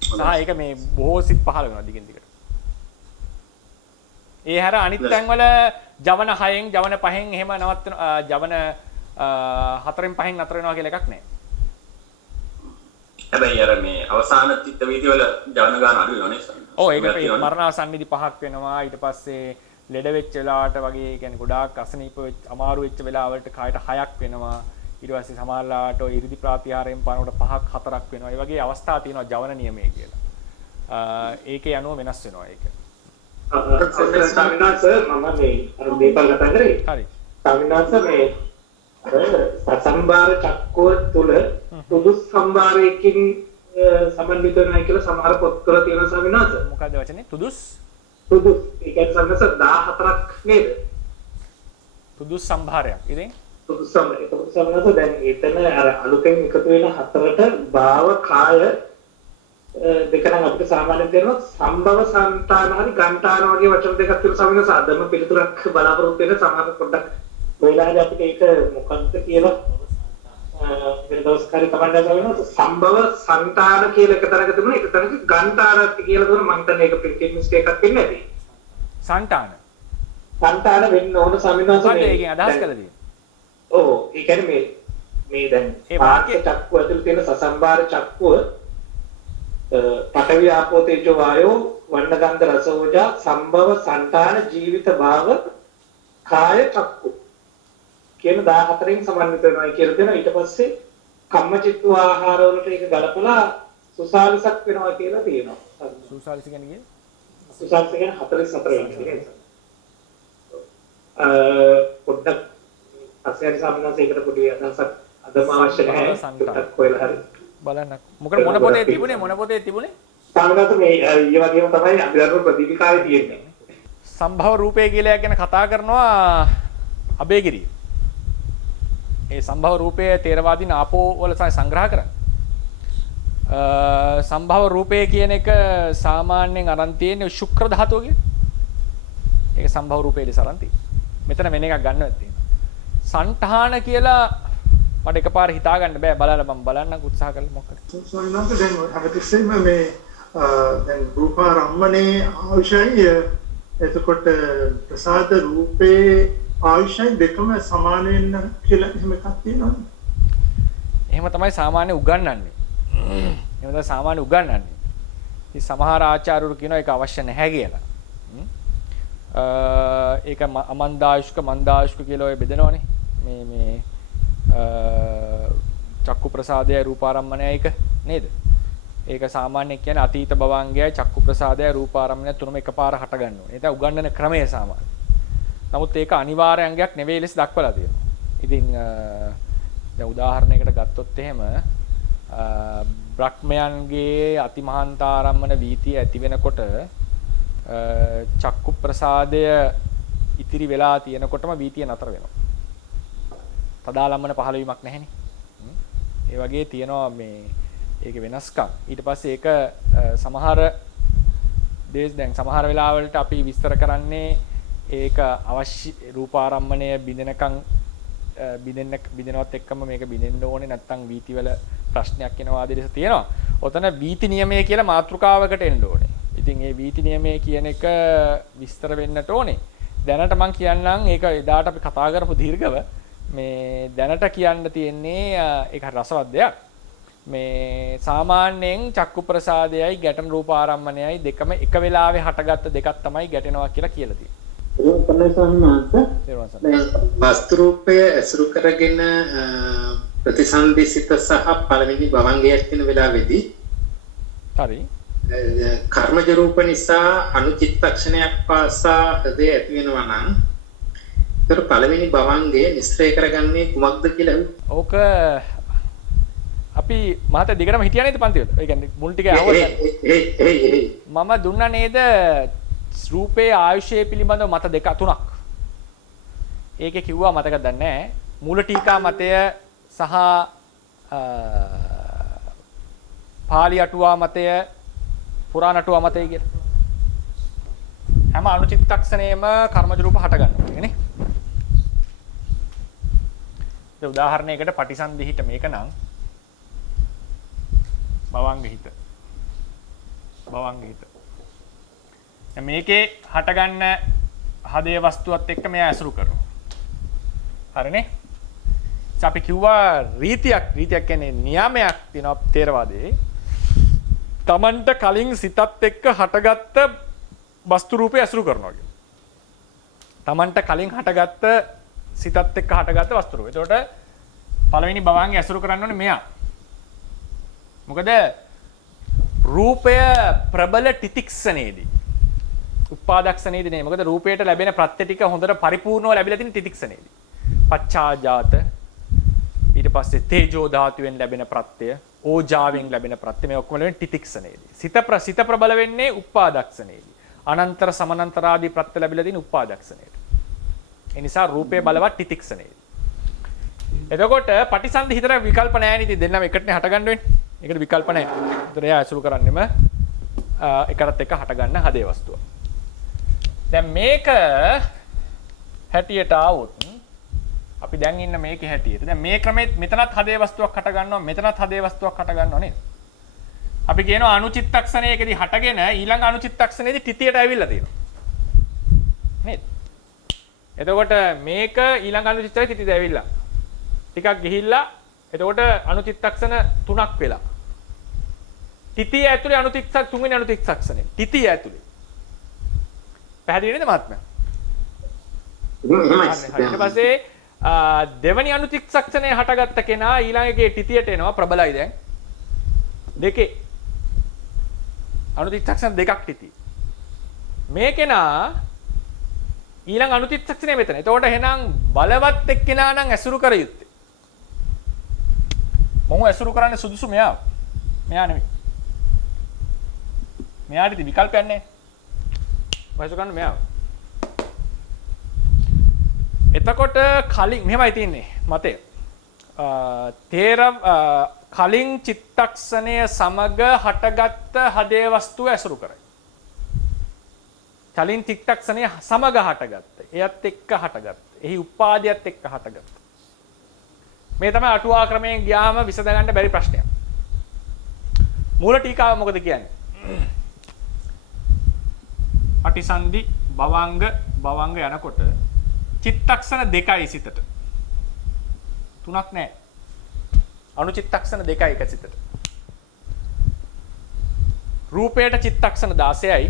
සහ ඒක මේ බොහෝ සිත් පහළ වෙනවා දිගින් දිගට. ඒ හැර අනිත් තැන්වල ජවන 6න් ජවන 5න් එහෙම නවත්තන ජවන 4න් 5න් නතර වෙනවා කියලා එකක් නැහැ. හැබැයි අර මේ අවසාන චිත්ත වීති වල ජවන ගන්න අඩු වෙනවා නේද? ඔව් ඒක මරණාසන්නදී 5ක් වෙනවා. ඊට පස්සේ ලෙඩ වෙච්ච වෙලාවට වගේ කියන්නේ ගොඩාක් අසනීප වෙච්ච අමාරු වෙච්ච වෙලාවලට කායට 6ක් වෙනවා. ඊට පස්සේ සමහරලාට ඔය ඉරිදි ප්‍රාතිහාරයෙන් පානකොට 5ක් 4ක් වෙනවා. ඒ වගේ අවස්ථා තියෙනවා ජවන නියමයේ කියලා. ඒකේ අනුව වෙනස් වෙනවා ඒක. ස්වාමීනාස මම මේ අර මේපල් කතා කරේ. හරි. ස්වාමීනාස මේ අර සසම්බාර චක්කුව තුල සුදුස් සම්බාරයකින් සමන්විත වෙනවා කියලා සමහර පොත්වල තියෙනවා ස්වාමීනාස. මොකක්ද වචනේ? සුදුස් ඒ කියන්නේ සම්මස 14ක් නේද? සුදුස් සම්භාරයක්. ඉතින් සුදුස් සම්මස දැන් එතන අර අලුතෙන් එකතු වෙන හතරට භාව කාය දෙක නම් අපිට සාමාන්‍යයෙන් දෙනවා සම්භව සංතාන හරි ගණ්ඨාන වගේ වචන දෙකක් තියෙන සමහර සාධම පිළිතුරක් බලාපොරොත්තු වෙන සමහර පොඩ්ඩක් වෙලාවදී අපිට ඒක මොකක්ද කියලා වෙන දවස්කාරී කමන්න ගන්නවා සම්භව සංතාන කියලා එක තැනක තිබුණා එක තැනක ගණ්ඨානත් කියලා දුන්න මම හිතන්නේ ඒක ප්‍රින්ටින් මිස්ටේක් එකක් වෙන්නේ නැති සංතාන වෙන්න ඕන සමිනාස මේ ඒකෙන් අදහස් කළා තියෙන්නේ ඔව් ඒ කියන්නේ මේ දැන් ඒ වාක්‍ය චක්කුව ඇතුළේ තියෙන සසම්බාර චක්කුව පඨවි ආපෝ තේජෝ වායෝ වන්න ගන්ධ රස ඕජා සම්භව සංතාන ජීවිත භාව කාය චක්කු කියන 14න් සමන්විත වෙනවා කියලා දෙනවා ඊට පස්සේ කම්මචිත්ත ආහාර වලට ඒක ගලපලා සුසාලිසක් වෙනවා කියලා තියෙනවා සුසාලිස කියන්නේ සුසාලිස කියන්නේ 44 වෙනි පොඩ්ඩක් අසයන් සම්මාසයකට පොඩි අදහසක් අදම අවශ්‍ය නැහැ පොඩ්ඩක් හොයලා හරි බලන්න මොකද මොන පොතේ තිබුණේ සාමාන්‍යයෙන් මේ ඊ වගේම තමයි අභිධර්ම ප්‍රදීපිකාවේ තියෙන්නේ සම්භව රූපය කියලා ගැන කතා කරනවා අබේගිරිය. ඒ සම්භව රූපය තේරවාදීන් ආපෝ වල සංග්‍රහ කරන්නේ. සම්භව රූපය කියන එක සාමාන්‍යයෙන් අරන් තියෙන්නේ ශුක්‍ර ධාතුව කියන. ඒක සම්භව රූපයේ ඉස්සරන් තියෙන්නේ. මෙතන වෙන එකක් ගන්නවත් තියෙනවා. සන්ටහාන කියලා මට එකපාර හිතා ගන්න බෑ බලන්න මම බලන්න උත්සාහ කළා මොකක්ද ස්වාමීන් වහන්සේ දැන් හැමතිස්සෙම මේ දැන් රූපාරම්මනේ ආයුෂයි එතකොට ප්‍රසාද රූපේ ආයුෂයි දෙකම සමාන වෙන්න කියලා එහෙම එකක් තියෙනවද? එහෙම තමයි සාමාන්‍ය උගන්වන්නේ. එහෙම තමයි සාමාන්‍ය උගන්වන්නේ. ඉතින් සමහර ආචාර්යවරු කියනවා ඒක අවශ්‍ය නැහැ කියලා. ඒක අමන්දායුෂ්ක මන්දායුෂ්ක කියලා ඔය බෙදනවනේ. මේ චක්කු ප්‍රසාදය රූපාරම්මණය එක නේද? ඒක සාමාන්‍ය කියන්නේ අතීත භවංගයයි චක්කු ප්‍රසාදය රූපාරම්මණය තුනම එකපාර හට ගන්න ඕනේ. ඒක උගන්වන ක්‍රමය සාමාන්‍ය. නමුත් ඒක අනිවාර්ය අංගයක් නෙවෙයි ලෙස දක්වලා තියෙනවා. ඉතින් දැන් උදාහරණයකට ගත්තොත් එහෙම බ්‍රහ්මයන්ගේ අතිමහන්තාරම්මන වීතිය ඇති වෙනකොට චක්කු ප්‍රසාදය ඉතිරි වෙලා තියෙනකොටම වීතිය නතර වෙනවා. තදාලම්මන පහළ වීමක් නැහෙනේ. ඒ වගේ තියෙනවා මේ ඒකේ වෙනස්කම්. ඊට පස්සේ ඒක සමහර දැන් සමහර වෙලාවලට අපි විස්තර කරන්නේ ඒක අවශ්‍ය රූපාරම්මණය බිඳෙනකන් බිඳෙනවත් එක්කම මේක බිඳෙන්න ඕනේ නැත්නම් වීති වල ප්‍රශ්නයක් වෙනවා ආදී ලෙස තියෙනවා. ඔතන වීති නියමය කියලා මාතෘකාවකට එන්න ඕනේ. ඉතින් මේ වීති නියමය කියන එක විස්තර වෙන්නට ඕනේ. දැනට මම කියන්නම් ඒක එදාට අපි කතා කරපු දීර්ඝව මේ දැනට කියන්න තියෙන්නේ ඒක රසවත් දෙයක්. මේ සාමාන්‍යයෙන් චක්කු ප්‍රසාදයයි ගැටෙන රූපාරම්මණයයි දෙකම එක වෙලාවේ හටගත්ත දෙකක් තමයි ගැටෙනවා කියලා කියලා තියෙනවා. වස්තු රූපය ඇසුරු කරගෙන ප්‍රතිසන්දිසිත සහ පළවෙනි භවංගයක් වෙන වෙලාවේදී හරි කර්මජ රූප නිසා අනුචිත්තක්ෂණයක් පාසා හදේ ඇති වෙනවා නම් ඒතර පළවෙනි භවංගය නිස්සය කරගන්නේ කුමක්ද කියලා ඕක අපි මහත දිගටම හිටියා නේද පන්තිවල? ඒ කියන්නේ මුල් ටික අහුවද? මම දුන්නා නේද රූපේ ආයුෂය පිළිබඳව මත දෙක තුනක්. ඒකේ කිව්වා මතකද නැහැ. මූල ටීකා මතය සහ පාලි අටුවා මතය පුරාණ අටුවා මතය කියලා. හැම අනුචිත්තක්ෂණයෙම කර්මජ රූප හට ගන්නවා නේ. ඒ උදාහරණයකට පටිසන්ධි හිත මේක නම් භවංග හිත. මේකේ හටගන්න හදේ වස්තුවත් එක්ක මෙයා ඇසුරු කරනවා. හරිනේ? අපි කිව්වා රීතියක් කියන්නේ නියමයක් තියෙනවා තේරවාදයේ. Tamanට කලින් සිතත් එක්ක හටගත්ත වස්තු රූපය ඇසුරු කරනවා කියන්නේ. Tamanට කලින් හටගත්ත සිතත් එක්ක හටගත්ත වස්තු රූපය. එතකොට පළවෙනි භවංගය ඇසුරු කරන්න ඕනේ මෙයා. මොකද රූපය ප්‍රබල තිතික්ෂණයේදී උපාදක්ෂණයේදී නේ. මොකද රූපයට ලැබෙන ප්‍රත්‍ය ටික හොඳට පරිපූර්ණව ලැබිලා තියෙන තිතික්ෂණයේදී. පච්චාජාත ඊට පස්සේ තේජෝ ධාතුවෙන් ලැබෙන ප්‍රත්‍ය, ඕජාවෙන් ලැබෙන ප්‍රත්‍ය මේ ඔක්කොම ලැබෙන තිතික්ෂණයේදී. සිත ප්‍රබල වෙන්නේ උපාදක්ෂණයේදී. අනන්තර සමානන්තර ආදී ප්‍රත්‍ය ලැබිලා තියෙන උපාදක්ෂණයේදී. ඒ නිසා රූපය බලවත් තිතික්ෂණයේදී. එතකොට පටිසන්ධි හිතට විකල්ප නැහැ නේ. ඉතින් දෙන්නම එකටනේ හටගන්න වෙන්නේ. ඒකට විකල්ප නැහැ. ඒතර එයා ඇසුරු කරන්නෙම එකකට එක හට ගන්න හදේ වස්තුව. දැන් මේක හැටියට ආවොත් අපි දැන් ඉන්න මේකේ හැටියට. දැන් මේ ක්‍රමෙත් මෙතනත් හදේ වස්තුවක් හට ගන්නවා, මෙතනත් හදේ වස්තුවක් හට ගන්නවා නේද? අපි කියනවා අනුචිත්තක්ෂණයකදී හටගෙන ඊළඟ අනුචිත්තක්ෂණයේදී තිතියට ඇවිල්ලා තියෙනවා. නේද? එතකොට මේක ඊළඟ අනුචිත්තයේ තිතියට ඇවිල්ලා. ටිකක් ගිහිල්ලා එතකොට අනුචිත්තක්ෂණ 3ක් වෙලා. තිතිය ඇතුලේ අනුචිත්තක් තුන්වෙනි අනුචිත්තක්ෂණය. තිතිය ඇතුලේ. පැහැදිලි නේද මහත්මයා? ඊට පස්සේ දෙවනි අනුචිත්තක්ෂණය හටගත්ත කෙනා ඊළඟගේ තිතියට එනවා ප්‍රබලයි දැන්. දෙකේ අනුචිත්තක්ෂණ දෙකක් තිතිය. මේ කෙනා ඊළඟ අනුචිත්තක්ෂණය මෙතන. එතකොට එහෙනම් බලවත් එක්කෙනා නම් ඇසුරු කර යුත්තේ. මොහු ඇසුරු කරන්නේ සුදුසු මෙයා. මෙයා නෙමෙයි. මෙයාට ඉතින් විකල්පයක් නැහැ. වයස ගන්න මෙයා. එතකොට කලින් මෙහෙමයි තියන්නේ මතය. කලින් චිත්තක්ෂණය සමග හටගත්ත හදේ වස්තුව ඇසුරු කරයි. කලින් චිත්තක්ෂණය සමග හටගත්ත. එයත් එක්ක හටගත්ත. එහි උපාදයට එක්ක හටගත්ත. මේ තමයි අටුවා ක්‍රමයෙන් ගියාම විසඳ ගන්න බැරි ප්‍රශ්නයක්. මූල ටීකාව මොකද කියන්නේ? පටිසන්ධි භවංග යනකොට චිත්තක්ෂණ දෙකයි සිතට. තුනක් නැහැ. අනුචිත්තක්ෂණ දෙකයි එක සිතට. රූපයට චිත්තක්ෂණ 16යි.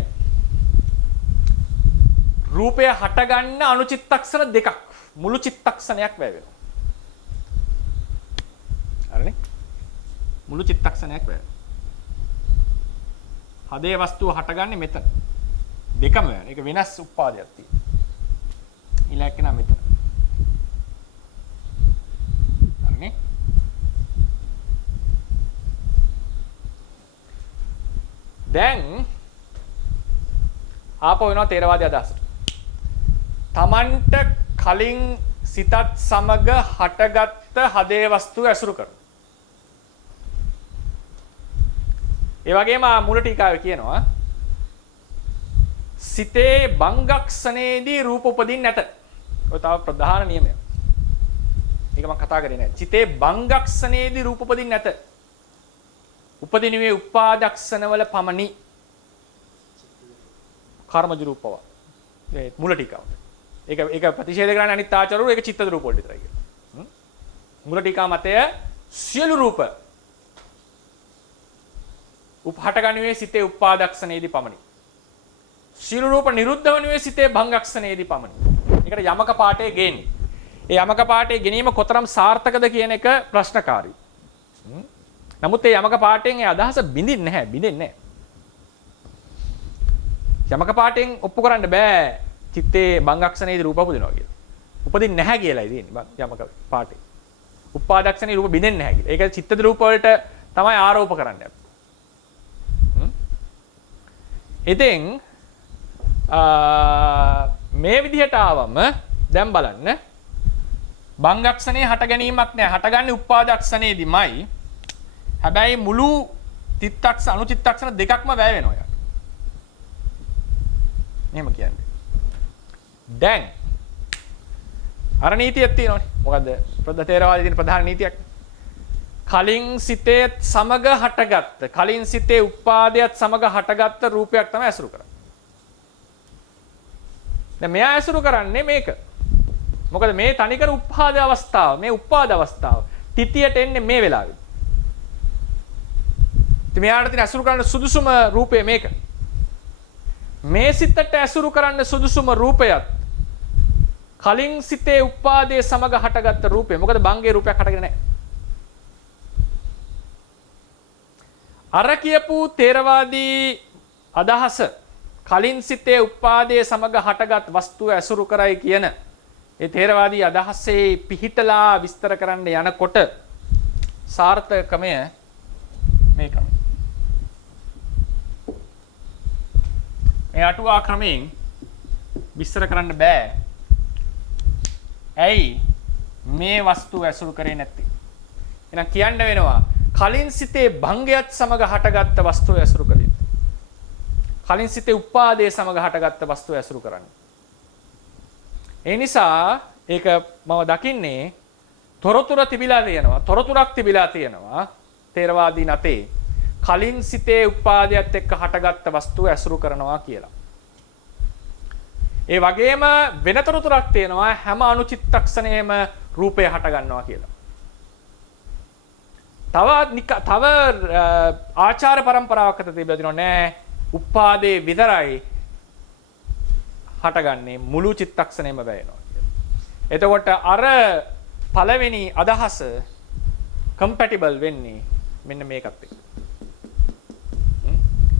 රූපය හටගන්න අනුචිත්තක්ෂණ දෙකක්. මුළු චිත්තක්ෂණයක් වැය වෙනවා. හරිනේ? මුළු චිත්තක්ෂණයක් වැය. හදේ වස්තුව හටගන්නේ මෙතන. දෙකම වෙන. ඒක වෙනස් උපාදයක් තියෙනවා. ඊළඟ එක නම් මෙතන. හරිනේ? දැන් ආපහු වෙනවා තේරවාදී අදහසට. Tamanට කලින් සිතත් සමග හටගත්ත හදේ වස්තුව ඇසුරු කරනවා. ඒ වගේම මූල ටීකාවේ කියනවා සිතේ භංගක්ෂණේදී රූප උපදින්නේ නැත. ඔය තව ප්‍රධාන නියමයක්. ඒක මම කතා කරේ නෑ. සිතේ භංගක්ෂණේදී රූප උපදින්නේ නැත. උපදිනුවේ උපාදක්ෂණ වල පමණි. කර්මජ රූපව. ඒ මූල ටීකාව. ඒක ප්‍රතිෂේධ කරන්නේ අනිත් ආචාර්යවරු ඒක චිත්තද රූප වලට විතරයි කියලා. මූල ටීකා මතය සියලු රූප හටගනුවේ සිතේ උපාදක්ෂණේදී පමණි. සියලු රූප නිරුද්ධ වනුයේ සිතේ භංගක්ෂණේදී පමණි. ඒකට යමක පාඨයේ ගේන්නේ. ඒ යමක පාඨයේ ගැනීම කොතරම් සාර්ථකද කියන එක ප්‍රශ්නකාරී. නමුත් ඒ යමක පාඨයෙන් ඒ අදහස බිඳින්නේ නැහැ. බිඳෙන්නේ නැහැ. යමක පාඨයෙන් ඔප්පු කරන්න බෑ චිත්තේ භංගක්ෂණේදී රූප උපදිනවා කියලා. උපදින්නේ නැහැ කියලායි තියෙන්නේ යමක පාඨේ. උපාදක්ෂණේ රූප බිඳෙන්නේ නැහැ කියලා. ඒක චිත්තද රූප වලට තමයි ආරෝප කරන්නේ. ඉතින් මේ විදිහට ආවම දැන් බලන්න භංගක්ෂණේ හට ගැනීමක් නෑ. හටගන්නේ උපාදක්ෂණේදීමයි. හැබැයි මුළු චිත්තක්ෂ අනුචිත්තක්ෂණ දෙකක්ම වැය වෙනවා යාට. එහෙම කියන්නේ. දැන් අර නීතියක් තියෙනවනේ. මොකද්ද? තේරවාදයේ තියෙන ප්‍රධාන නීතියක්. කලින් සිතේ සමග හටගත්ත කලින් සිතේ උපාදයට සමග හටගත්ත රූපයක් තමයි ඇසුරු කරන්නේ. දැන් මෙයා ඇසුරු කරන්නේ මේක. මොකද මේ තනිකර උපාද අවස්ථාව, මේ උපාද අවස්ථාව තිතියට එන්නේ මේ වෙලාවේ. ඉතින් මෙයාට තියෙන ඇසුරු කරන්න සුදුසුම රූපය මේක. මේ සිතට ඇසුරු කරන්න සුදුසුම රූපයත් කලින් සිතේ උපාදයේ සමග හටගත්ත රූපය. මොකද බංගේ රූපයක් හටගෙන නැහැ. අර කියපු තේරවාදී අදහස කලින් සිතේ උපාදයේ සමග හටගත් වස්තුව ඇසුරු කරයි කියන ඒ තේරවාදී අදහසේ පිහිටලා විස්තර කරන්න යනකොට සාර්ථකකමය මේකම. මේ අටුවා ක්‍රමයෙන් විස්තර කරන්න බෑ. ඇයි මේ වස්තුව ඇසුරු කරේ නැත්තේ? එහෙනම් කියන්න වෙනවා කලින් සිතේ භංගයත් සමග හටගත්ත වස්තුව ඇසුරු කළේ. කලින් සිතේ උපාදයේ සමග හටගත්ත වස්තුව ඇසුරු කරන්නේ. ඒ නිසා ඒක මම දකින්නේ තොරතුර තිබිලා තියෙනවා. තොරතුරක් තිබිලා තියෙනවා තේරවාදී නැතේ. කලින් සිතේ උපාදයට එක්ක හටගත්ත වස්තුව ඇසුරු කරනවා කියලා. ඒ වගේම වෙන තොරතුරක් තියෙනවා හැම අනුචිත්තක්ෂණයෙම රූපය හට ගන්නවා කියලා. තව ආචාර પરම්පරාවක් අතර තිබිලා තියෙනවා නෑ උපාදේ විතරයි හටගන්නේ මුළු චිත්තක්ෂණයම වැයෙනවා කියලා. එතකොට අර පළවෙනි අදහස කම්පැටිබල් වෙන්නේ මෙන්න මේකත් එක්ක.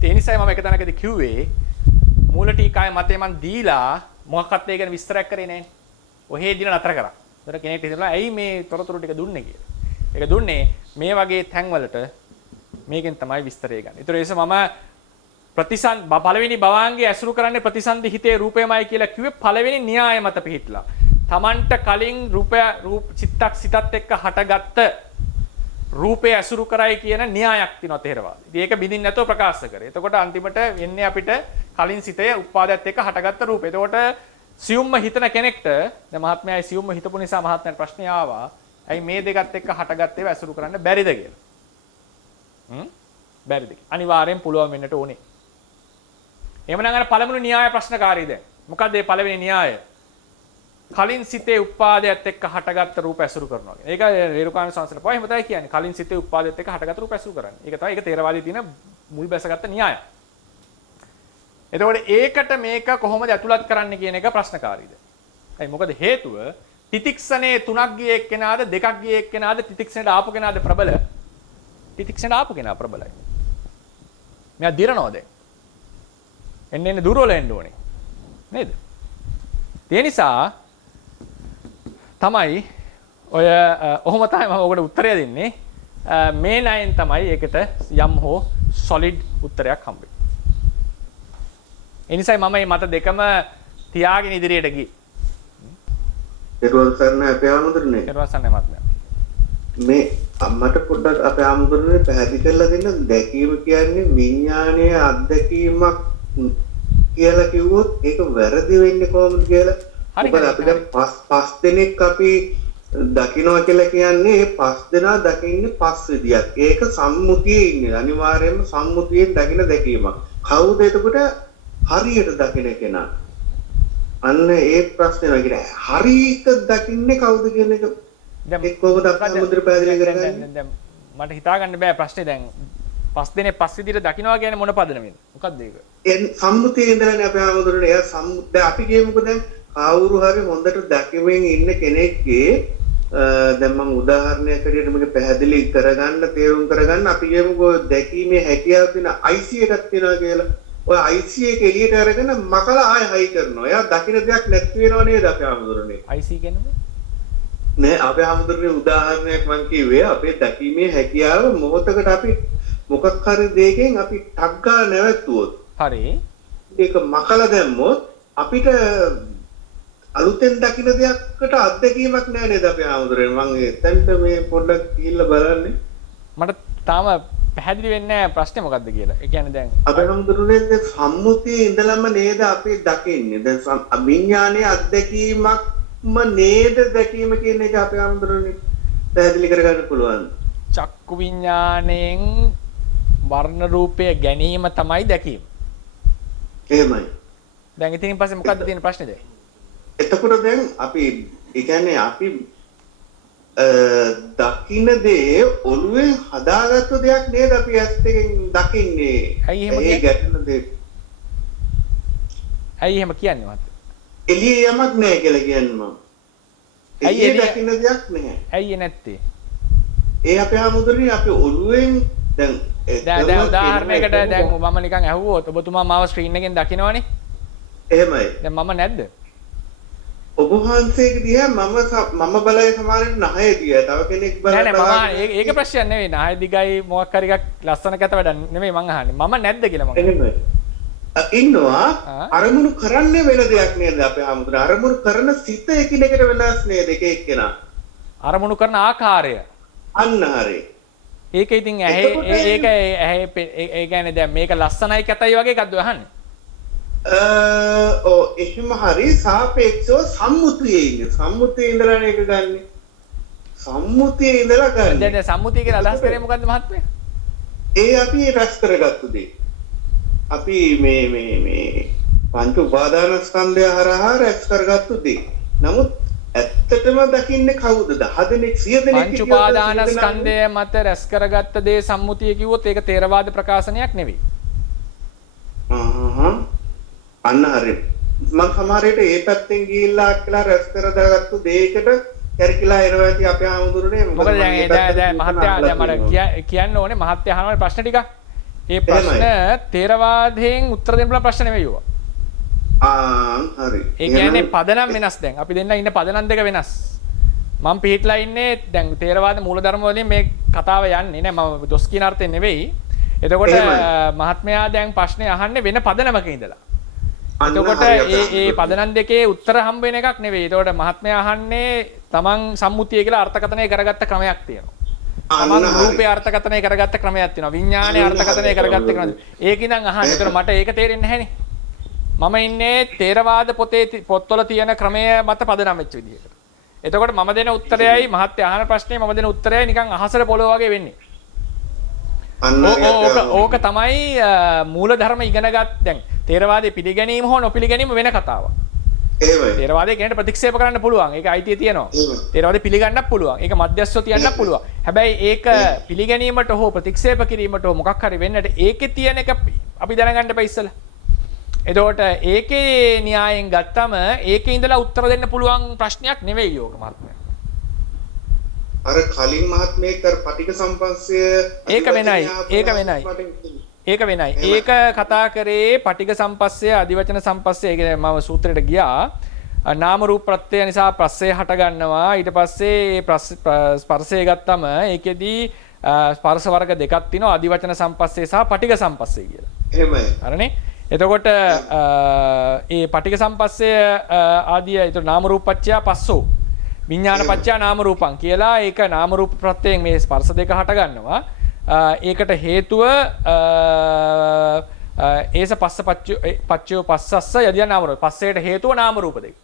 ඒ නිසා මම එක තැනකදී කිව්වේ මූල ටීකාවේ මතේ මන් දීලා මොකක්වත් ඒ ගැන විස්තරයක් කරේ නෑනේ. ඔහේ දින නතර කරා. ඒතර කෙනෙක්ට හිතෙනවා ඇයි මේ තොරතුරු ටික දුන්නේ කියලා. ඒක දුන්නේ මේ වගේ තැන්වලට මේකෙන් තමයි විස්තරය ගන්න. ඒතර ඒස මම පළවෙනි භවාංගයේ ඇසුරු කරන්නේ ප්‍රතිසන්දි හිතේ රූපයමයි කියලා කිව්වේ පළවෙනි න්‍යාය මත පිහිටලා. Tamanට කලින් චිත්තක් සිතත් එක්ක හටගත්ත රූපය ඇසුරු කරයි කියන න්‍යායක් තියෙනවා තේරවාදී. ඉතින් ඒක බින්දින් නැතුව ප්‍රකාශ කරේ. එතකොට අන්තිමට එන්නේ අපිට කලින් සිතේ උපාදයට එක්ක හටගත්ත රූපය. එතකොට සියුම්ම හිතන කෙනෙක්ට දැන් මහත්මයායි සියුම්ම හිතපු නිසා මහත්මයාට ප්‍රශ්නේ ආවා. ඇයි මේ දෙකත් එක්ක හටගත්තේ ඇසුරු කරන්න බැරිද කියලා. බැරිද? අනිවාර්යෙන් පුළුවන් වෙන්නට ඕනේ. එහෙමනම් අර පළමුණු න්‍යාය ප්‍රශ්නකාරී දැන්. මොකද්ද මේ පළවෙනි න්‍යාය? කලින් සිතේ උපාදයට එක්ක හටගත්ත රූප ඇසුරු කරනවා කියන. ඒක රේරුකාණ සංසල පොයි එහෙම තමයි කියන්නේ. කලින් සිතේ උපාදයට එක්ක හටගත්ත රූප ඇසුරු කරන්නේ. ඒක තමයි ඒක තේරවාදී තියෙන මුල් බැසගත්ත න්‍යාය. එතකොට ඒකට මේක කොහොමද ඇතුළත් කරන්න කියන එක ප්‍රශ්නකාරීද? ඒ මොකද හේතුව තිතික්ෂණේ 3ක් ගියේ එක්කෙනාද 2ක් ගියේ එක්කෙනාද තිතික්ෂණයට ආපු කෙනාද ප්‍රබල? තිතික්ෂණයට ආපු කෙනා ප්‍රබලයි. මෙයා දිරනවා දැන්. එන්නේ දුර්වල වෙන්න ඕනේ. නේද? ඒ නිසා තමයි ඔය ඔහොම තමයි මම ඔකට උත්තරය දෙන්නේ. මේ ණයෙන් තමයි ඒකට යම් හෝ solid උත්තරයක් හම්බෙන්නේ. ඒ නිසායි මම මේ මත දෙකම තියාගෙන ඉදිරියට ගියේ. ඒකවල සරණ අපේ ආමුදුරනේ. ඒකවල සරණ මත්මයා. මේ අම්මට පොඩ්ඩක් අපේ ආමුදුරනේ පැහැදිලි කරලා දෙන්න දැකීම කියන්නේ විඥානයේ අත්දැකීමක් කියලා කිව්වොත් ඒක වැරදි වෙන්නේ කොහොමද කියලා. මොකද අපිට පස් දෙනෙක් අපි දකින්නවා කියලා කියන්නේ මේ පස් දෙනා දකින්නේ පස් විදියක්. ඒක සම්මුතියේ ඉන්නේ. අනිවාර්යයෙන්ම සම්මුතියෙන් දකින දැකීමක්. කවුද එතකොට හරියට දකින කෙනා? අන්න ඒ ප්‍රශ්නේ වගේ හරියට දකින්නේ කවුද කියන එක දැන් කොහොමද අපේ මුද්‍ර පැහැදිලි කරගන්නේ? දැන් මට හිතා ගන්න බෑ ප්‍රශ්නේ දැන් පස් දෙනේ පස් විදිහට දකින්නවා කියන්නේ මොන පදනමෙන්ද? මොකක්ද ඒක? ඒ සම්මුතියේ ඉඳලානේ අපේ ආමුදුරනේ එයා දැන් අපි කියමුකෝ දැන් කවුරු හරි හොඳට දැකීමෙන් ඉන්න කෙනෙක්ගේ දැන් මම උදාහරණයක් හැටියට මේක පැහැදිලි කරගන්න තේරුම් කරගන්න අපි කියමුකෝ දැකීමේ හැකියාව තියෙන IC එකක් තියෙනවා කියලා. ඔය IC එක එළියට අරගෙන මකලා ආය හයි කරනවා. එයා දකින්න දෙයක් නැති වෙනව නේද අපේ ආමුදුරනේ? IC කියන්නේ නෑ අපේ ආමුදුරනේ උදාහරණයක් මම කිව්වේ අපේ දැකීමේ හැකියාව මොහොතකට අපි මොකක් හරි දෙයකින් අපි ටක් ගාලා නැවතුවොත් හරි ඒක මකලා දැම්මොත් අපිට අලුතෙන් දකින්න දෙයක්කට අත්දැකීමක් නෑ නේද අපේ ආමුදුරනේ? මම එතනට මේ පොඩ්ඩක් ගිහිල්ලා බලන්නේ. මට තාම පැහැදිලි වෙන්නේ නැහැ ප්‍රශ්නේ මොකද්ද කියලා. ඒ කියන්නේ දැන් අපේ ආමුදුරනේ සම්මුතියේ ඉඳලම නේද අපි දකින්නේ. දැන් විඥානයේ අත්දැකීමක්ම නේද දැකීම කියන එක අපේ ආමුදුරනේ පැහැදිලි කරගන්න පුළුවන්. චක්කු විඥාණයෙන් වර්ණ රූපය ගැනීම තමයි දැකීම. එහෙමයි. දැන් ඉතින් පස්සේ මොකද්ද තියෙන ප්‍රශ්නේ දැන්? එතකොට දැන් අපි ඒ කියන්නේ අපි දකින්න දේ ඔළුවේ හදාගත්ත දෙයක් නේද අපි ඇස් දෙකෙන් දකින්නේ. ඇයි එහෙම ඒ ගැටෙන දේ. ඇයි එහෙම කියන්නේ මහත්තයා? එළියේ යමක් නැහැ කියලා කියන්නේ මම. එළියේ දකින්න දෙයක් නැහැ. ඇයි නැත්තේ? ඒ අපේ ආමුදුරේ අපි ඔළුවෙන් දැන් උදාහරණයකට දැන් මම නිකන් ඇහුවොත් ඔබතුමා මාව ස්ක්‍රීන් එකෙන් දකිනවනේ. එහෙමයි. දැන් මම නැද්ද? ඔබ වහන්සේගේ දිහා මම බලයේ සමානට නහය දිහා තව කෙනෙක් බලන නෑ මම ඒක ප්‍රශ්නයක් නෙවෙයි. නහය දිගයි මොකක් හරි එකක් ලස්සන කැත වැඩක් නෙවෙයි මං අහන්නේ. මම නැද්ද කියලා මං එහෙමයි. ඉන්නවා අරමුණු කරන්නේ වෙන දෙයක් නේද අපේ ආමුදුර? අරමුණු කරන සිත එකිනෙකට වෙනස් නේද එක එක්කෙනා? අරමුණු කරන ආකාරය. අන්න හරි. ඒක ඉතින් ඒක ඒ කියන්නේ දැන් මේක ලස්සනයි කැතයි වගේ එකක්ද අහන්නේ? එහෙම හරි සාපේක්ෂව සම්මුතියේ ඉන්නේ. සම්මුතියේ ඉඳලා මේක ගන්නෙ. සම්මුතියේ ඉඳලා ගන්න. දැන් සම්මුතිය කියලා අදහස් කරේ මොකද්ද මහත්මයා? ඒ අපි රැස් කරගත්තු දේ. අපි මේ පංච උපාදානස්කන්ධය හරහා රැස් කරගත්තු දේ. නමුත් ඇත්තටම දකින්නේ කවුද? 10 දෙනෙක් 100 දෙනෙක් පංච උපාදානස්කන්ධය මත රැස් කරගත්ත දේ සම්මුතිය කිව්වොත් ඒක තේරවාද ප්‍රකාශනයක් නෙවෙයි. අන්න හරි. මම සමහරවිට ඒ පැත්තෙන් ගිහිල්ලා කියලා රැස් කරදාගත්තු දෙයකට කැරකිලා එනවා ඇති අපේ ආමුදුරනේ. මොකද දැන් මහත්තයා දැන් මට කියන්න ඕනේ මහත්තයා අහනවා ප්‍රශ්න ටික. ඒ ප්‍රශ්න තේරවාදයෙන් උත්තර දෙන්න පුළුවන් ප්‍රශ්න නෙවෙයි ඒවා. හරි. ඒ කියන්නේ පදනම් වෙනස් දැන්. අපි දෙන්න ඉන්න පදනම් දෙක වෙනස්. මම පිටලා ඉන්නේ දැන් තේරවාද මූලධර්ම වලින් මේ කතාව යන්නේ නෑ. මම දොස් කියන අර්ථයෙන් නෙවෙයි. එතකොට මහත්මයා දැන් ප්‍රශ්නේ අහන්නේ වෙන පදනමක ඉඳලා. එතකොට ඒ පදනම් දෙකේ උත්තර හම්බ වෙන එකක් නෙවෙයි. එතකොට මහත්මයා අහන්නේ තමන් සම්මුතිය කියලා අර්ථකථනය කරගත්ත ක්‍රමයක් තියෙනවා. තමන් රූපේ අර්ථකථනය කරගත්ත ක්‍රමයක් තියෙනවා. විඥානයේ අර්ථකථනය කරගත්ත ක්‍රමයක්. ඒකින් අහන්නේ. එතකොට මට ඒක තේරෙන්නේ නැහැනේ. මම ඉන්නේ තේරවාද පොතේ පොත්වල තියෙන ක්‍රමය මත පදනම් වෙච්ච විදිහකට. එතකොට මම දෙන උත්තරයයි මහත්ය අහන ප්‍රශ්නේ මම දෙන උත්තරයයි නිකන් අහසට පොළොව වගේ වෙන්නේ. ඕක තමයි මූල ධර්ම ඉගෙනගත් දැන් තේරවාදයේ පිළිගැනීම හෝ නොපිළිගැනීම වෙන කතාවක්. තේරවාදයේ කෙනෙක්ට ප්‍රතික්ෂේප කරන්න පුළුවන්. ඒක අයිතිය තියෙනවා. තේරවාදයේ පිළිගන්නත් පුළුවන්. ඒක මධ්‍යස්ථව තියන්නත් පුළුවන්. හැබැයි ඒක පිළිගැනීමට හෝ ප්‍රතික්ෂේප කිරීමට හෝ මොකක් හරි වෙන්නට ඒකේ තියෙන එක අපි දැනගන්න එපා ඉස්සලා. එතකොට ඒකේ න්‍යායෙන් ගත්තම ඒකේ ඉඳලා උත්තර දෙන්න පුළුවන් ප්‍රශ්නයක් නෙවෙයි යෝග මහත්මයා. අර කලින් මහත්මයෙක් අර පටික සම්පස්සය ඒක වෙනයි. ඒක වෙනයි. ඒක කතා කරේ පටික සම්පස්සය අධිවචන සම්පස්සය. ඒ කියන්නේ මම සූත්‍රයට ගියා. නාම රූප ප්‍රත්‍යය නිසා ප්‍රස්සේ හට ගන්නවා. ඊට පස්සේ ස්පර්ශය ගත්තම ඒකෙදී ස්පර්ශ වර්ග දෙකක් තියෙනවා. අධිවචන සම්පස්සේ සහ පටික සම්පස්සේ කියලා. එහෙමයි. හරිනේ. එතකොට ඒ පටික සම්පස්සය ආදී ඒතර නාම රූප පත්‍ය පස්සෝ විඥාන පත්‍ය නාම රූපං කියලා ඒක නාම රූප ප්‍රත්‍යයෙන් මේ ස්පර්ශ දෙක හට ගන්නවා. ඒකට හේතුව ඒස පස්ස පච්චයෝ පස්සස්ස යදියා නාම රූප. පස්සේට හේතුව නාම රූප දෙක.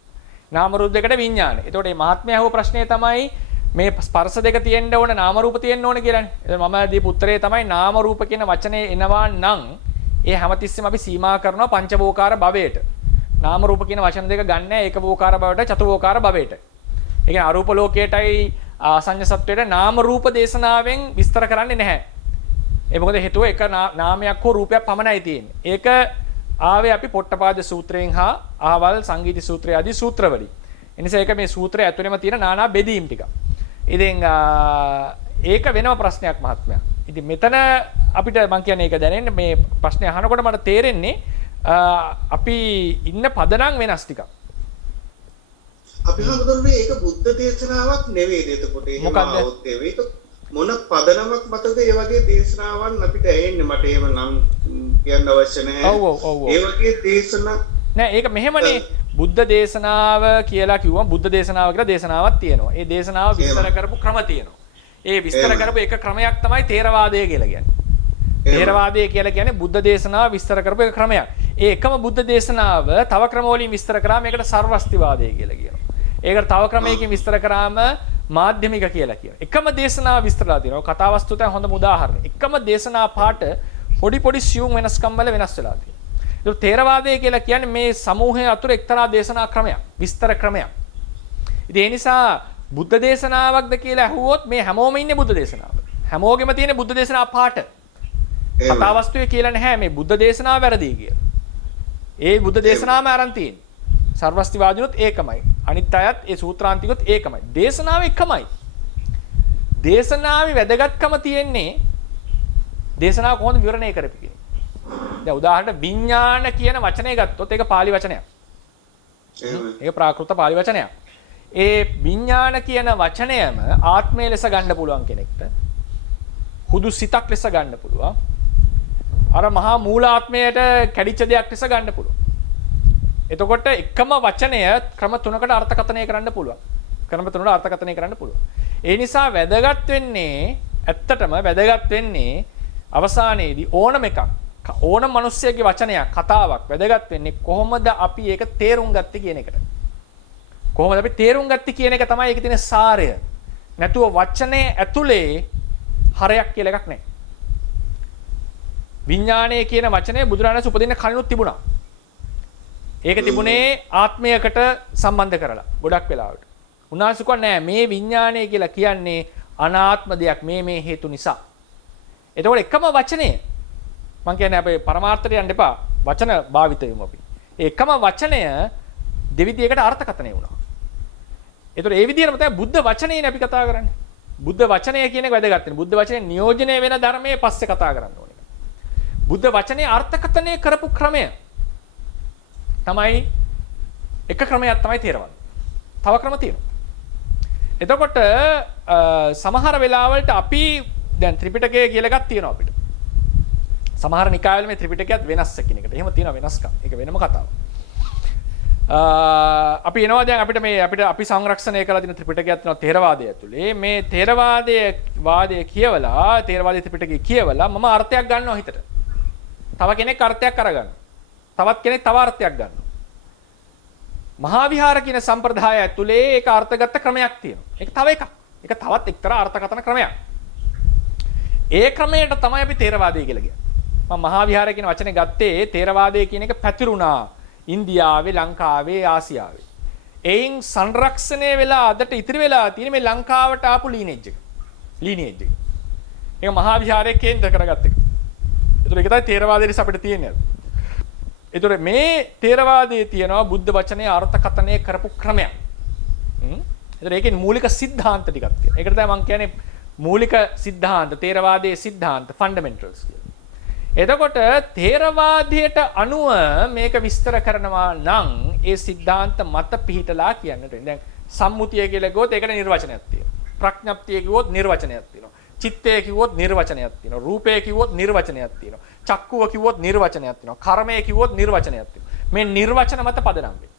නාම රූප දෙකට විඥාන. එතකොට මේ මහත්මයා අහුව ප්‍රශ්නේ තමයි මේ ස්පර්ශ දෙක තියෙන්න ඕන නාම රූප තියෙන්න ඕන කියලානේ. මම දීපු උත්තරේ තමයි නාම රූප කියන වචනේ එනවා නම් ඒ හැමතිස්සෙම අපි සීමා කරනවා පංචවෝකාර භවයට. නාම රූප කියන වචන දෙක ගන්න ඒකවෝකාර භවයට චතුවෝකාර භවයට. ඒ කියන්නේ අරූප ලෝකයටයි ආසඤ්ඤ සත්වයට නාම රූප දේශනාවෙන් විස්තර කරන්නේ නැහැ. ඒ මොකද හේතුව එක නාමයක් හෝ රූපයක් පමණයි තියෙන්නේ. ඒක ආවේ අපි පොට්ටපාද සූත්‍රයෙන් හා ආවල් සංගීති සූත්‍රය ආදී සූත්‍රවලින්. එනිසා ඒක මේ සූත්‍රය ඇතුළේම තියෙන নানা බෙදීම් ටික. ඉතින් ඒක වෙනම ප්‍රශ්නයක් මහත්මයා. ඉතින් මෙතන අපිට මම කියන්නේ ඒක දැනෙන්න මේ ප්‍රශ්නේ අහනකොට මට තේරෙන්නේ අපි ඉන්න පදනම් වෙනස් ටිකක්. අපි හඳුන්වන්නේ ඒක බුද්ධ දේශනාවක් නෙවෙයි එතකොට ඒක මොන පදනමක් මතද ඒ වගේ දේශනාවන් අපිට ඇහෙන්නේ මට එහෙම නම් කියන්න අවශ්‍ය නැහැ. ඒ වගේ දේශනා නෑ ඒක මෙහෙමනේ බුද්ධ දේශනාව කියලා කිව්වම බුද්ධ දේශනාව කියලා දේශනාවක් තියෙනවා. ඒ දේශනාව විස්තර කරපු ක්‍රම තියෙනවා. ඒ විස්තර කරපු එක ක්‍රමයක් තමයි ථේරවාදය කියලා කියන්නේ. ථේරවාදය කියලා කියන්නේ බුද්ධ දේශනාව විස්තර කරපු එක ක්‍රමයක්. ඒ එකම බුද්ධ දේශනාව තව ක්‍රම වලින් විස්තර කරාම ඒකට සර්වස්තිවාදය කියලා කියනවා. ඒකට තව ක්‍රමයකින් විස්තර කරාම මාධ්‍යමික කියලා කියනවා. එකම දේශනාව විස්තරලා තියෙනවා. කතාවස්තුත හොඳම උදාහරණ. එකම දේශනා පාට පොඩි පොඩි සියුම් වෙනස්කම් වල වෙනස් වෙලා තියෙනවා. ඒක ථේරවාදය කියලා කියන්නේ මේ සමූහය අතුර එක්තරා දේශනා ක්‍රමයක්, විස්තර ක්‍රමයක්. ඉතින් ඒ නිසා බුද්ධ දේශනාවක්ද කියලා අහුවොත් මේ හැමෝම ඉන්නේ බුද්ධ දේශනාවක. හැමෝගෙම තියෙන බුද්ධ දේශනා පාට. කතාවස්තුවේ කියලා නැහැ මේ බුද්ධ දේශනාව වැරදි කියලා. ඒ බුද්ධ දේශනාවම අරන් තියෙන්නේ. සර්වස්තිවාදීනොත් ඒකමයි. අනිත් අයත් ඒ සූත්‍රාන්තිකොත් ඒකමයි. දේශනාව එකමයි. දේශනාවේ වැදගත්කම තියෙන්නේ දේශනාව කොහොමද විවරණය කරපි කියන. දැන් උදාහරණයක් විඥාන කියන වචනේ ගත්තොත් ඒක pāli වචනයක්. ඒක ප්‍රාකෘත pāli වචනයක්. ඒ විඥාන කියන වචනයම ආත්මය ලෙස ගන්න පුළුවන් කෙනෙක්ට හුදු සිතක් ලෙස ගන්න පුළුවන්. අර මහා මූලාත්මයට කැඩිච්ච දෙයක් ලෙස ගන්න පුළුවන්. එතකොට එකම වචනය ක්‍රම තුනකට අර්ථකථනය කරන්න පුළුවන්. ක්‍රම තුනකට අර්ථකථනය කරන්න පුළුවන්. ඒ නිසා වැදගත් වෙන්නේ ඇත්තටම වැදගත් වෙන්නේ අවසානයේදී ඕනම එකක් ඕනම මිනිස්සෙගේ වචනයක් කතාවක් වැදගත් වෙන්නේ කොහොමද අපි ඒක තේරුම් ගත්තේ කියන එකට. කොහොමද අපි තේරුම් ගත්තේ කියන එක තමයි ඒකේ තියෙන සාරය. නැතුව වචනේ ඇතුලේ හරයක් කියලා එකක් නැහැ. විඥානය කියන වචනේ බුදුරජාණන් උපදින්න කලිනුත් තිබුණා. ඒක තිබුණේ ආත්මයකට සම්බන්ධ කරලා ගොඩක් වෙලාවට. උන්වහන්සේ කියන්නේ මේ විඥානය කියලා කියන්නේ අනාත්ම දෙයක් මේ හේතු නිසා. එතකොට එකම වචනේ මම කියන්නේ අපේ පරමාර්ථයට යන්න එපා වචන භාවිත වෙමු අපි. එකම වචනය දෙවිදියකට අර්ථකථනය වුණා. ඒතකොට ඒ විදිහටම තමයි බුද්ධ වචනේනේ අපි කතා කරන්නේ. බුද්ධ වචනය කියන එක වැදගත් වෙන. බුද්ධ වචනේ නියෝජනය වෙන ධර්මයේ පස්සේ කතා කරන්න ඕනේ. බුද්ධ වචනේ අර්ථකථනය කරපු ක්‍රමය තමයි එක ක්‍රමයක් තමයි තේරවන්නේ. තව ක්‍රම තියෙනවා. එතකොට සමහර වෙලාවලට අපි දැන් ත්‍රිපිටකය කියලා එකක් තියෙනවා අපිට. සමහර නිකායවල මේ ත්‍රිපිටකයත් වෙනස් එකිනෙකට. එහෙම තියෙන වෙනස්කම්. ඒක වෙනම කතාවක්. අපි එනවා දැන් අපිට අපි සංරක්ෂණය කරලා තියෙන ත්‍රිපිටකයක් තියෙනවා ථේරවාදය ඇතුලේ. මේ ථේරවාදයේ කියවලා ථේරවාදී ත්‍රිපිටකය කියවලා මම අර්ථයක් ගන්නවා හිතට. තව කෙනෙක් අර්ථයක් අරගන්නවා. තවත් කෙනෙක් තව අර්ථයක් ගන්නවා. මහා විහාර කියන සම්ප්‍රදාය ඇතුලේ ඒක අර්ථගත ක්‍රමයක් තියෙනවා. ඒක තව එකක්. ඒක තවත් එක්තරා අර්ථකථන ක්‍රමයක්. ඒ ක්‍රමයට තමයි අපි තේරවාදය කියලා කියන්නේ. මම මහා විහාර කියන වචනේ ගත්තේ තේරවාදය කියන එක පැතිරුණා ඉන්දියාවේ, ලංකාවේ, ආසියාවේ. එයින් සංරක්ෂණය වෙලා අදට ඉතිරි වෙලා තියෙන මේ ලංකාවට ආපු ලීනේජ් එක. ඒක මහා විහාරයේ කේන්ද්‍ර කරගත්ත එක. ඒතර ඒක තමයි තේරවාදයේ අපිට තියෙන්නේ. ඒතර මේ තේරවාදයේ තියෙනවා බුද්ධ වචනේ අර්ථකථනය කරපු ක්‍රමයක්. ඒතර ඒකේ මූලික સિદ્ધාන්ත ටිකක් තියෙනවා. ඒකට තමයි මම කියන්නේ මූලික સિદ્ધාන්ත, තේරවාදයේ સિદ્ધාන්ත, ෆන්ඩමෙන්ටල්ස් කියලා. එතකොට තේරවාදයට අනුව මේක විස්තර කරනවා නම් ඒ સિદ્ધාන්ත මත පිහිටලා කියන්නට වෙන්නේ. දැන් සම්මුතිය කියලා කිව්වොත් ඒකට නිර්වචනයක් තියෙනවා. ප්‍රඥප්තිය කිව්වොත් නිර්වචනයක් තියෙනවා. චිත්තය කිව්වොත් නිර්වචනයක් තියෙනවා. රූපය කිව්වොත් නිර්වචනයක් තියෙනවා. චක්කුව කිව්වොත් නිර්වචනයක් තියෙනවා. කර්මය කිව්වොත් නිර්වචනයක් තියෙනවා. මේ නිර්වචන මත පදනම් වෙන්නේ.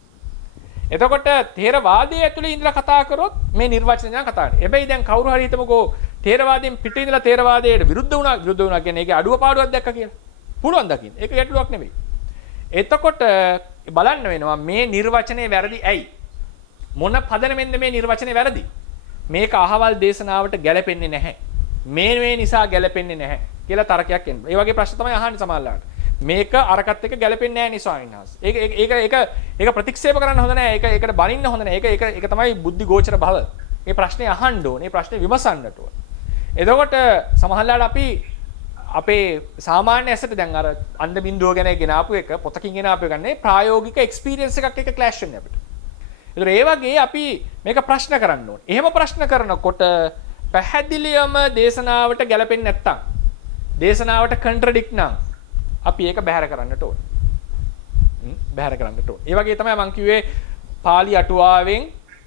එතකොට තේරවාදයේ ඇතුලේ ඉඳලා කතා කරොත් මේ නිර්වචන ගැන කතා කරන්නේ. හැබැයි දැන් කවුරු හරි හිතමුකෝ තේරවාදයෙන් පිටින් ඉඳලා තේරවාදයට විරුද්ධ වුණා කියන්නේ ඒකේ අඩුව පාඩුවක් දැක්කා කියලා. පුළුවන් දකින්න. ඒක ගැටලුවක් නෙවෙයි. එතකොට බලන්න වෙනවා මේ නිර්වචනේ වැරදි ඇයි? මොන පදනමෙන්ද මේ නිර්වචනේ වැරදි? මේක අහවල් දේශනාවට ගැලපෙන්නේ නැහැ. මේ නිසා ගැලපෙන්නේ නැහැ කියලා තර්කයක් එන්න. ඒ වගේ ප්‍රශ්න තමයි අහන්නේ සමහරවිට. මේක අරකට එක ගැලපෙන්නේ නැහැ නේ ස්වාමීන් වහන්සේ. ඒක ප්‍රතික්ෂේප කරන්න හොඳ නැහැ. ඒකට බනින්න හොඳ නැහැ. ඒක තමයි බුද්ධි ගෝචර බව. මේ ප්‍රශ්නේ අහන්න ඕනේ. මේ ප්‍රශ්නේ විමසන්නට ඕනේ. එතකොට සමහරවිට අපි අපේ සාමාන්‍ය ඇසට දැන් අර අන්ධ බින්දුව ගැන ගෙනාපු එක පොතකින් ගෙනාපු එක ගන්නේ ප්‍රායෝගික එක්ස්පීරියන්ස් එකක් එක ක්ලෑෂ් වෙන්නේ අපිට. ඒතර ඒ වගේ අපි මේක ප්‍රශ්න කරන්න ඕනේ. එහෙම ප්‍රශ්න කරනකොට පැහැදිලියම දේශනාවට ගැලපෙන්නේ නැත්තම් දේශනාවට කන්ට්‍රඩික්ට් නම් අපි ඒක බැහැර කරන්නට ඕනේ. බැහැර කරන්නට ඕනේ. ඒ වගේ තමයි මම කිව්වේ පාලි අටුවාවෙන්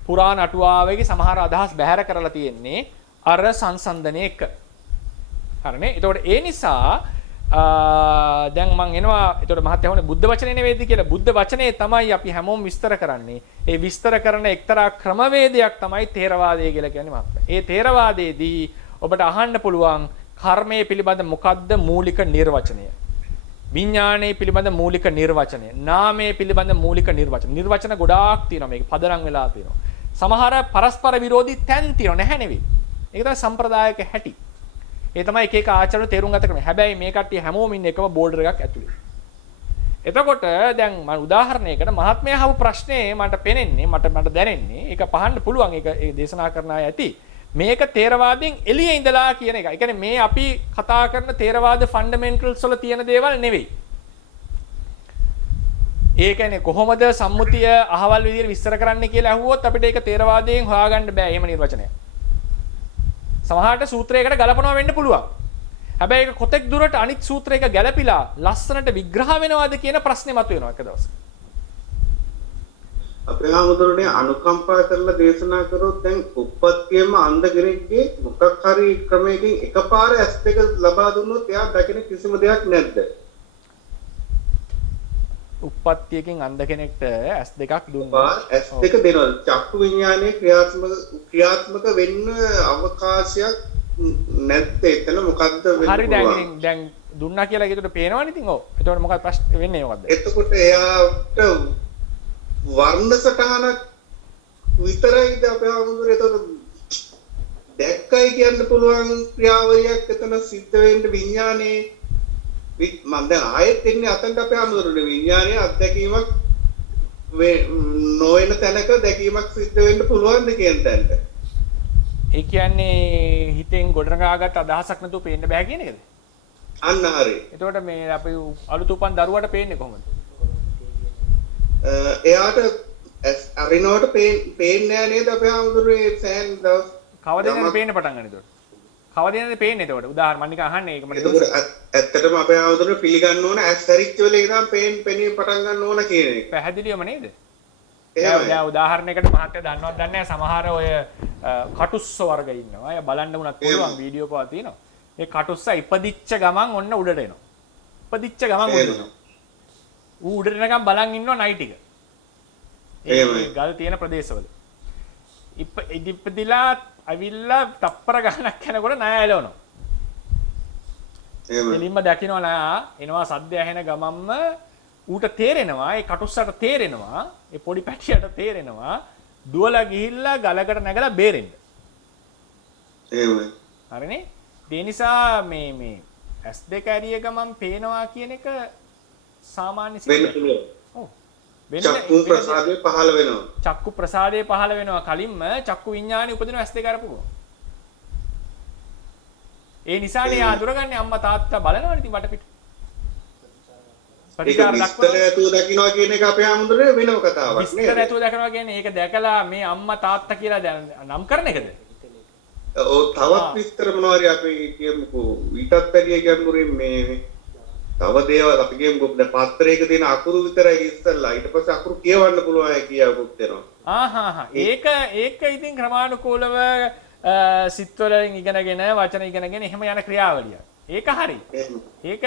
පුරාණ අටුවාවේ සමහර අදහස් බැහැර කරලා තියෙන්නේ අර සංසන්දනය එක. හරිනේ. ඒතකොට ඒ නිසා දැන් මම එනවා. ඒතකොට මහත්තයා හොනේ බුද්ධ වචනේ නෙවෙයිද කියලා. බුද්ධ වචනේ තමයි අපි හැමෝම විස්තර කරන්නේ. ඒ විස්තර කරන එක්තරා ක්‍රමවේදයක් තමයි තේරවාදය කියලා කියන්නේ මහත්තයා. ඒ තේරවාදයේදී ඔබට අහන්න පුළුවන් කර්මයේ පිළිබඳ මොකද්ද මූලික නිර්වචනය? විඥානයේ පිළිබඳ මූලික නිර්වචනය, නාමයේ පිළිබඳ මූලික නිර්වචන. නිර්වචන ගොඩාක් තියෙනවා මේක පදනම් වෙලා තියෙනවා. සමහර පරස්පර විරෝධී තැන් තියෙනවා නැහැ නෙවෙයි. ඒක තමයි සම්ප්‍රදායක හැටි. ඒ තමයි එක එක ආචාර්ය තේරුම් ගත කරන්නේ. හැබැයි මේ කට්ටිය හැමෝම ඉන්නේ එකම බෝඩර් එකක් ඇතුලේ. එතකොට දැන් මම උදාහරණයකට මහත්මයා අහපු ප්‍රශ්නේ මට පේන්නේ මට දැනෙන්නේ ඒක පහන්න පුළුවන් ඒක දේශනා කරන අය ඇති. මේක තේරවාදයෙන් එළියේ ඉඳලා කියන එක. ඒ කියන්නේ මේ අපි කතා කරන තේරවාද ෆන්ඩමෙන්ටල්ස් වල තියෙන දේවල් නෙවෙයි. ඒ කියන්නේ කොහොමද සම්මුතිය අහවල් විදියට විස්තර කරන්න කියලා අහුවොත් අපිට ඒක තේරවාදයෙන් හොයාගන්න බෑ එහෙම නිර්වචනයක්. සමහරට සූත්‍රයකට ගලපනවා වෙන්න පුළුවන්. හැබැයි ඒක කොතෙක් දුරට අනිත් සූත්‍රයක ගැලපිලා ලස්සනට විග්‍රහ වෙනවද කියන ප්‍රශ්නේ මතුවෙනවා එක දවසක. අපේ ආමුදුරනේ අනුකම්පා කරලා දේශනා කරොත් දැන් උප්පත්තියම අන්ධ කෙනෙක්ගේ මොකක් හරි ක්‍රමයකින් එකපාර S2 ලබා දුන්නොත් එයා දකින කිසිම දෙයක් නැද්ද? උප්පත්තියකින් අන්ධ කෙනෙක්ට S2ක් දුන්නා. S2 දෙනවා. චක්කු විඥානයේ ක්‍රියාත්මක වෙන්න අවකාශයක් නැත්te එතන මොකද්ද වෙන්නේ? හරි දැන් දුන්නා කියලා ඒකට පේනවනේ ඉතින් ඔව්. එතකොට මොකක්ද ප්‍රශ්නේ වෙන්නේ මොකද්ද? එතකොට එයාට වර්ණ සටහනක් විතරයිද අපේ ආමුදුරේ එතකොට දැක්කයි කියන්න පුළුවන් ක්‍රියාවලියක් එතන සිද්ධ වෙන්න විඥානයේ මම දැන් ආයෙත් එන්නේ අතන්ට අපේ ආමුදුරේ විඥානයේ අත්දැකීමක් නොවන තැනක දැකීමක් සිද්ධ වෙන්න පුළුවන්ද කියන තැනට. ඒ කියන්නේ හිතෙන් ගොඩනගාගත් අදහසක් නැතුව පේන්න බෑ කියන එකද? අන්න හරි. එතකොට මේ අපි අලුත් උපන් දරුවට පේන්නේ කොහොමද? එයාට අරිනවට පේන්නේ නැහැ නේද අපේ ආමුදුරේ සෑන් දවස් කවදද පේන්න පටන් ගන්න එතකොට? කවදද පේන්නේ එතකොට? උදාහරණ මම නිකන් අහන්නේ ඒක මට ඇත්තටම අපේ ආමුදුරේ පිළිගන්න ඕන ඇස් හැරිච්ච වෙලේ ඉඳන් පෙනී පටන් ගන්න ඕන කියන එක. පැහැදිලිවම නේද? දැන් උදාහරණයකට මහත්තයා දන්නවද දන්නේ නැහැ සමහර ඔය කටුස්ස වර්ග ඉන්නවා. අය බලන්න උනත් පුළුවන් වීඩියෝ පවා තියෙනවා. ඒ කටුස්ස ඉපදිච්ච ගමන් ඔන්න උඩට එනවා. ඉපදිච්ච ගමන් උඩට එනවා. ඌ උඩට නිකන් බලන් ඉන්නවා නයිට් එක. ඒ ගල් තියෙන ප්‍රදේශවල. ඉපදිලා අවිල්ලා තප්පර ගණනක් යනකොට ණය ඇලවනවා. එලින්ම දකින්න ණය එනවා සද්ද ඇහෙන ගමන්ම ඌට තේරෙනවා ඒ කටුස්සට තේරෙනවා ඒ පොඩි පැටියට තේරෙනවා දුවලා ගිහිල්ලා ගලකට නැගලා බේරෙන්න. එහෙමයි. හරිනේ? ඒ නිසා මේ S2 ඇරිය ගමන් පේනවා කියන එක සාමාන්‍ය වෙන්න පුළුවන්. ඔව්. චක්කු ප්‍රසාදේ පහළ වෙනවා. චක්කු ප්‍රසාදේ පහළ වෙනවා කලින්ම චක්කු විඥානේ උපදිනවා S2 අරපුවා. ඒ නිසානේ ආදුරගන්නේ අම්මා තාත්තා බලනවනේ ඉතින් වටපිට. ඒක විස්තර ඇතුව දකින්නවා කියන එක අපේ ආමුදුනේ වෙනම කතාවක් නේද? විස්තර ඇතුව දකින්නවා කියන්නේ ඒක දැකලා මේ අම්මා තාත්තා කියලා නම් කරන එකද? ඔව් තවත් විස්තර මොනවා හරි අපි කියමුකෝ ඊටත් වැඩිය ගැඹුරින් මේ තව දේවල් අපි කියමුකෝ දැන් පත්‍රයක තියෙන අකුරු විතරයි ඉස්සල්ලා ඊට පස්සේ අකුරු කියවන්න පුළුවන් කියවකුත් වෙනවා. ඒක ඉතින් ක්‍රමානුකූලව සිත්වලින් ඉගෙනගෙන වචන ඉගෙනගෙන එහෙම යන ක්‍රියාවලිය. ඒක හරි. ඒක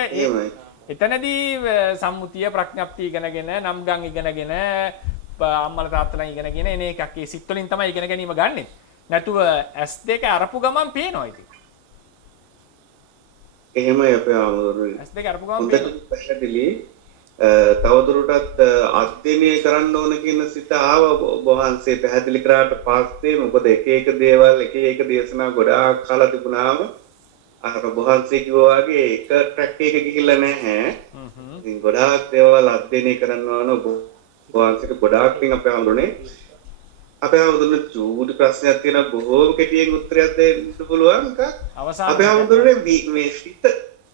එතනදී සම්මුතිය ප්‍රඥප්තිය ඉගෙනගෙන නම් ගම් ඉගෙනගෙන අම්මලා තාත්තලා ඉගෙනගෙන එන එකක් ඒ සිත්වලින් තමයි ඉගෙන ගැනීම ගන්නෙ. නැතුව S2 අරපු ගමන් පේනවා ඉතින්. එහෙමයි අපේ ආමුදුනේ. S2 අරපු ගමන් පේනවා. පැහැදිලි තවදුරටත් අධ්‍යයනය කරන්න ඕන කියන සිත ආව ඔබ වහන්සේ පැහැදිලි කරාට පස්සේ මොකද එක එක දේවල් එක එක දේශනා ගොඩාක් කාලා තිබුණාම අර ඔබ වහන්සේ කිව්වා වගේ එක ට්‍රැක් එක ගිහිල්ලා නැහැ. ඉතින් ගොඩාක් දේවල් අධ්‍යයනය කරන්න ඕන ඔබ වහන්සේට ගොඩාක් පිං අපේ ආමුදුනේ. අපේ ආමුදුනේ චූටි ප්‍රශ්නයක් තියෙනවා බොහෝම කෙටියෙන් උත්තරයක් දෙන්න පුළුවන් එකක්. අපේ ආමුදුනේ මේ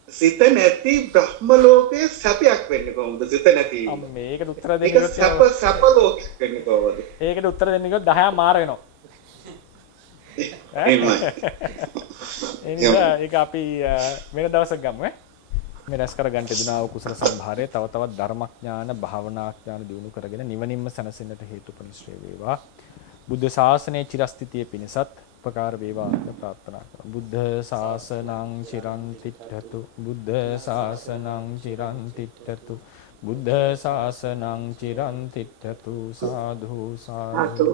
සිත නැති බ්‍රහ්ම ලෝකයේ සැපයක් වෙන්නේ කොහොමද? සිත නැති. මේකට උත්තර දෙන්න ගියොත් සැප ලෝකයක් වෙන්නේ කොහොමද? ඒකට උත්තර දෙන්න ගියොත් 10 මාර වෙනවා. එහෙමයි. ඒක අපි වෙන දවසක් ගමු ඈ. මේ රැස් කරගන්න තිබුණා වූ කුසල සම්භාරය තව තවත් ධර්මඥාන භාවනාඥාන දියුණු කරගෙන නිවනින්ම සැනසෙන්නට හේතුපනිශ්‍රේ වේවා. බුද්ධ ශාසනයේ චිරස්ථිතිය පිණිසත් උපකාර වේවා කියලා ප්‍රාර්ථනා කරමු. බුද්ධ ශාසනං චිරන් තිට්ඨතු බුද්ධ ශාසනං චිරන් තිට්ඨතු බුද්ධ ශාසනං චිරන් තිට්ඨතු සාදු සාදු